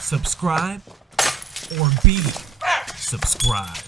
Subscribe or be subscribed.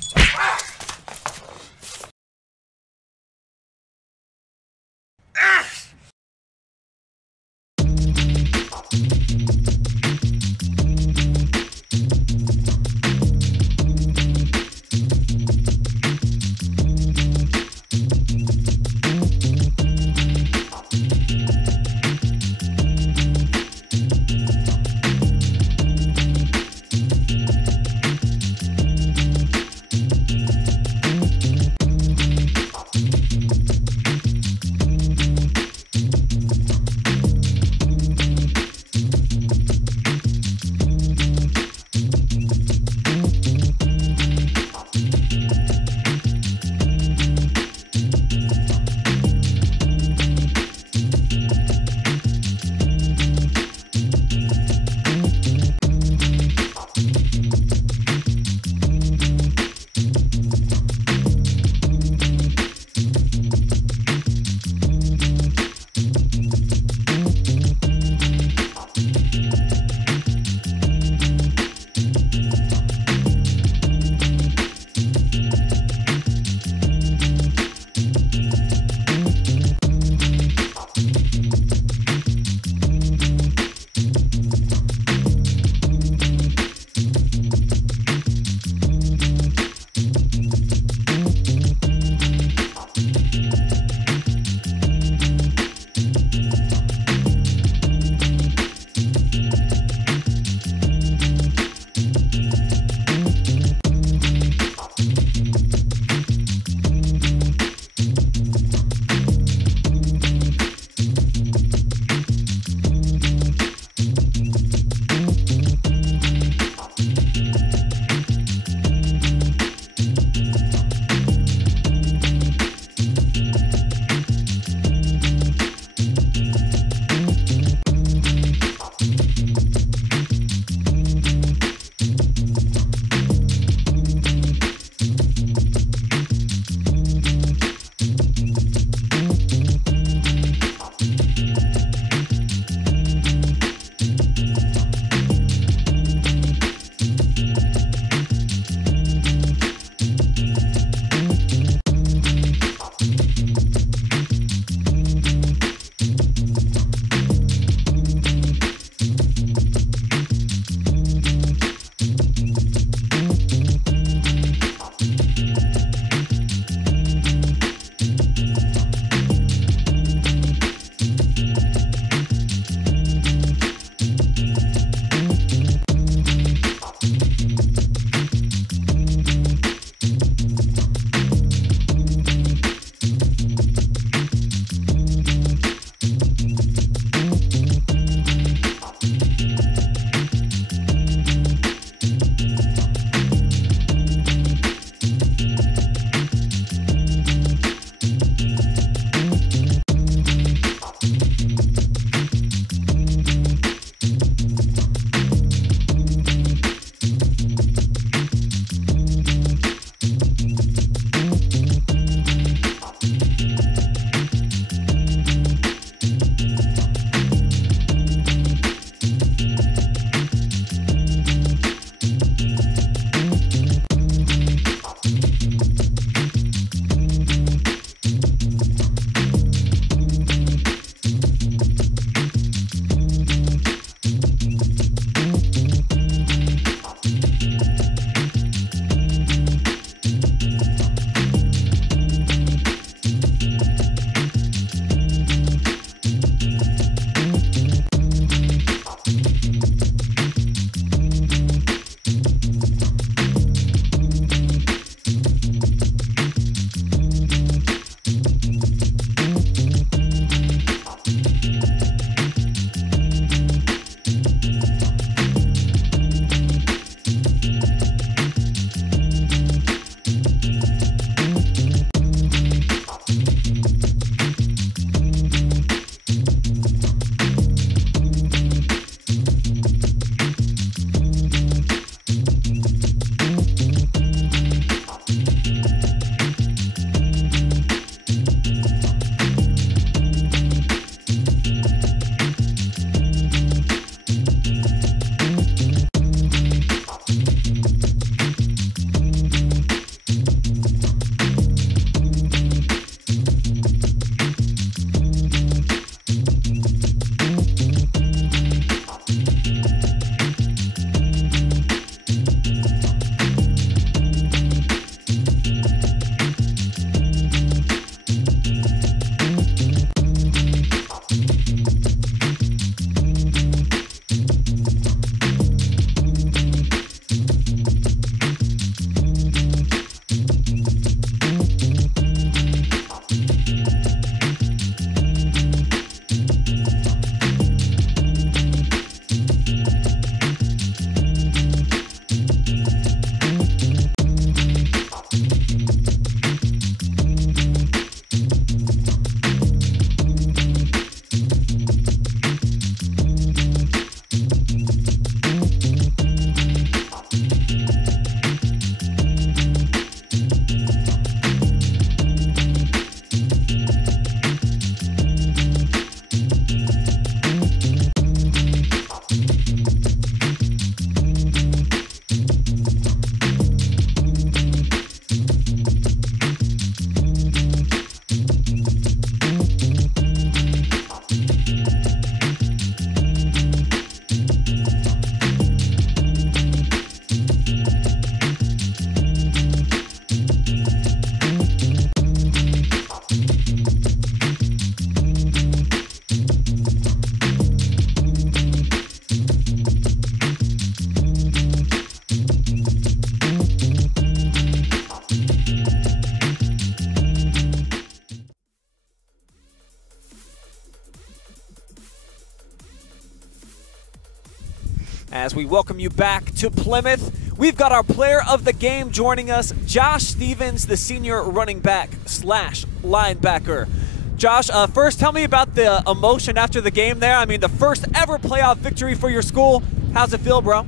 As we welcome you back to Plymouth, we've got our player of the game joining us, Josh Stevens, the senior running back / linebacker. Josh, first tell me about the emotion after the game there. I mean, the first ever playoff victory for your school. How's it feel, bro?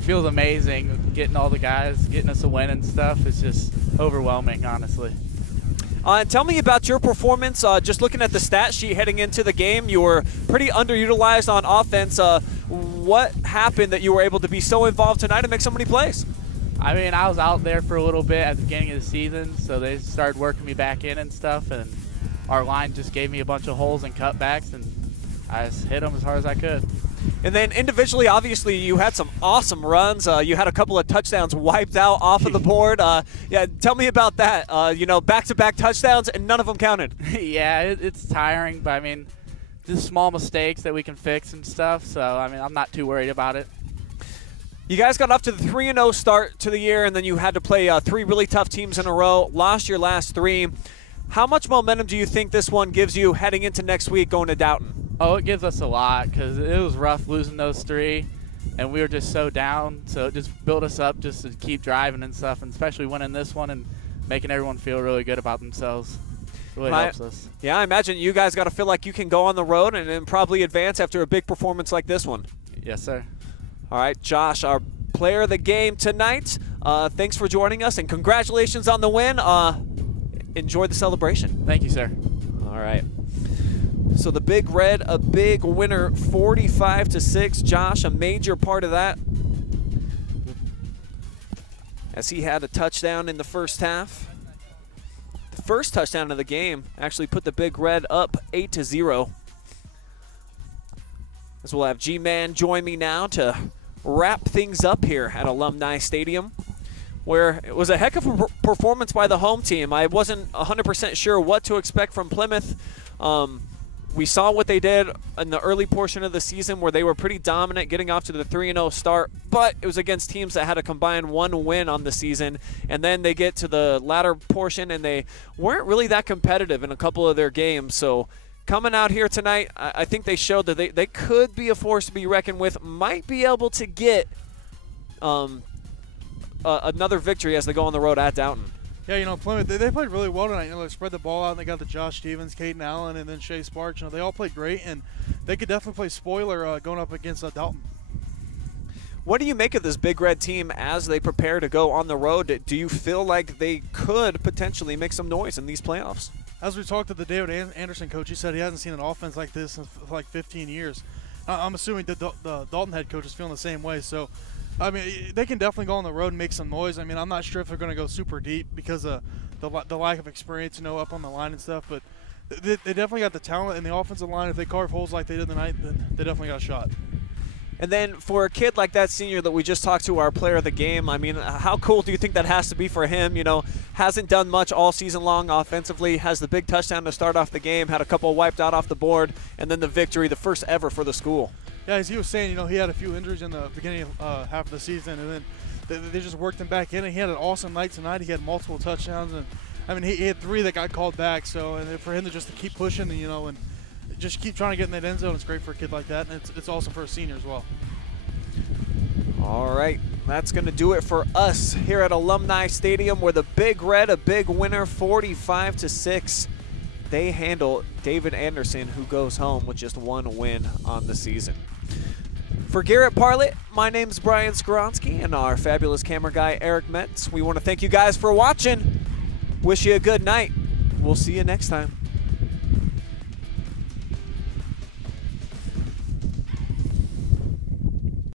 Feels amazing, getting all the guys, getting us a win and stuff. It's just overwhelming, honestly. Tell me about your performance. Just looking at the stat sheet heading into the game, you were pretty underutilized on offense. What happened that you were able to be so involved tonight and make so many plays? I mean, I was out there for a little bit at the beginning of the season, so they started working me back in and stuff, and our line just gave me a bunch of holes and cutbacks, and I just hit them as hard as I could. And then individually, obviously, you had some awesome runs. You had a couple of touchdowns wiped out off of the board. Yeah, tell me about that. You know, back-to-back touchdowns, and none of them counted. Yeah, it's tiring, but I mean, just small mistakes that we can fix and stuff. So, I mean, I'm not too worried about it. You guys got off to the 3-0 start to the year, and then you had to play 3 really tough teams in a row. Lost your last 3. How much momentum do you think this one gives you heading into next week going to Dalton? Oh, it gives us a lot because it was rough losing those 3, and we were just so down. So it just built us up just to keep driving and stuff, and especially winning this one and making everyone feel really good about themselves. It really helps us. Yeah, I imagine you guys got to feel like you can go on the road and probably advance after a big performance like this one. Yes, sir. All right, Josh, our player of the game tonight. Thanks for joining us, and congratulations on the win. Enjoy the celebration. Thank you, sir. All right. So the Big Red, a big winner, 45-6. Josh, a major part of that, as he had a touchdown in the first half. The first touchdown of the game actually put the Big Red up 8-0. As we'll have G-Man join me now to wrap things up here at Alumni Stadium, where it was a heck of a performance by the home team. I wasn't 100% sure what to expect from Plymouth. We saw what they did in the early portion of the season where they were pretty dominant getting off to the 3-0 start, but it was against teams that had a combined 1 win on the season, and then they get to the latter portion and they weren't really that competitive in a couple of their games. So coming out here tonight, I think they showed that they could be a force to be reckoned with, might be able to get another victory as they go on the road at Dalton. Yeah, you know, Plymouth, they played really well tonight. You know, they spread the ball out, and they got the Josh Stevens, Caden Allen, and then Shea Sparks. You know, they all played great, and they could definitely play spoiler going up against Dalton. What do you make of this Big Red team as they prepare to go on the road? Do you feel like they could potentially make some noise in these playoffs? As we talked to the David Anderson coach, he said he hasn't seen an offense like this in like 15 years. I'm assuming the Dalton head coach is feeling the same way. So, I mean, they can definitely go on the road and make some noise. I mean, I'm not sure if they're going to go super deep because of the lack of experience, you know, up on the line and stuff. But they definitely got the talent in the offensive line. If they carve holes like they did tonight, then they definitely got a shot. And then for a kid like that senior that we just talked to, our player of the game, I mean, how cool do you think that has to be for him? You know, hasn't done much all season long offensively, has the big touchdown to start off the game, had a couple wiped out off the board, and then the victory, the first ever for the school. Yeah, as he was saying, you know, he had a few injuries in the beginning of half of the season, and then they just worked him back in, and he had an awesome night tonight. He had multiple touchdowns, and I mean, he had 3 that got called back. So, and for him to just to keep pushing, you know, and just keep trying to get in that end zone, it's great for a kid like that, and it's awesome for a senior as well. All right, that's going to do it for us here at Alumni Stadium, where the Big Red, a big winner, 45-6. They handle David Anderson, who goes home with just 1 win on the season. For Garrett Parlett, my name's Brian Skowronski, and our fabulous camera guy, Eric Metz. We want to thank you guys for watching. Wish you a good night. We'll see you next time.